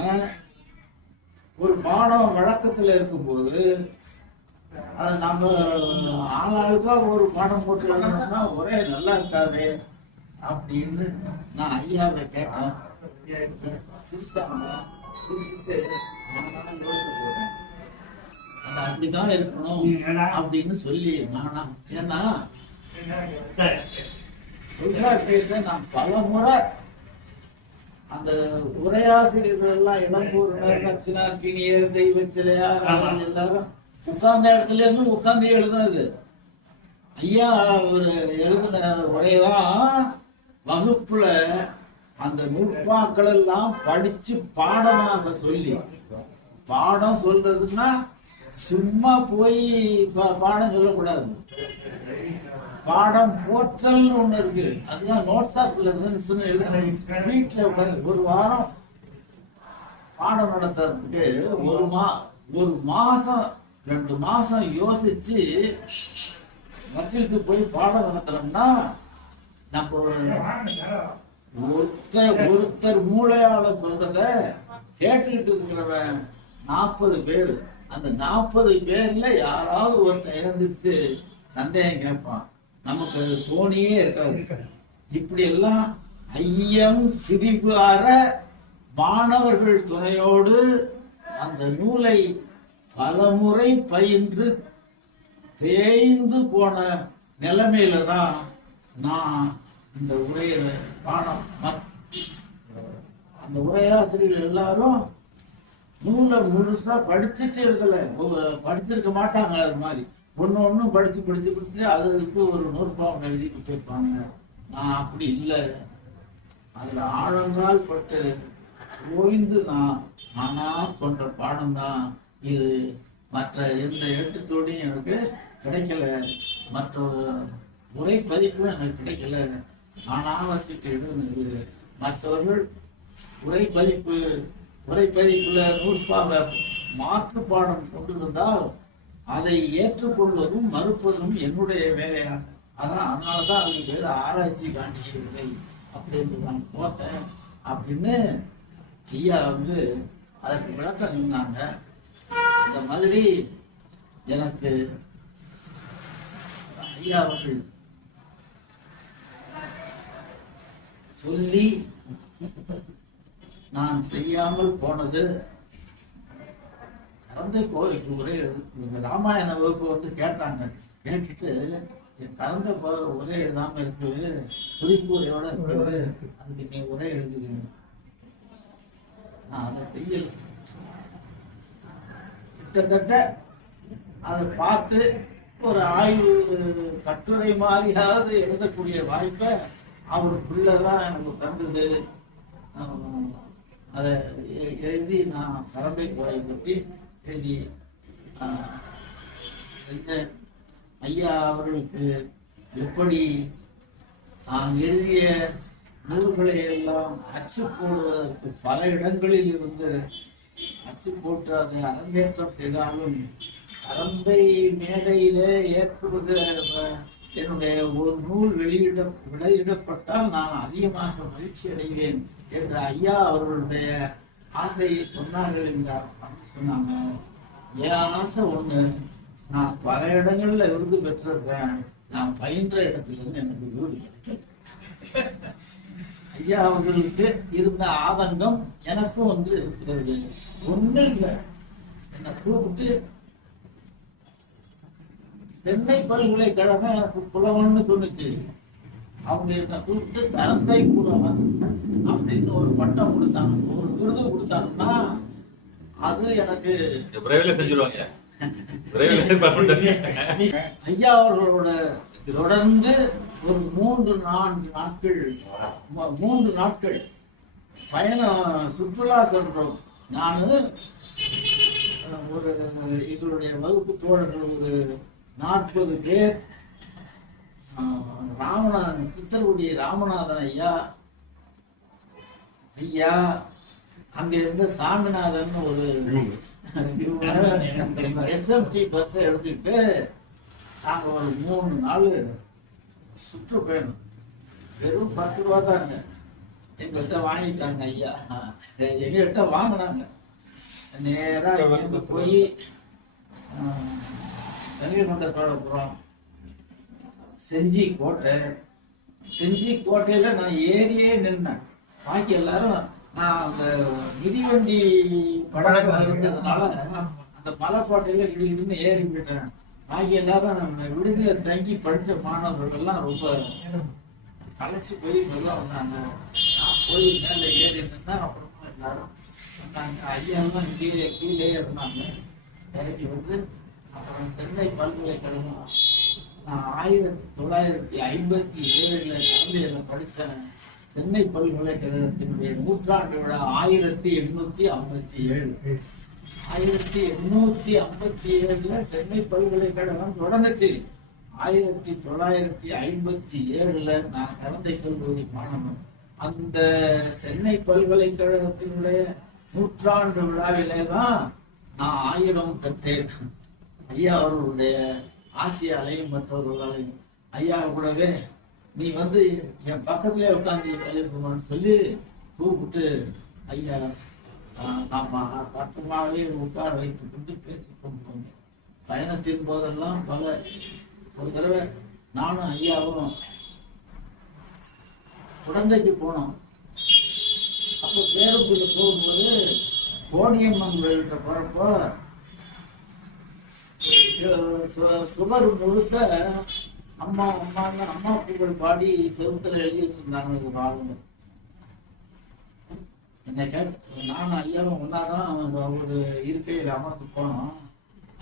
ஒரு பாடம் வழக்கத்துல இருக்கும்போது அது நம்ம ஆளாளுக்காக ஒரு பாடம் போட்டு விளக்கணும்னா ஒரே நல்லா இருக்காது அப்படின்னு நான் ஐயாவை கேட்டேன். சிரிச்சாங்க. சிரிச்சுட்டு அது அப்படிதான் இருக்கணும் அப்படின்னு சொல்லி நானா, ஏன்னா தொல்காப்பியத்தை நான் பல முறை அந்த உரையாசிரியர்கள் எல்லாம் இளம்பூரினர், நச்சினார், கிணியர், தெய்வ சிலையார் எல்லாரும் உட்கார்ந்த இடத்துல இருந்து உட்கார்ந்து எழுதுனது. ஐயா ஒரு எழுதின உரைதான் வகுப்புல அந்த நூற்பாக்கள் எல்லாம் படிச்சு பாடமாக சொல்லி, பாடம் சொல்றதுன்னா சும்மா போய் பாடம் சொல்லக்கூடாது, பாடம் போர்ட்டல் ஒண்ணு இருக்கு, அதுதான் நோட்ஸ் ஆஃப் லெசன்ஸ் எழுதுன. வீட்டுல உட்காந்து ஒரு வாரம் பாடம் நடத்துறதுக்கு ஒரு மாசம் 2 மாசம் யோசிச்சு மச்சிலுக்கு போய் பாடம் நடத்துறோம்னா நம்ம ஒருத்தர் மூளையால சொல்றத கேட்டுக்கிட்டு இருக்கிறவன் 40 பேர். அந்த 40 பேர்ல யாராவது ஒருத்தர் இறந்துச்சு சந்தேகம் கேட்பான், நமக்கு அது தோணியே இருக்காது. இப்படி எல்லாம் ஐயம் திரிபு அற மாணவர்கள் துணையோடு அந்த நூலை பலமுறை பயின்று தேய்ந்து போன நிலைமையில தான் நான் இந்த உரையை பாடம், அந்த உரையாசிரியர்கள் எல்லாரும் நூலை முழுசா படிச்சுட்டு எழுதல, படிச்சிருக்க மாட்டாங்க. அது மாதிரி ஒன்னும் படிச்சு அதுக்கு ஒரு நூற்பாவம் எழுதி கொடுத்துருப்பாங்க. நான் அப்படி இல்லை, அதுல ஆழங்கால் பட்டு ஓய்ந்து நானா சொன்ன பாடம் தான் இது. மற்ற எந்த எழுத்தோடையும் எனக்கு கிடைக்கல, மற்ற உரை பதிப்பும் எனக்கு கிடைக்கல. நான் ஆவாசிட்டு எழுதுனது மற்றவர்கள் உரைப்பதிப்புல நூற்பாவை மாற்று பாடம் கொண்டிருந்தால் அதை ஏற்றுக்கொள்வதும் மறுப்பதும் என்னுடைய வேலையா. அதனாலதான் அது வேறு ஆராய்ச்சி காண்டியவில்லை அப்படின்னு நான் போட்டேன் அப்படின்னு ஐயா அதற்கு விளக்கம் நின்னாங்க. அந்த மாதிரி எனக்கு ஐயா அவர்கள் சொல்லி நான் செய்யாமல் போனது, கரந்தை கோவைக்கு உரை ராமாயண வகுப்பு கேட்டாங்க. கேட்டுட்டு கரந்த உரை எழுதாம இருக்கு, குறிப்புரையோட இருக்கு, அதுக்கு நீ உரை எழுதுவீங்க. நான் அதை செய்யல. கிட்டத்தட்ட அதை பார்த்து ஒரு ஆய்வு கட்டுரை மாதிரியாவது எழுதக்கூடிய வாய்ப்பை அவருக்குள்ளதான் எனக்கு தந்தது. அதை எழுதி நான் கரந்தை கோவை பற்றி எழுதி செஞ்சேன். ஐயா அவர்களுக்கு எப்படி நான் எழுதிய நூல்களை எல்லாம் அச்சு போடுவதற்கு பல இடங்களில் இருந்து அச்சு போட்டு அதை அரங்கேற்றம் செய்தாலும் கரந்தை மேடையிலே ஏற்றுவது என்னுடைய ஒரு நூல் வெளியிடப்பட்டால் நான் அதிகமாக மகிழ்ச்சி அடைவேன் என்று ஐயா அவர்களுடைய ஆசையை சொன்னார்கள் என்றார். சொன்னாங்க, என் ஆசை ஒண்ணு, நான் பல இடங்கள்ல விருது பெற்றிருக்கேன், நான் பயின்ற இடத்துல இருந்து எனக்கு விருது கிடைக்கும். ஐயா அவர்களுக்கு இருந்த ஆதங்கம் எனக்கும் இருக்கிறது. ஒண்ணும் இல்லை, என்னை கூப்பிட்டு சென்னை பல்கலைக்கழகம் எனக்கு புலவன்னு சொன்னிச்சு. அவங்க என்ன கூப்பிட்டு கரந்தை புலவன் அப்படின்னு ஒரு பட்டம் கொடுத்தாங்க, ஒரு விருது கொடுத்தாங்கன்னா அது எனக்கு விரைவில் செஞ்சிருவாங்க. விரைவில் எதிர்பார்க்கின்றேன். ஐயா அவர்களோட தொடர்ந்து ஒரு 3 நாட்கள் பயணம் சுற்றுலா சென்றோம். நான் ஒரு எங்களுடைய வகுப்பு தோழர்கள் ஒரு 40 பேர், ராமநாதன், சித்தர்குடி ராமநாதன் ஐயா அங்க இருந்த சாமிநாதன் ஒரு எஸ்எம்டி பஸ் எடுத்துக்கிட்டு நாங்க ஒரு 3 நாள் சுற்றுப்பயணம். வெறும் 10 ரூபா தாங்க எங்கள்கிட்ட வாங்கிட்டாங்க ஐயா. எங்கள்கிட்ட வாங்கினாங்க. நேரா இங்க போய் கலியகொண்ட சோழபுரம், செஞ்சி கோட்டையில நான் ஏறியே நின்னேன். பாக்கி எல்லாரும் நான் அந்த மிதிவண்டி படம் இருந்ததுனால அந்த மலைக்கோட்டையில இடின்னு ஏறி போயிட்டேன். பாக்கி எல்லாரும் விடுதியில தங்கி படிச்ச மாணவர்கள் எல்லாம் ரொம்ப களைச்சு போய் நல்லா வந்தாங்க. நான் போய் மேல ஏறி நின்னா அப்புறமா எல்லாரும் வந்தாங்க. ஐயாவும் கீழே இருந்தாங்க. இறங்கி வந்து அப்புறம் சென்னை பல்கலைக்கழகம் நான் 1957 கல்வியில படித்தேன். சென்னை பல்கலைக்கழகத்தினுடைய நூற்றாண்டு விழா 1857. 1857 சென்னை பல்கலைக்கழகம் தொடங்குச்சு. 1957 நான் கலந்தை கல்லூரி மாணவன். அந்த சென்னை பல்கலைக்கழகத்தினுடைய நூற்றாண்டு விழாவிலே தான் நான் 1000 பெற்றேன். ஐயா அவர்களுடைய ஆசியாலையும் மற்றவர்களாலையும். ஐயா கூடவே நீ வந்து என் பக்கத்திலே உட்காந்து வேலைன்னு சொல்லி கூப்பிட்டு ஐயா நாம பக்கமாகவே உட்கார வைத்துக் கொண்டு பேசிக் கொண்டோம். பயணத்தின் போதெல்லாம் ஒரு தடவை நானும் ஐயாவும் குழந்தைக்கு போனோம். அப்போ பேருந்துல போகும்போது கோடியம்மன் கோயில்கிட்ட போறப்போ சுவர் முழுக்க அம்மா புகழ் பாடி செவுத்துல எழுதி வச்சிருந்தாங்க ஒரு ஆளுங்க. என்னை நானும் ஐயாவும் ஒன்னாதான் ஒரு இருக்கையில் அமர்ந்து போனோம்.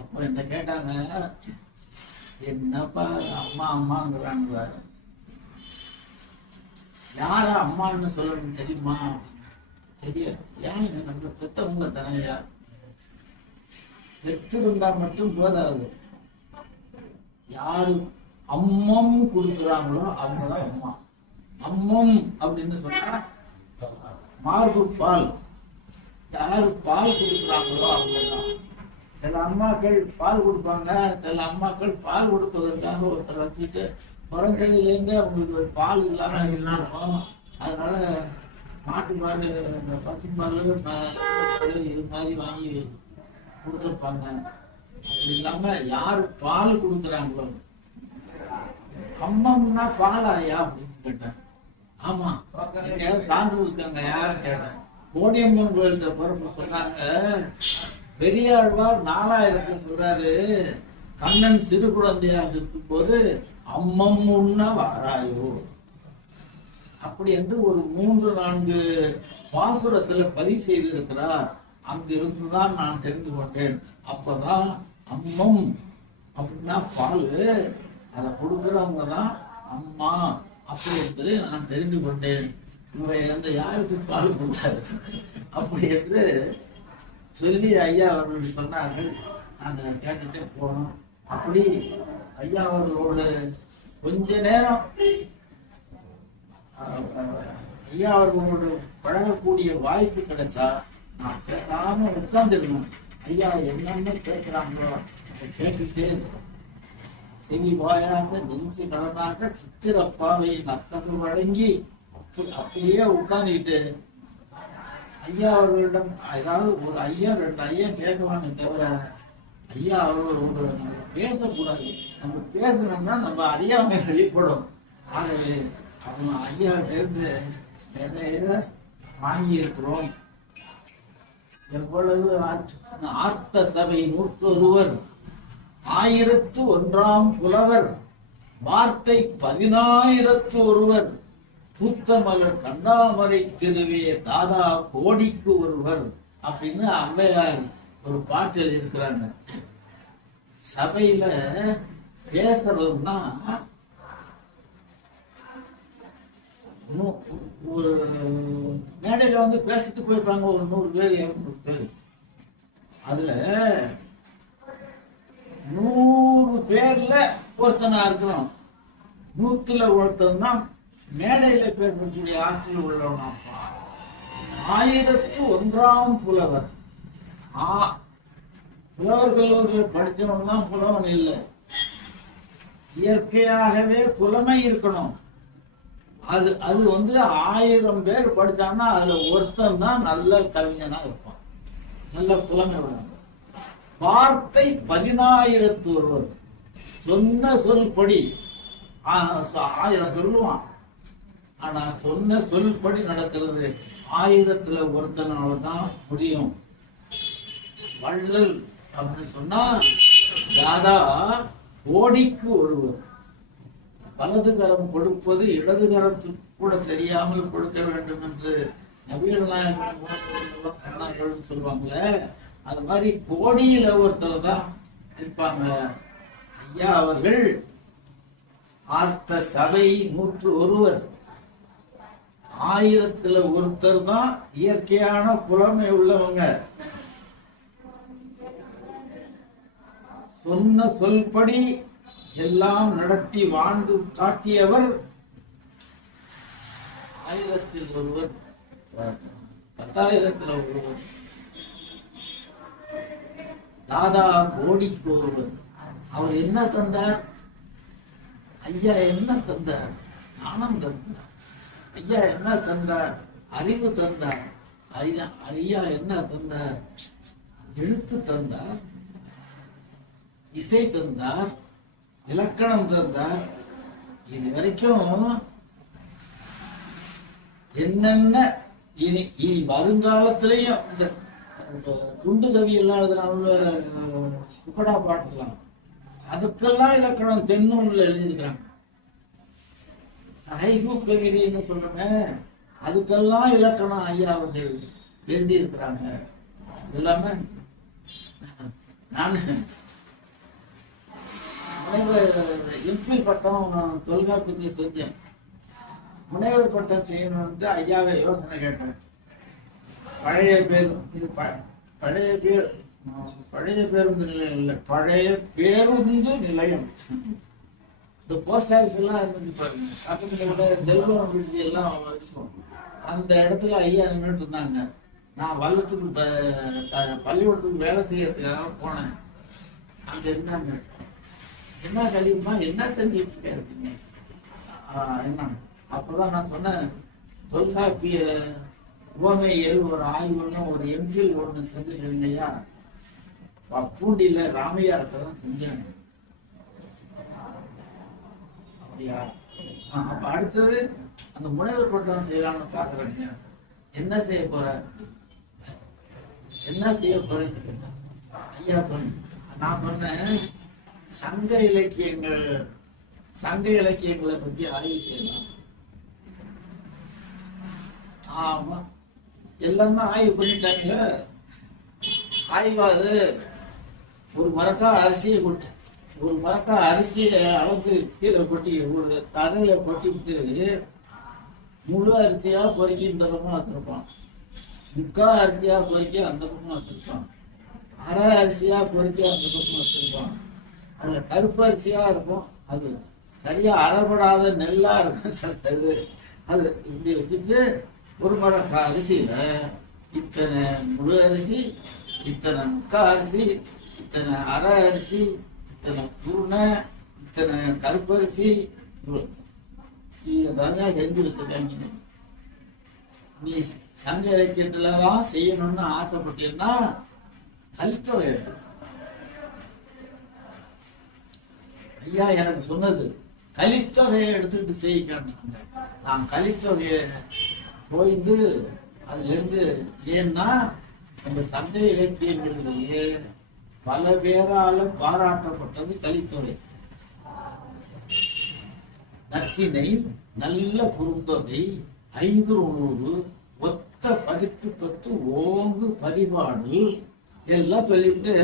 அப்போ என்ன கேட்டாங்க, என்னப்பா அம்மாங்கிறாங்க, யார அம்மான்னு சொல்லணும் தெரியுமா? தெரியாது. ஏன் நம்ம பெத்தவங்க தானையா, பெற்றிருந்தா மட்டும் போதாது. யாரு அம்மம் கொடுக்குறாங்களோ அவங்கதான் அம்மா. அம்மம் அப்படின்னு சொன்னா மார்பு பால். யாரு பால் கொடுக்குறாங்களோ அவங்கதான். சில அம்மாக்கள் பால் கொடுப்பாங்க, சில அம்மாக்கள் பால் கொடுப்பதற்காக ஒருத்தர் வச்சுட்டு பிறந்ததுலேருந்து அவங்களுக்கு ஒரு பால் இல்லாம இருக்கும். அதனால மாட்டுப்பால், பசும்பால் இது மாதிரி வாங்கி கொடுத்துருப்பாங்க. அப்படி இல்லாம யாரு பால் கொடுக்குறாங்களோ அம்மம்னா பாலாயா அப்படின்னு கேட்டேன். ஆமா, எங்கேயாவது சான்று இருக்காங்க யாரும் கேட்டேன். கோடியம்மன் கோயில்கிட்ட பிறப்பு சொன்னாங்க, பெரியாழ்வார் 4000 சொல்றாரு, கண்ணன் சிறு குழந்தையா இருக்கும் போது அம்மம் உண்ண வாராயோ அப்படி என்று ஒரு 3-4 பாசுரத்துல பதிவு செய்திருக்கிறார். அங்கிருந்துதான் நான் தெரிந்து கொண்டேன். அப்பதான் அம்மம் அப்படின்னா பால், அதை கொடுக்கிறவங்க தான் அம்மா அப்படி என்று நான் தெரிந்து கொண்டேன். இவங்க யாருக்கு பால் கொடுத்தாரு அப்படி என்று சொல்லி ஐயா அவர்கள் சொன்னார்கள். நாங்கள் கேட்டுட்டே போனோம். அப்படி ஐயா அவர்களோடு கொஞ்ச நேரம் ஐயா அவர்களோடு பழகக்கூடிய வாய்ப்பு கிடைச்சா நான் பேசாம உட்கார்ந்துருக்கணும். ஐயா என்னென்ன கேட்கிறாங்களோ அதை கேட்டுட்டு செவி வாயாக நெஞ்சு கடனாக சித்திரப்பாவை நத்தம் வழங்கி அப்படியே உட்கார்ந்துக்கிட்டு ஐயா அவர்களிடம் ஏதாவது ஒரு ஐயா 2 ஐயா கேட்கவான்னு தவிர ஐயா அவர்களோடு நம்ம பேசக்கூடாது. நம்ம பேசணும்னா நம்ம அறியாமை வெளிப்படும். ஆகவே அவங்க ஐயா இருந்து நிறைய வாங்கி இருக்கிறோம். எவ்வளவு ஆர்த்த சபை 101 1001 புலவர், வார்த்தை 10,000 பூத்தமலர் கண்ணாமரை திருவே தாதா கோடிக்கு ஒருவர் அப்படின்னு அவ்வையார் ஒரு பாட்டில் இருக்கிறாங்க. சபையில பேசுறதுன்னா ஒரு மேடையில வந்து பேசிட்டு போயிருப்பாங்க ஒரு 100 பேர் 200 பேர். அதுல 100 பேர்ல ஒருத்தனா இருக்கணும், 100ல ஒருத்தன் தான் மேடையில பேசக்கூடிய ஆற்றல் உள்ளவனா. 1001ஆம் புலவர். புலவர்கள் படிச்சவன் தான் புலவன் இல்லை, இயற்கையாகவே புலமை இருக்கணும். அது அது வந்து 1000 பேர் படிச்சான்னா அதுல ஒருத்தன் தான் நல்ல கவிஞனா இருப்பான், நல்ல புலமை உள்ளவன். வார்த்தை 10,000 ஒருவர், சொன்ன சொல்படி 1000 சொல்லுவான், ஆனா சொன்ன சொல்படி நடக்கிறது 1000த்துல ஒருத்தனாலதான் முடியும். வள்ளல் அப்படின்னு சொன்னா தாதா கோடிக்கு ஒருவர். வலது கரம் கொடுப்பது இடது கரத்துக்கு கூட தெரியாமல் கொடுக்க வேண்டும் என்று நபிகள் நாயகம் சொன்னாங்கன்னு சொல்லுவாங்களே, அது மாதிரி கோடியில ஒருத்தர் தான் இருப்பாங்க. ஐயா அவர்கள் ஆர்த்த சபை 101, 1000த்துல ஒருத்தர் தான் இயற்கையான புலமை உள்ளவங்க. சொன்ன சொல்படி எல்லாம் நடத்தி வாழ்ந்து காட்டியவர் 1000ல் ஒருவர், 10,000ல் ஒருவர். தாதா கோடிக்கு ஒருவர். அவர் என்ன தந்தார்? ஐயா என்ன தந்தார்? ஞானம் தந்தார். ஐயா என்ன தந்தார்? அறிவு தந்தார். ஐயா என்ன தந்தார்? எழுத்து தந்தார், இசை தந்தார், இலக்கணம் தந்தார். இது வரைக்கும் என்னென்ன இனி வருங்காலத்திலையும் இந்த துண்டு கவி எல்லாம் எழுதுனால துக்கடா பாட்டுலாம் அதுக்கெல்லாம் இலக்கணம் தென்னூல்ல எழுதியிருக்கிறாங்க. ஹைகு கவிதைன்னு சொல்றேன், அதுக்கெல்லாம் இலக்கணம் ஐயா அவர்கள் எழுதி இருக்கிறாங்க. எல்லாமே நான் எம்பில் பட்டம் தொல்காப்பியத்தை செஞ்சேன். முனைவர் பட்டம் செய்யணும்னு ஐயாவை யோசனை கேட்டேன். பழைய பேருந்து நிலையம் இல்லை, பழைய பேருந்து நிலையம். இந்த போஸ்ட் ஆஃபீஸ் எல்லாம் இருந்து பாருங்க, பக்கத்துல கூட செல்வம் விடுதி எல்லாம் இருக்கும். அந்த இடத்துல ஐயா நின்றுட்டு இருந்தாங்க. நான் வல்லத்துக்கு பள்ளிக்கூடத்துக்கு வேலை செய்யறதுக்காக போனேன். அங்க இருந்தாங்க. என்ன கழிவுமா, என்ன செஞ்சுட்டு இருக்கீங்க? என்ன அப்பதான் நான் சொன்னேன், தொல்காப்பிய உவமையில் ஒரு ஆய்வுன்னு ஒரு எம்ஃபில் ஒண்ணு செஞ்சுட்டு இல்லையா, பூண்டியில ராமையா இருக்கதான் செஞ்சேன். அப்படியா? அப்ப அடுத்தது அந்த முனைவர் பட்டம் செய்யலாம்னு பாக்குறேங்க. என்ன செய்ய போற? என்ன செய்ய போறேன்னு ஐயா சொன்ன. நான் சொன்னேன், சங்க இலக்கியங்களை பத்தி ஆய்வு செய்யலாம். ஆமா, எல்லாமே ஆய்வு பண்ணிட்டாங்களே. ஆய்வாது ஒரு மரக்கா அரிசியை கொட்டு, ஒரு மரக்கா அரிசியை அளந்து கீழே கொட்டி ஒரு தரையில கொட்டி விட்டு முழு அரிசியா பொறுக்கி இந்த பக்கம் வச்சிருப்பான், முக்கா அரிசியா பொறுக்கி அந்த பக்கம் வச்சிருப்பான், அரை அரிசியா பொறுக்கி அந்த பக்கம் வச்சிருப்பான். அதுல கருப்பு அரிசியா இருக்கும், அது சரியா அறப்படாத நெல்லா இருக்கும். அது இப்படி வச்சுட்டு ஒரு மரக்கா அரிசியில இத்தனை முழு அரிசி, இத்தனை முக்கா அரிசி, இத்தனை அரை அரிசி, இத்தனை பூனை, இத்தனை கருப்பரிசி, தனியா செஞ்சு வச்சிருக்காங்க. நீ சங்க இலக்கியத்துலதான் செய்யணும்னு ஆசைப்பட்டீங்கன்னா கலித்தொகை எடுத்து. ஐயா எனக்கு சொன்னது கலித்தொகையை எடுத்துக்கிட்டு செய்யிக்காங்க. நான் கலித்தொகையை போயிட்டு அதுல இருந்து, ஏன்னா நம்ம சங்க இலக்கியங்களிலேயே பல பேரால பாராட்டப்பட்டது கலித்தொகை. நற்றினை, நல்ல குறுந்தொகை, ஐங்குறுநூறு, ஒத்த 10 ஓங்கு பரிபாடு எல்லாம் சொல்லிவிட்டு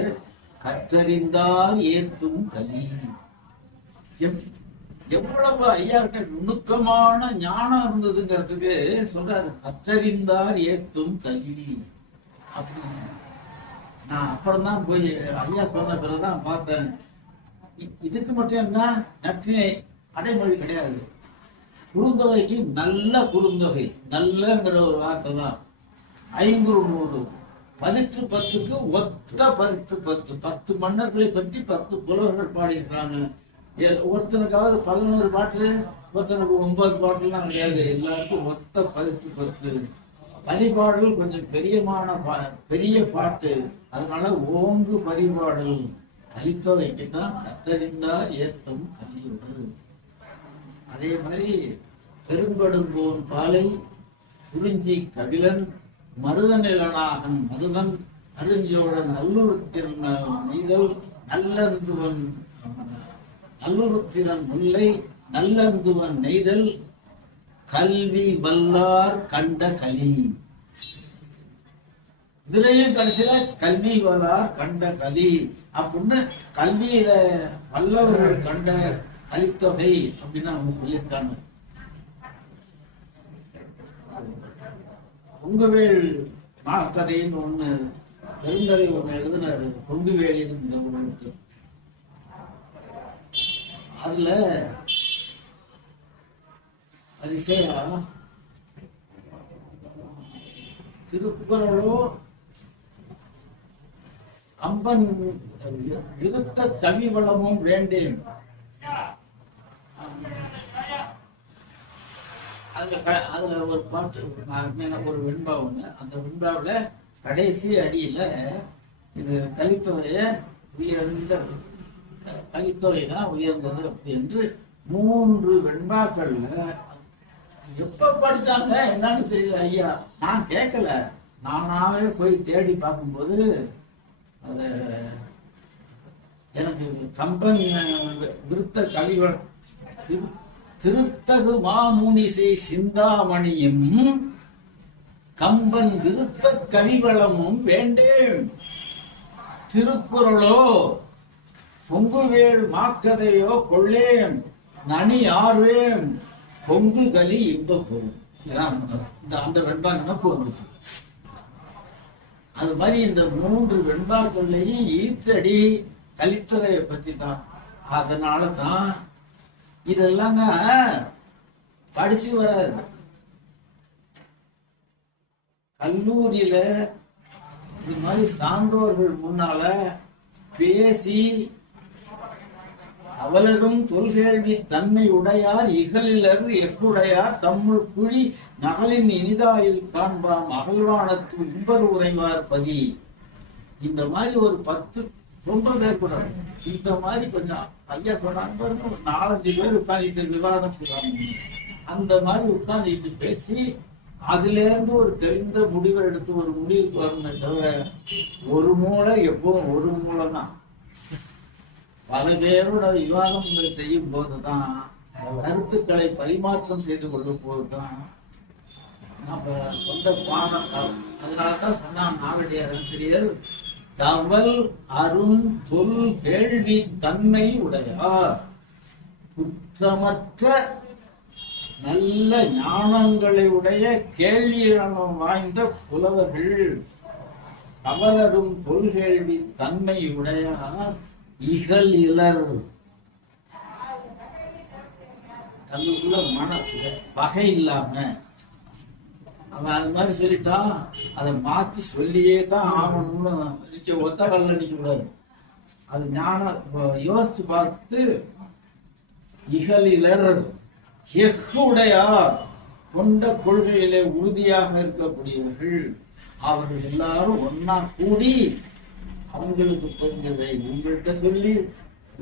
கற்றறிந்தால் ஏத்தும் கலி. எவ்வளவு ஐயா கிட்ட நுணுக்கமான ஞானம் இருந்ததுங்கிறதுக்கு சொல்றாரு, கற்றறிந்தார் ஏத்தும் கலி அப்படின்னு. நான் அப்புறம் தான் போய் ஐயா சொன்ன பிறகுதான் பார்த்தேன், இதுக்கு மட்டும் என்ன நற்றினை அடைமொழி கிடையாது. குறுந்தொகைக்கு நல்ல குறுந்தொகை, நல்லங்கிற ஒரு வார்த்தை தான். 500 பதிற்று 10க்கு ஒத்த பதிற்று 10. 10 மன்னர்களை பற்றி 10 புலவர்கள் பாடியிருக்கிறாங்க. ஒருத்தனுக்காவது 11 பாட்டு, ஒருத்தனுக்கு 9 பாட்டுலாம் கிடையாது. எல்லாருக்கும் ஒத்த பதிற்று 10. பரிபாடல் கொஞ்சம் பெரிய பாட்டு, அதனால ஓங்கு பரிபாடல். கலித்தொகைக்கு தான் கற்றறிந்தார் ஏத்தம் கலியுடல். அதே மாதிரி பெருங்கொடுங்கோன் பாலை குறிஞ்சி கபிலன் மருதநிலனாகன் மருதன் அருஞ்சோழன் நல்லுறுத்திறன் நெய்தல் நல்லுறுத்திறன் முல்லை நல்லந்துவன் நெய்தல் கல்வி வல்லார் கண்ட கலி. இதுலயும் கடைசியில கல்வி வல்லார் கண்ட கலி அப்படின்னு கல்வியில வல்லவர்கள் கண்ட கலித்தொகை அப்படின்னு அவங்க சொல்லியிருக்காங்க. பொங்குவேல் மாக்கதைன்னு ஒண்ணு, பெருங்கதை ஒண்ணு எழுதினாரு, பொங்குவேலின்னு. அதுல அதிசயா திருக்குறளோ கம்பன் விருத்த கவி வளமும் வேண்டேன். அதுல ஒரு பாட்டு, ஒரு வெண்பா ஒண்ணு. அந்த வெண்பாவில கடைசி அடியில இது கலித்தொகைய உயர்ந்த கலித்தொகைதான் உயர்ந்தது அப்படி என்று 3 வெண்பாக்கள்ல எப்ப படிச்சாங்க என்னன்னு தெரியல ஐயா. நான் கேட்கல, நானாவே போய் தேடி பார்க்கும்போது அது எனக்கு கம்பன் விருத்த கவிகள் திருத்தகு மாமுனிசை சிந்தாமணியும் கம்பன் விருத்த கவிவளமும் வேண்டேன். திருக்குறளோ பொங்குவேள் மாக்கதையோ கொள்ளேன் நனி ஆர்வேன் பொங்கு கலி இன்ப பொருள். அந்த வெண்பா நினப்பு வந்துச்சு. அது மாதிரி இந்த 3 வெண்பாக்கள்லையும் ஈற்றடி கலித்தொகையை பற்றி தான். அதனால தான் இதெல்லாம் படிச்சு வராது. கல்லூரியில இது மாதிரி சான்றோர்கள் முன்னால பேசி அவலரும் தொல்கேள்வி தன்மை உடையார் இகலிலர் எக்குடையார் தம்முள் குழி நகலின் இனிதாயில் காண்பாம் அகழ்வானத்து உம்பர் உரைவார் பதி. இந்த மாதிரி ஒரு 10 ரொம்ப பேர் கூட இந்த மாதிரி கொஞ்சம் ஐயா சொன்னாங்க, ஒரு 4-5 பேர் உட்கார்ந்து விவாதம் சொல்றாங்க. அந்த மாதிரி உட்கார்ந்து பேசி அதுல இருந்து ஒரு தெளிந்த முடிவை எடுத்து ஒரு முடிவுக்கு வரணுமே தவிர ஒரு மூளை எப்பவும் ஒரு மூளை தான். பல பேரோட விவாதங்கள் செய்யும் போதுதான், கருத்துக்களை பரிமாற்றம் செய்து கொள்ளும் போதுதான் நம்ம சொந்த பாடம். அதனாலதான் சொன்னான் நாவடியார் ஆசிரியர், தவல் அரும் தொல் கேள்வி தன்மை உடையார் குற்றமற்ற நல்ல ஞானங்களை உடைய கேள்வி வாய்ந்த புலவர்கள். தவலரும் தொல்கேள்வி தன்மை உடையார் இகல் இலர். தன்னுக்குள்ள மன பகை இல்லாம அவன் அது மாதிரி சொல்லிட்டான், அதை மாத்தி சொல்லியே தான் ஆகணும்னு ஒத்த கல்ல நிக்க கூடாது. அது ஞானம் யோசிச்சு பார்த்து இகலிலர் எஃகுடையார் கொண்ட கொள்கையிலே உறுதியாக இருக்கக்கூடியவர்கள். அவர்கள் எல்லாரும் ஒன்னா கூடி அவங்களுக்கு தெரிஞ்சதை உங்கள்கிட்ட சொல்லி,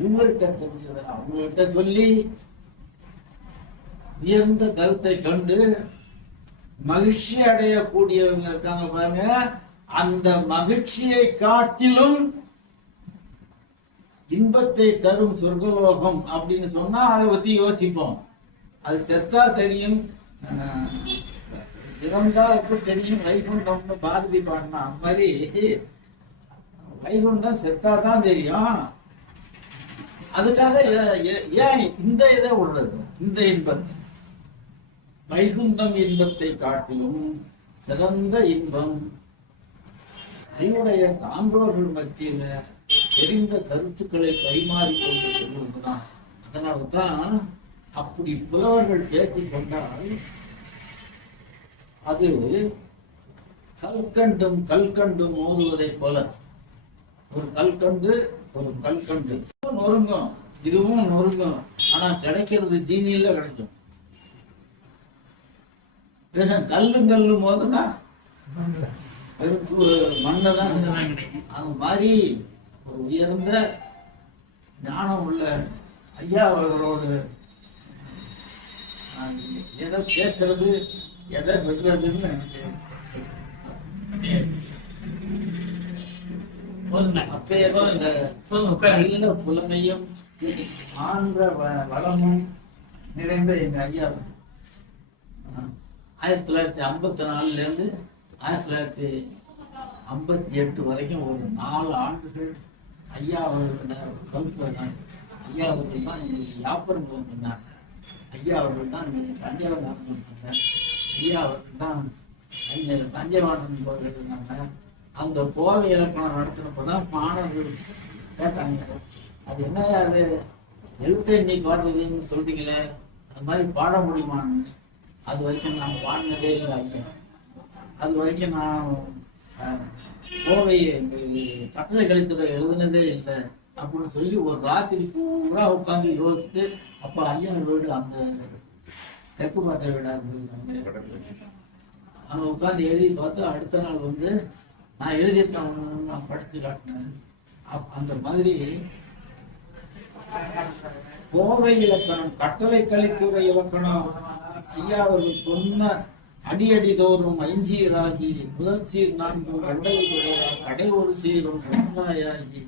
உங்கள்கிட்ட தெரிஞ்சதை அவங்கள்ட்ட சொல்லி உயர்ந்த கருத்தை கண்டு மகிழ்ச்சி அடையக்கூடியவங்க இருக்காங்க பாருங்க. அந்த மகிழ்ச்சியை காட்டிலும் இன்பத்தை தரும் சொர்க்கலோகம் அப்படின்னு சொன்னா அதை பத்தி யோசிப்போம். அது செத்தா தெரியும், இறந்தா எப்படி தெரியும் வைகுண்டம்னு பாரதி பாடினா. அந்த மாதிரி வைகுண்டம் செத்தாதான் தெரியும். அதுக்காக ஏன் இந்த இதை உள்ளது, இந்த இன்பத்தை, வைகுண்டம் இன்பத்தை காட்டிலும் சிறந்த இன்பம் அறிவுடைய சான்றோர்கள் மத்தியில தெரிந்த கருத்துக்களை பரிமாறிக்கொண்டு செல்வதுதான். அதனால்தான் அப்படி புலவர்கள் பேசிக் கொண்டால் அது கல்கண்டும் மோதுவதை போல, ஒரு கல்கண்டு நொறுங்கும், இதுவும் நொறுங்கும். ஆனா கிடைக்கிறது ஜீனியில கிடைக்கும். கல்லு மோதுனா மண்ணதான் கிடைக்கும். அது மாதிரி ஒரு உயர்ந்த ஞானம் உள்ள ஐயா அவர்களோடு எதை பேசுறது எதை விடுறதுன்னு அப்பேதோ இந்த புலமையும் ஆன்ற வளமும் நிறைந்த எங்க ஐயா 1954 இருந்து 1958 வரைக்கும் ஒரு 4 ஆண்டுகள் ஐயா அவர்கள் ஐயா அவர்கள் தான் எங்களுக்கு வியாபாரம் பண்ணாங்க. ஐயா அவர்கள் தான் தஞ்சாவூர் பண்ணாங்க. ஐயா அவர்கள் தான் தஞ்சைவாணன் போர்கள் இருந்தாங்க. அந்த கோவை இலக்கணம் நடத்தினப்பதான் மாணவர்கள் கேட்டாங்க, அது என்ன அது எழுத்து எண்ணி பாடுறதுன்னு சொல்றீங்களே, அது மாதிரி பாட முடியுமான்னு. அது வரைக்கும் நான் பாடினதே இல்லை. அது வரைக்கும் நான் கோவை கட்டளை கழித்துறை எழுதுனதே இல்லை அப்படின்னு சொல்லி ஒரு ராத்திரி பூரா உட்காந்து யோசித்து, அப்போ ஐயா வீடு அந்த தெற்கு பார்த்த வீடா இருந்தது. அங்கே உட்காந்து எழுதி பார்த்து அடுத்த நாள் வந்து நான் எழுதியிருக்கேன், நான் படித்து காட்டினேன். அந்த மாதிரி கோவை இலக்கணம், கட்டளை கழித்துறை இலக்கணம் ஐயா அவர்கள் சொன்ன அடியடி தோறும் ஐஞ்சீராகி முதல் சீர் 4 கடை ஒரு சீரும் ஒன்றாயாகி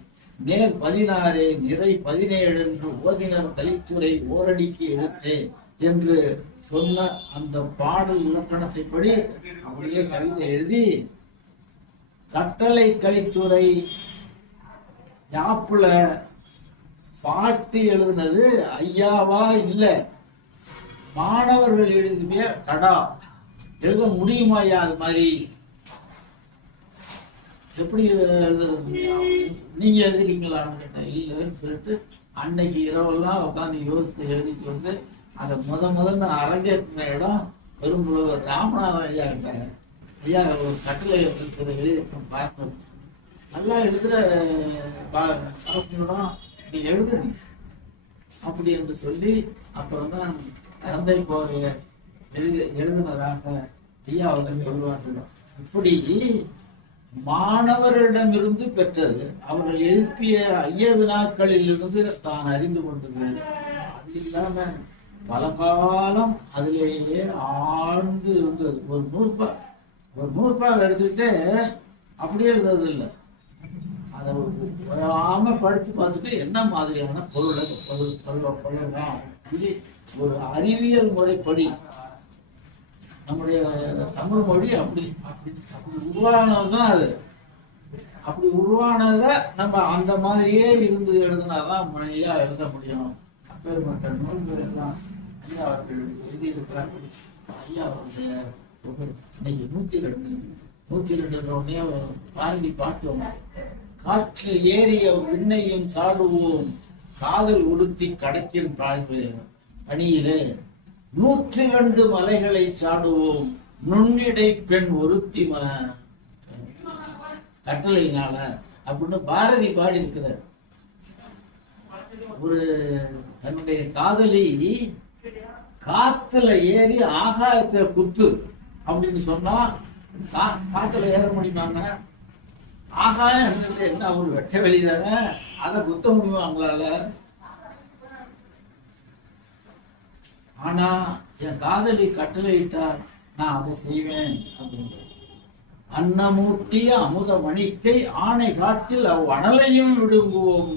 நேர் 16 நிறை 17 என்று ஓதினர் கலித்துறை ஓரடிக்கு எழுத்தே என்று சொன்ன அந்த பாடல் இலக்கணத்தை படி அப்படியே கவிதை எழுதி கட்டளை கலித்துறை யாப்புல பாட்டு எழுதுனது ஐயாவா இல்ல மாணவர்கள் எழுதிய கடா. எழுத முடியுமா ஐயா? அது மாதிரி எப்படி நீங்க எழுதுறீங்களான்னு கேட்டேன். இல்லைன்னு சொல்லிட்டு அன்னைக்கு இரவெல்லாம் உட்காந்து யோசித்து எழுதிட்டு வந்து அதை முதல்ல அரங்கேற்றின இடம் பெரும்புலவர் ராமநாதன் ஐயா கிட்ட. ஐயா ஒரு கட்டளை எழுதியிருக்கேன் பார்க்கணும், நல்லா எழுதுற நீ எழுது அப்படி என்று சொல்லி அப்புறம் தான் தந்தை போரைய எழுதுனதாக ஐயா அவர்கள் சொல்லுவார்கள். இப்படி மாணவரிடமிருந்து பெற்றது, அவர்கள் எழுப்பிய ஐய வினாக்களில் இருந்து தான் அறிந்து கொண்டது. அது இல்லாம பல காலம் அதிலேயே ஆழ்ந்து இருந்தது. ஒரு நூற்பாவை எடுத்துக்கிட்டு அப்படியே இருந்தது இல்லை, அதை வராம படிச்சு பார்த்துட்டு என்ன மாதிரியான பொருளை சொல்லலாம் சொல்லி ஒரு அறிவியல் முறைப்படி நம்முடைய தமிழ் மொழி அப்படி உருவானதுதான். அது அப்படி உருவானத நம்ம அந்த மாதிரியே இருந்து எழுதினாதான் மொழியா எழுத முடியும். அப்பேற்பட்ட நூல்கள் எல்லாம் ஐயா அவர்கள் எழுதியிருக்கிறார்கள். ஐயா அவருடைய இன்னைக்கு 102 பாரதி பாட்டோம். காற்றில் ஏறிய விண்ணையும் சாடுவோம், காதல் உடுத்தி கடக்கின் பணியிலே 102 மலைகளை சாடுவோம், நுண்ணிடை பெண் ஒருத்தி கட்டளையினால அப்படின்னு பாரதி பாடி இருக்கிறார். ஒரு தன்னுடைய காதலி காத்துல ஏறி ஆகாயத்தை குத்து அப்படின்னு சொன்னா காத்துல ஏற முடியுமாங்க? ஆகாயம் என்ன ஒரு வெட்ட வெளிதானே, அதை குத்த முடியுமா அவங்களால? ஆனா என் காதலி கட்டளையிட்டார், நான் அதை செய்வேன் அப்படின்னு. அன்னமூட்டிய அமுத மணிக்கை ஆணை காட்டில் அனலையும் விடுங்குவோம்.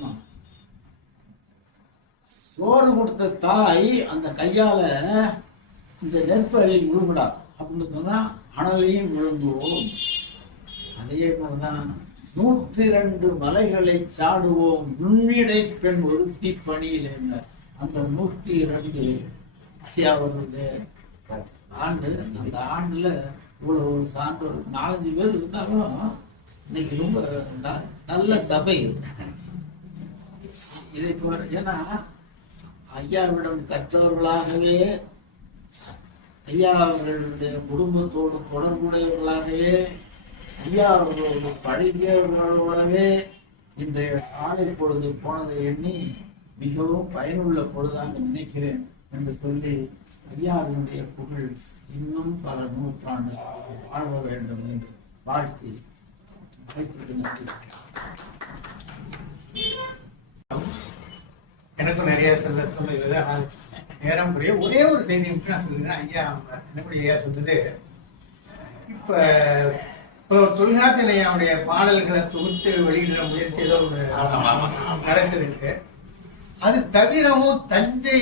சோறு கொடுத்த தாய் அந்த கையால இந்த நெற்பழி விழுங்கடா அப்படின்னு சொன்னா அனலையும் விழுங்குவோம். அதே போலதான் 102 மலைகளை சாடுவோம் நுண்ணிடை பெண் ஒருத்தி பணியில் என்ன அந்த 102 அவர்களுடைய ஆண்டு. அந்த ஆண்டுல இவ்வளவு ஒரு சான்றோர் 4-5 பேர் இருந்தாலும் இன்னைக்கு ரொம்ப நல்ல சபை இதை போல. ஏன்னா ஐயாவிடம் கற்றவர்களாகவே, ஐயா அவர்களுடைய குடும்பத்தோடு தொடர்புடையவர்களாகவே, ஐயா அவர்களோடு பழகியவர்களோடவே இன்றைய காலை பொழுது போனதை எண்ணி மிகவும் பயனுள்ள பொழுதாக நினைக்கிறேன் என்று சொல்லி ஐயாவினுடைய புகழ் இன்னும் பல நூற்றாண்டு வாழ வேண்டும் என்று வாழ்த்தி வாய்ப்புக்கு நன்றி. எனக்கும் நிறைய சொல்ல தோணுகிறது. ஆனால் நேரம் புரிய ஒரே ஒரு செய்தி மட்டும் நான் சொல்லுறேன். ஐயா என்னுடைய ஐயா சொல்றது, இப்போ தொல்காப்பிய ஐயாவுடைய பாடல்களை தொகுத்து வெளியிடுற முயற்சி ஏதோ ஒரு நடக்குதுக்கு. அது தவிரவும் தஞ்சை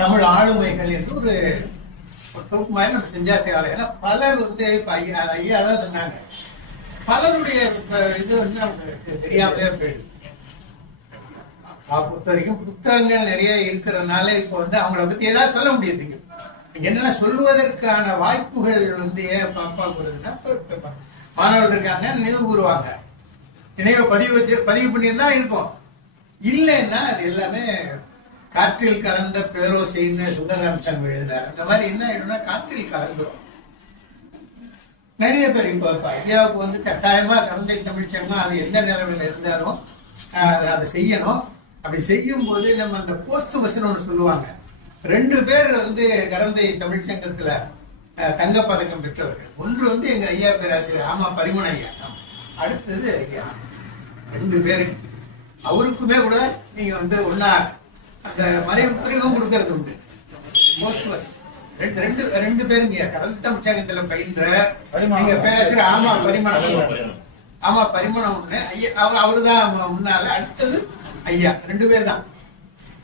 தமிழ் ஆளுமைகள் என்று ஒரு தொகுப்பு மாதிரி நம்ம செஞ்சா தேவை. ஏன்னா பலர் வந்து இப்ப ஐயா தான் சொன்னாங்க, பலருடைய இது வந்து நமக்கு தெரியாமலே போயிடுது. பொறுத்த வரைக்கும் புத்தகங்கள் நிறைய இருக்கிறதுனால இப்போ வந்து அவங்கள பத்தி ஏதாவது சொல்ல முடியாது. என்னென்ன சொல்லுவதற்கான வாய்ப்புகள் வந்து ஏன் பாப்பா கூறுதுன்னா, மாணவர்கள் இருக்காங்க, நினைவு கூறுவாங்க, நினைவு பதிவு பண்ணியிருந்தா இருக்கும். இல்லைன்னா அது எல்லாமே காற்றில் கலந்த பேரோசைன்னு சுந்தரராமசாமி எழுதினார். அந்த மாதிரி என்ன ஆயிடும்னா காற்றில் கலந்துரும். நிறைய பேர் இப்போ ஐயாவுக்கு வந்து கட்டாயமா கலந்தை தமிழ்ச்சங்கம் அது எந்த நிலைமையில இருந்தாலும் அதை செய்யணும். அப்படி செய்யும் போது நம்ம அந்த போஸ்ட் பஸ்ன்னு ஒன்று சொல்லுவாங்க. 2 பேர் வந்து கரந்தை தமிழ்ச்சங்கத்துல தங்கப்பதக்கம் பெற்றவர்கள். ஒன்று வந்து எங்க ஐயா பேராசிரியர் ஆமா பரிமண ஐயா, அடுத்தது ஐயா. 2 பேரு அவருக்குமே கூட நீங்க வந்து ஒன்னா அந்த மறைவுக்குறிவும் கொடுக்கறது உண்டு. போஸ்ட் பஸ் ரெண்டு பேருங்க கரந்தை தமிழ்ச்சங்கத்துல பயின்ற எங்க பேராசிரியர் ஆமா பரிமணம் ஒண்ணு ஐயா, அவருதான் முன்னால, அடுத்தது ஐயா. 2 பேர் தான்.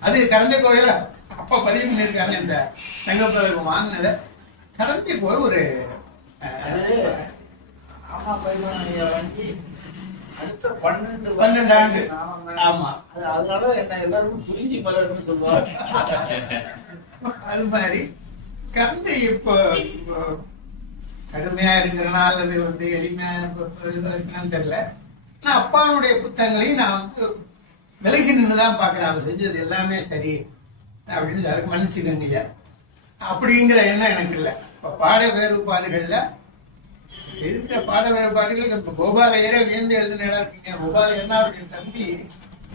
அது கரந்தை கோயில அப்பா பதிவு பண்ணியிருக்காங்க. இந்த தங்கப்பதக்கம் வாங்கினத கரந்தை கோயில் ஒரு ஆமா பரிமாணம் ஐயா வாங்கி அடுத்த 12 ஆண்டு. ஆமா, அதனால என்ன எல்லாருக்கும் புரிஞ்சு மலர்னு சொல்லுவாங்க. அது மாதிரி கரந்தை இப்போ கடுமையா இருக்கிறனா அல்லது வந்து எளிமையா இருக்குன்னு தெரியல. ஆனா அப்பாவுடைய புத்தகங்களையும் நான் வந்து விலகி நின்றுதான் பாக்குறேன். அவர் செஞ்சது எல்லாமே சரி அப்படின்னு அதுக்கு மன்னிச்சுக்கங்க இல்லையா அப்படிங்கிற எண்ணம் எனக்கு இல்லை. இப்ப பாட வேறுபாடுகள்ல இருக்கிற பாட வேறுபாடுகள் இப்ப கோபாலையரே வியந்து எழுதின இடம் இருக்கீங்க. கோபாலையர்னா அவருடைய தம்பி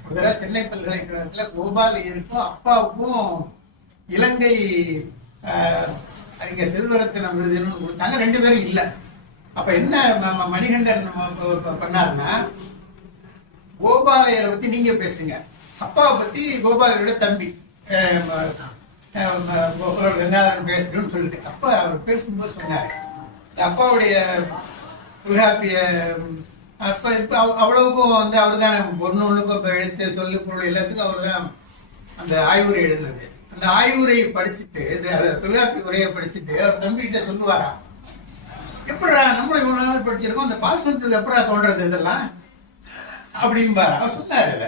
ஒரு தடவை சென்னை பல்கலைக்கழகத்துல கோபாலையருக்கும் அப்பாவுக்கும் இலங்கை அறிஞர் செல்வரத்தினம் விருதுன்னு கொடுத்தாங்க. 2 பேரும் இல்லை. அப்ப என்ன மணிகண்டன் பண்ணாருன்னா, கோபாலையரை பத்தி நீங்க பேசுங்க, அப்பாவை பத்தி கோபாலையரோட தம்பி கங்காதரன் பேசணும்னு சொல்லிட்டு அப்ப அவர் பேசும்போது சொன்னாரு, அப்பாவுடைய தொல்காப்பிய அப்ப இப்ப அவ்வளவுக்கும் வந்து அவர் தான் ஒண்ணுக்கும் இப்ப எழுத்து சொல்லு பொருள் எல்லாத்துக்கும் அவர் தான் அந்த ஆய்வுரை எழுதுனது. அந்த ஆய்வுரையை படிச்சுட்டு தொல்காப்பிய உரையை படிச்சுட்டு அவர் தம்பிகிட்ட சொல்லுவாரா, எப்படா நம்மளும் இவ்வளவு நாள் படிச்சிருக்கோம், அந்த பாசனத்துக்கு எப்படா தோன்றது இதெல்லாம் அப்படின்பாரு. அவர் சொன்னாரு.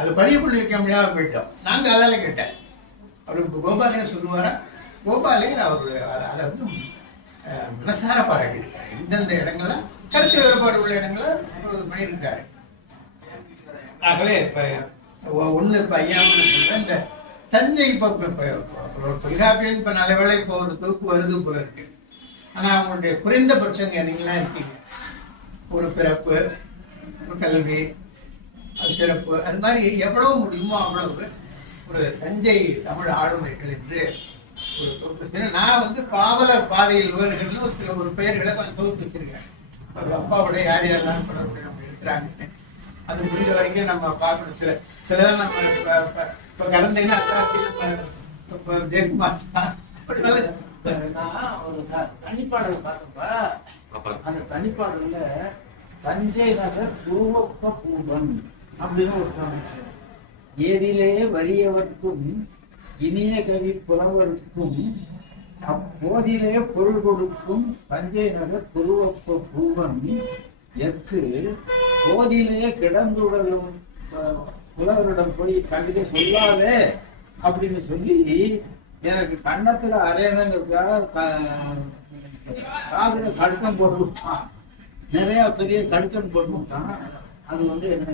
அது பதிவு பண்ணி வைக்க முடியாம போயிட்டோம். நாங்க அதால கேட்டேன். அவரு கோபாலையர் சொல்லுவாரா, கோபாலையர் அவரு அதை வந்து மனசார பாராட்டியிருக்காரு. எந்தெந்த இடங்கள்ல கருத்து வேறுபாடு உள்ள இடங்களை பண்ணியிருக்காரு. ஆகவே இப்ப ஒண்ணு இப்ப ஐயா இந்த தஞ்சை இப்ப தொல்காப்பியன் இப்ப நல்லவேளை இப்ப ஒரு தொகுப்பு வருது போல இருக்கு. ஆனா அவங்களுடைய குறைந்தபட்சங்க நீங்களாம் இருக்கீங்க. ஒரு பிறப்பு, ஒரு கல்வி, அது சிறப்பு, அது மாதிரி எவ்வளவு முடியுமோ அவ்வளவு ஒரு தஞ்சை தமிழ் ஆளுமைகள் என்று ஒரு தொகுப்பு. நான் வந்து பாவலர் பாதையில் சில ஒரு பெயர்களை கொஞ்சம் தொகுத்து வச்சிருக்கேன். ஒரு அப்பாவுடைய யார் யாரெல்லாம் நம்ம இருக்கிறாங்க அது முடிஞ்ச வரைக்கும் நம்ம பார்க்கணும். சிலதான் நம்ம இப்ப கலந்தீங்கன்னா ஜெயக்குமார் நான் ஒரு தனிப்பாடல் பார்த்தப்ப அந்த தனிப்பாடல்ல தஞ்சை நகர் பூவப்ப பூவன் அப்படின்னு ஒரு ஏதிலே வறியவர்க்கும் இனிய கவி புலவர்க்கும் அப்போதிலே பொருள் கொடுக்கும் தஞ்சை நகர் பூவப்ப பூவன் எத்து போதிலே கிடந்துடலும் புலவரிடம் போய் கண்டிப்பா சொல்லாதே அப்படின்னு சொல்லி எனக்கு கன்னத்துல அரையணுங்கிறதுக்காக காதுல கடுக்கம் போட்டு விட்டான். நிறைய பெரிய கடுக்கம் போட்டு விட்டான். அது வந்து என்ன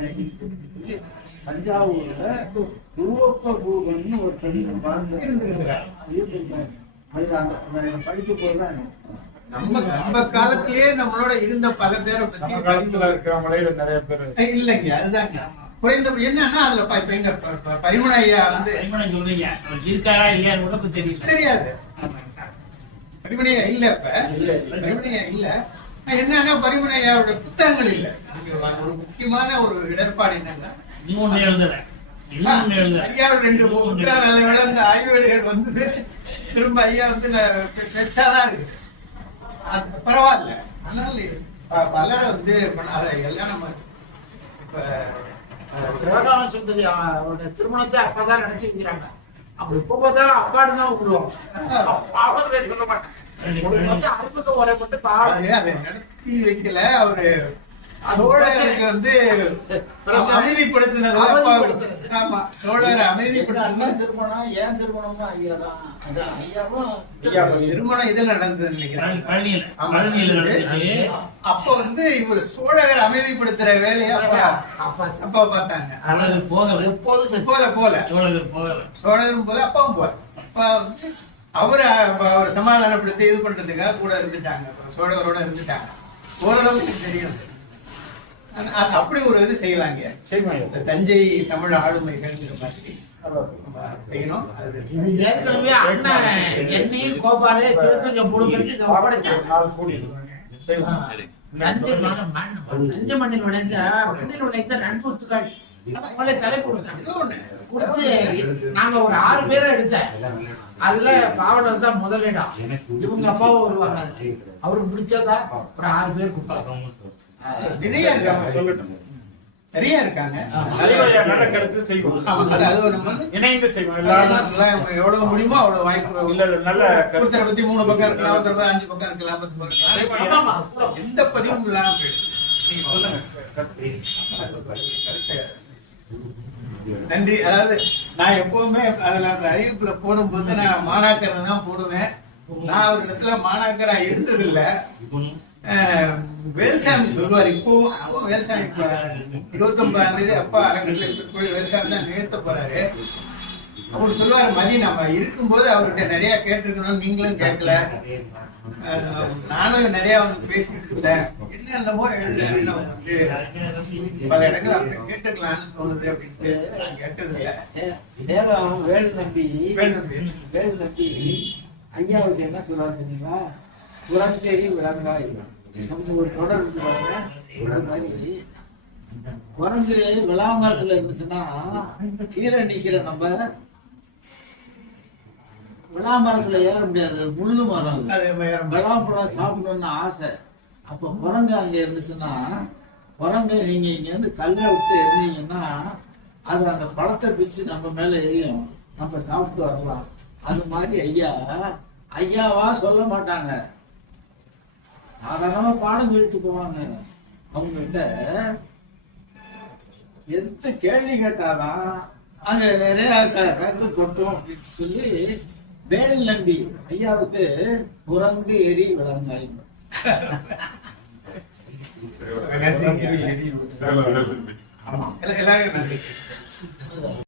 தஞ்சாவூர்ல துருவப்ப பூபன் ஒரு கடிதம் படிக்க போதுதான் நம்ம காலத்திலேயே நம்மளோட இருந்த பல பேரை பத்தி இருக்கிறவங்களே நிறைய பேர் இல்லைங்க. அதுதாங்க குறைந்த என்னன்னா அதுல இப்ப எங்க பரிமள ஐயா வந்து சொல்றீங்க இருக்காரா இல்லையான்னு கூட தெரியல, தெரியாது. பரிமள ஐயா இல்ல, இப்ப பரிமள ஐயா இல்ல. என்னன்னா பரிமள ஐயாவோட புத்தகங்கள் இல்ல. ஒரு முக்கியமான ஒரு இடர்பாடு என்னன்னா இன்னொன்னு எழுதுறேன் ஐயாவோட 2 புத்தகம் நல்ல வேலை இந்த ஆய்வேடுகள் வந்தது. திரும்ப ஐயா வந்து பெற்றாதான் இருக்கு. பரவாயில்ல. அதனால பலரை வந்து எல்லாம் நம்ம சிவகாம சுந்தரி அவருடைய திருமணத்தை அப்பதான் நடத்தி வைக்கிறாங்க. அப்படி இப்ப பார்த்தாலும் அப்பாடு தான் விடுவோம். சொல்ல மாட்டேன் அறிமுக உரை மட்டும் நடத்தி வைக்கல. அவரு சோழருக்கு வந்து அமைதிப்படுத்தினது. ஆமா, சோழர் அமைதிப்படுத்தின திருமணம் ஏன் திருமணம்னா ஐயா தான். திருமணம் இதில் நடந்தது நினைக்கிறேன். பழனியில அப்ப வந்து இவர் சோழர் அமைதிப்படுத்துற வேலையை அப்பா பார்த்தாங்க. போல சோழரும் போல அப்பாவும் போல. அப்பா வந்து அவரை சமாதானப்படுத்தி இது பண்றதுக்காக கூட இருந்துட்டாங்க. சோழரோட இருந்துட்டாங்க. ஓரளவுக்கு தெரியும். அப்படி ஒரு இது செய்யலாங்க. தஞ்சை தமிழ் ஆளுமைகள் மாதிரி செய்யணும். ஏற்கனவே அண்ணன் என்னையும் கோபாலே தஞ்சை மண்ணில் விளைந்த நண்புத்துக்கள் அவங்களே தலைப்பு கொடுத்து நாங்க ஒரு 6 பேரை எடுத்தேன். அதுல பாவலர் தான் முதலிடம். இவங்க அப்பாவும் வருவாங்க. அவருக்கு பிடிச்சதா ஒரு 6 பேர் கொடுத்தாங்க. நிறைய இருக்காங்க. நல்ல கருத்து செய்வோம். இணைந்து செய்வோம். எவ்வளவு முடியுமோ அவ்வளவு வாய்ப்பு. நல்ல ஒருத்தரை பத்தி 3 பக்கம் இருக்கலாம், ஒருத்தர் 5 பக்கம் இருக்கலாம், 10 பக்கம் இருக்கலாம். எந்த பதிவும் இல்லாம நீங்க சொல்லுங்க. நன்றி. அதாவது நான் எப்பவுமே அதுல அந்த அறிவிப்புல போடும்போது நான் மாணாக்கரை தான் போடுவேன். நான் ஒரு இடத்துல மாணாக்கரா இருந்ததில்லை. வேல்சாமி சொல்லுவார். இப்போ வேல்சாமி 29 அப்பா அரங்கத்துல வேல்சாமி தான் நிறுத்த போறாரு. அவர் சொல்லுவார், மதி நம்ம இருக்கும்போது அவர்கிட்ட நிறைய கேட்டிருக்கணும், நீங்களும் கேட்கல, நானும் நிறைய வந்து பேசிட்டு இருந்தேன், என்னென்னமோ வந்து பல இடங்கள் அப்படி கேட்டுக்கலாம்னு தோணுது அப்படின்ட்டு நான் கேட்டதில்லை. வேலு நம்பி ஐயாவுக்கு என்ன சொல்றாரு தெரியுமா? புறந்தேரி விளங்காய் நம்ம ஒரு தொடர் மாதிரி குரங்கு விளாமரத்துல இருந்துச்சுன்னா கீழே நிக்கிற நம்ம விளாமரத்துல ஏற முடியாது, முள்ளு மரம். விளாம்பழம் சாப்பிடணும்னு ஆசை. அப்ப குரங்கு அங்க இருந்துச்சுன்னா குரங்கு நீங்க இங்க இருந்து கல்லை விட்டு எரிஞ்சீங்கன்னா அது அந்த பழத்தை பிரிச்சு நம்ம மேல எரியும், நம்ம சாப்பிட்டு வரலாம். அது மாதிரி ஐயாவா சொல்ல மாட்டாங்க, சாதாரணமா பாடம் சொல்லிட்டு போவாங்க. அவங்க கிட்ட எந்த கேள்வி கேட்டாதான் அங்க நிறைய கருத்து கொட்டும் அப்படின்னு சொல்லி வேல் நம்பி ஐயாவுக்கு குரங்கு எரி விளங்காய். எல்லாரும் நன்றி.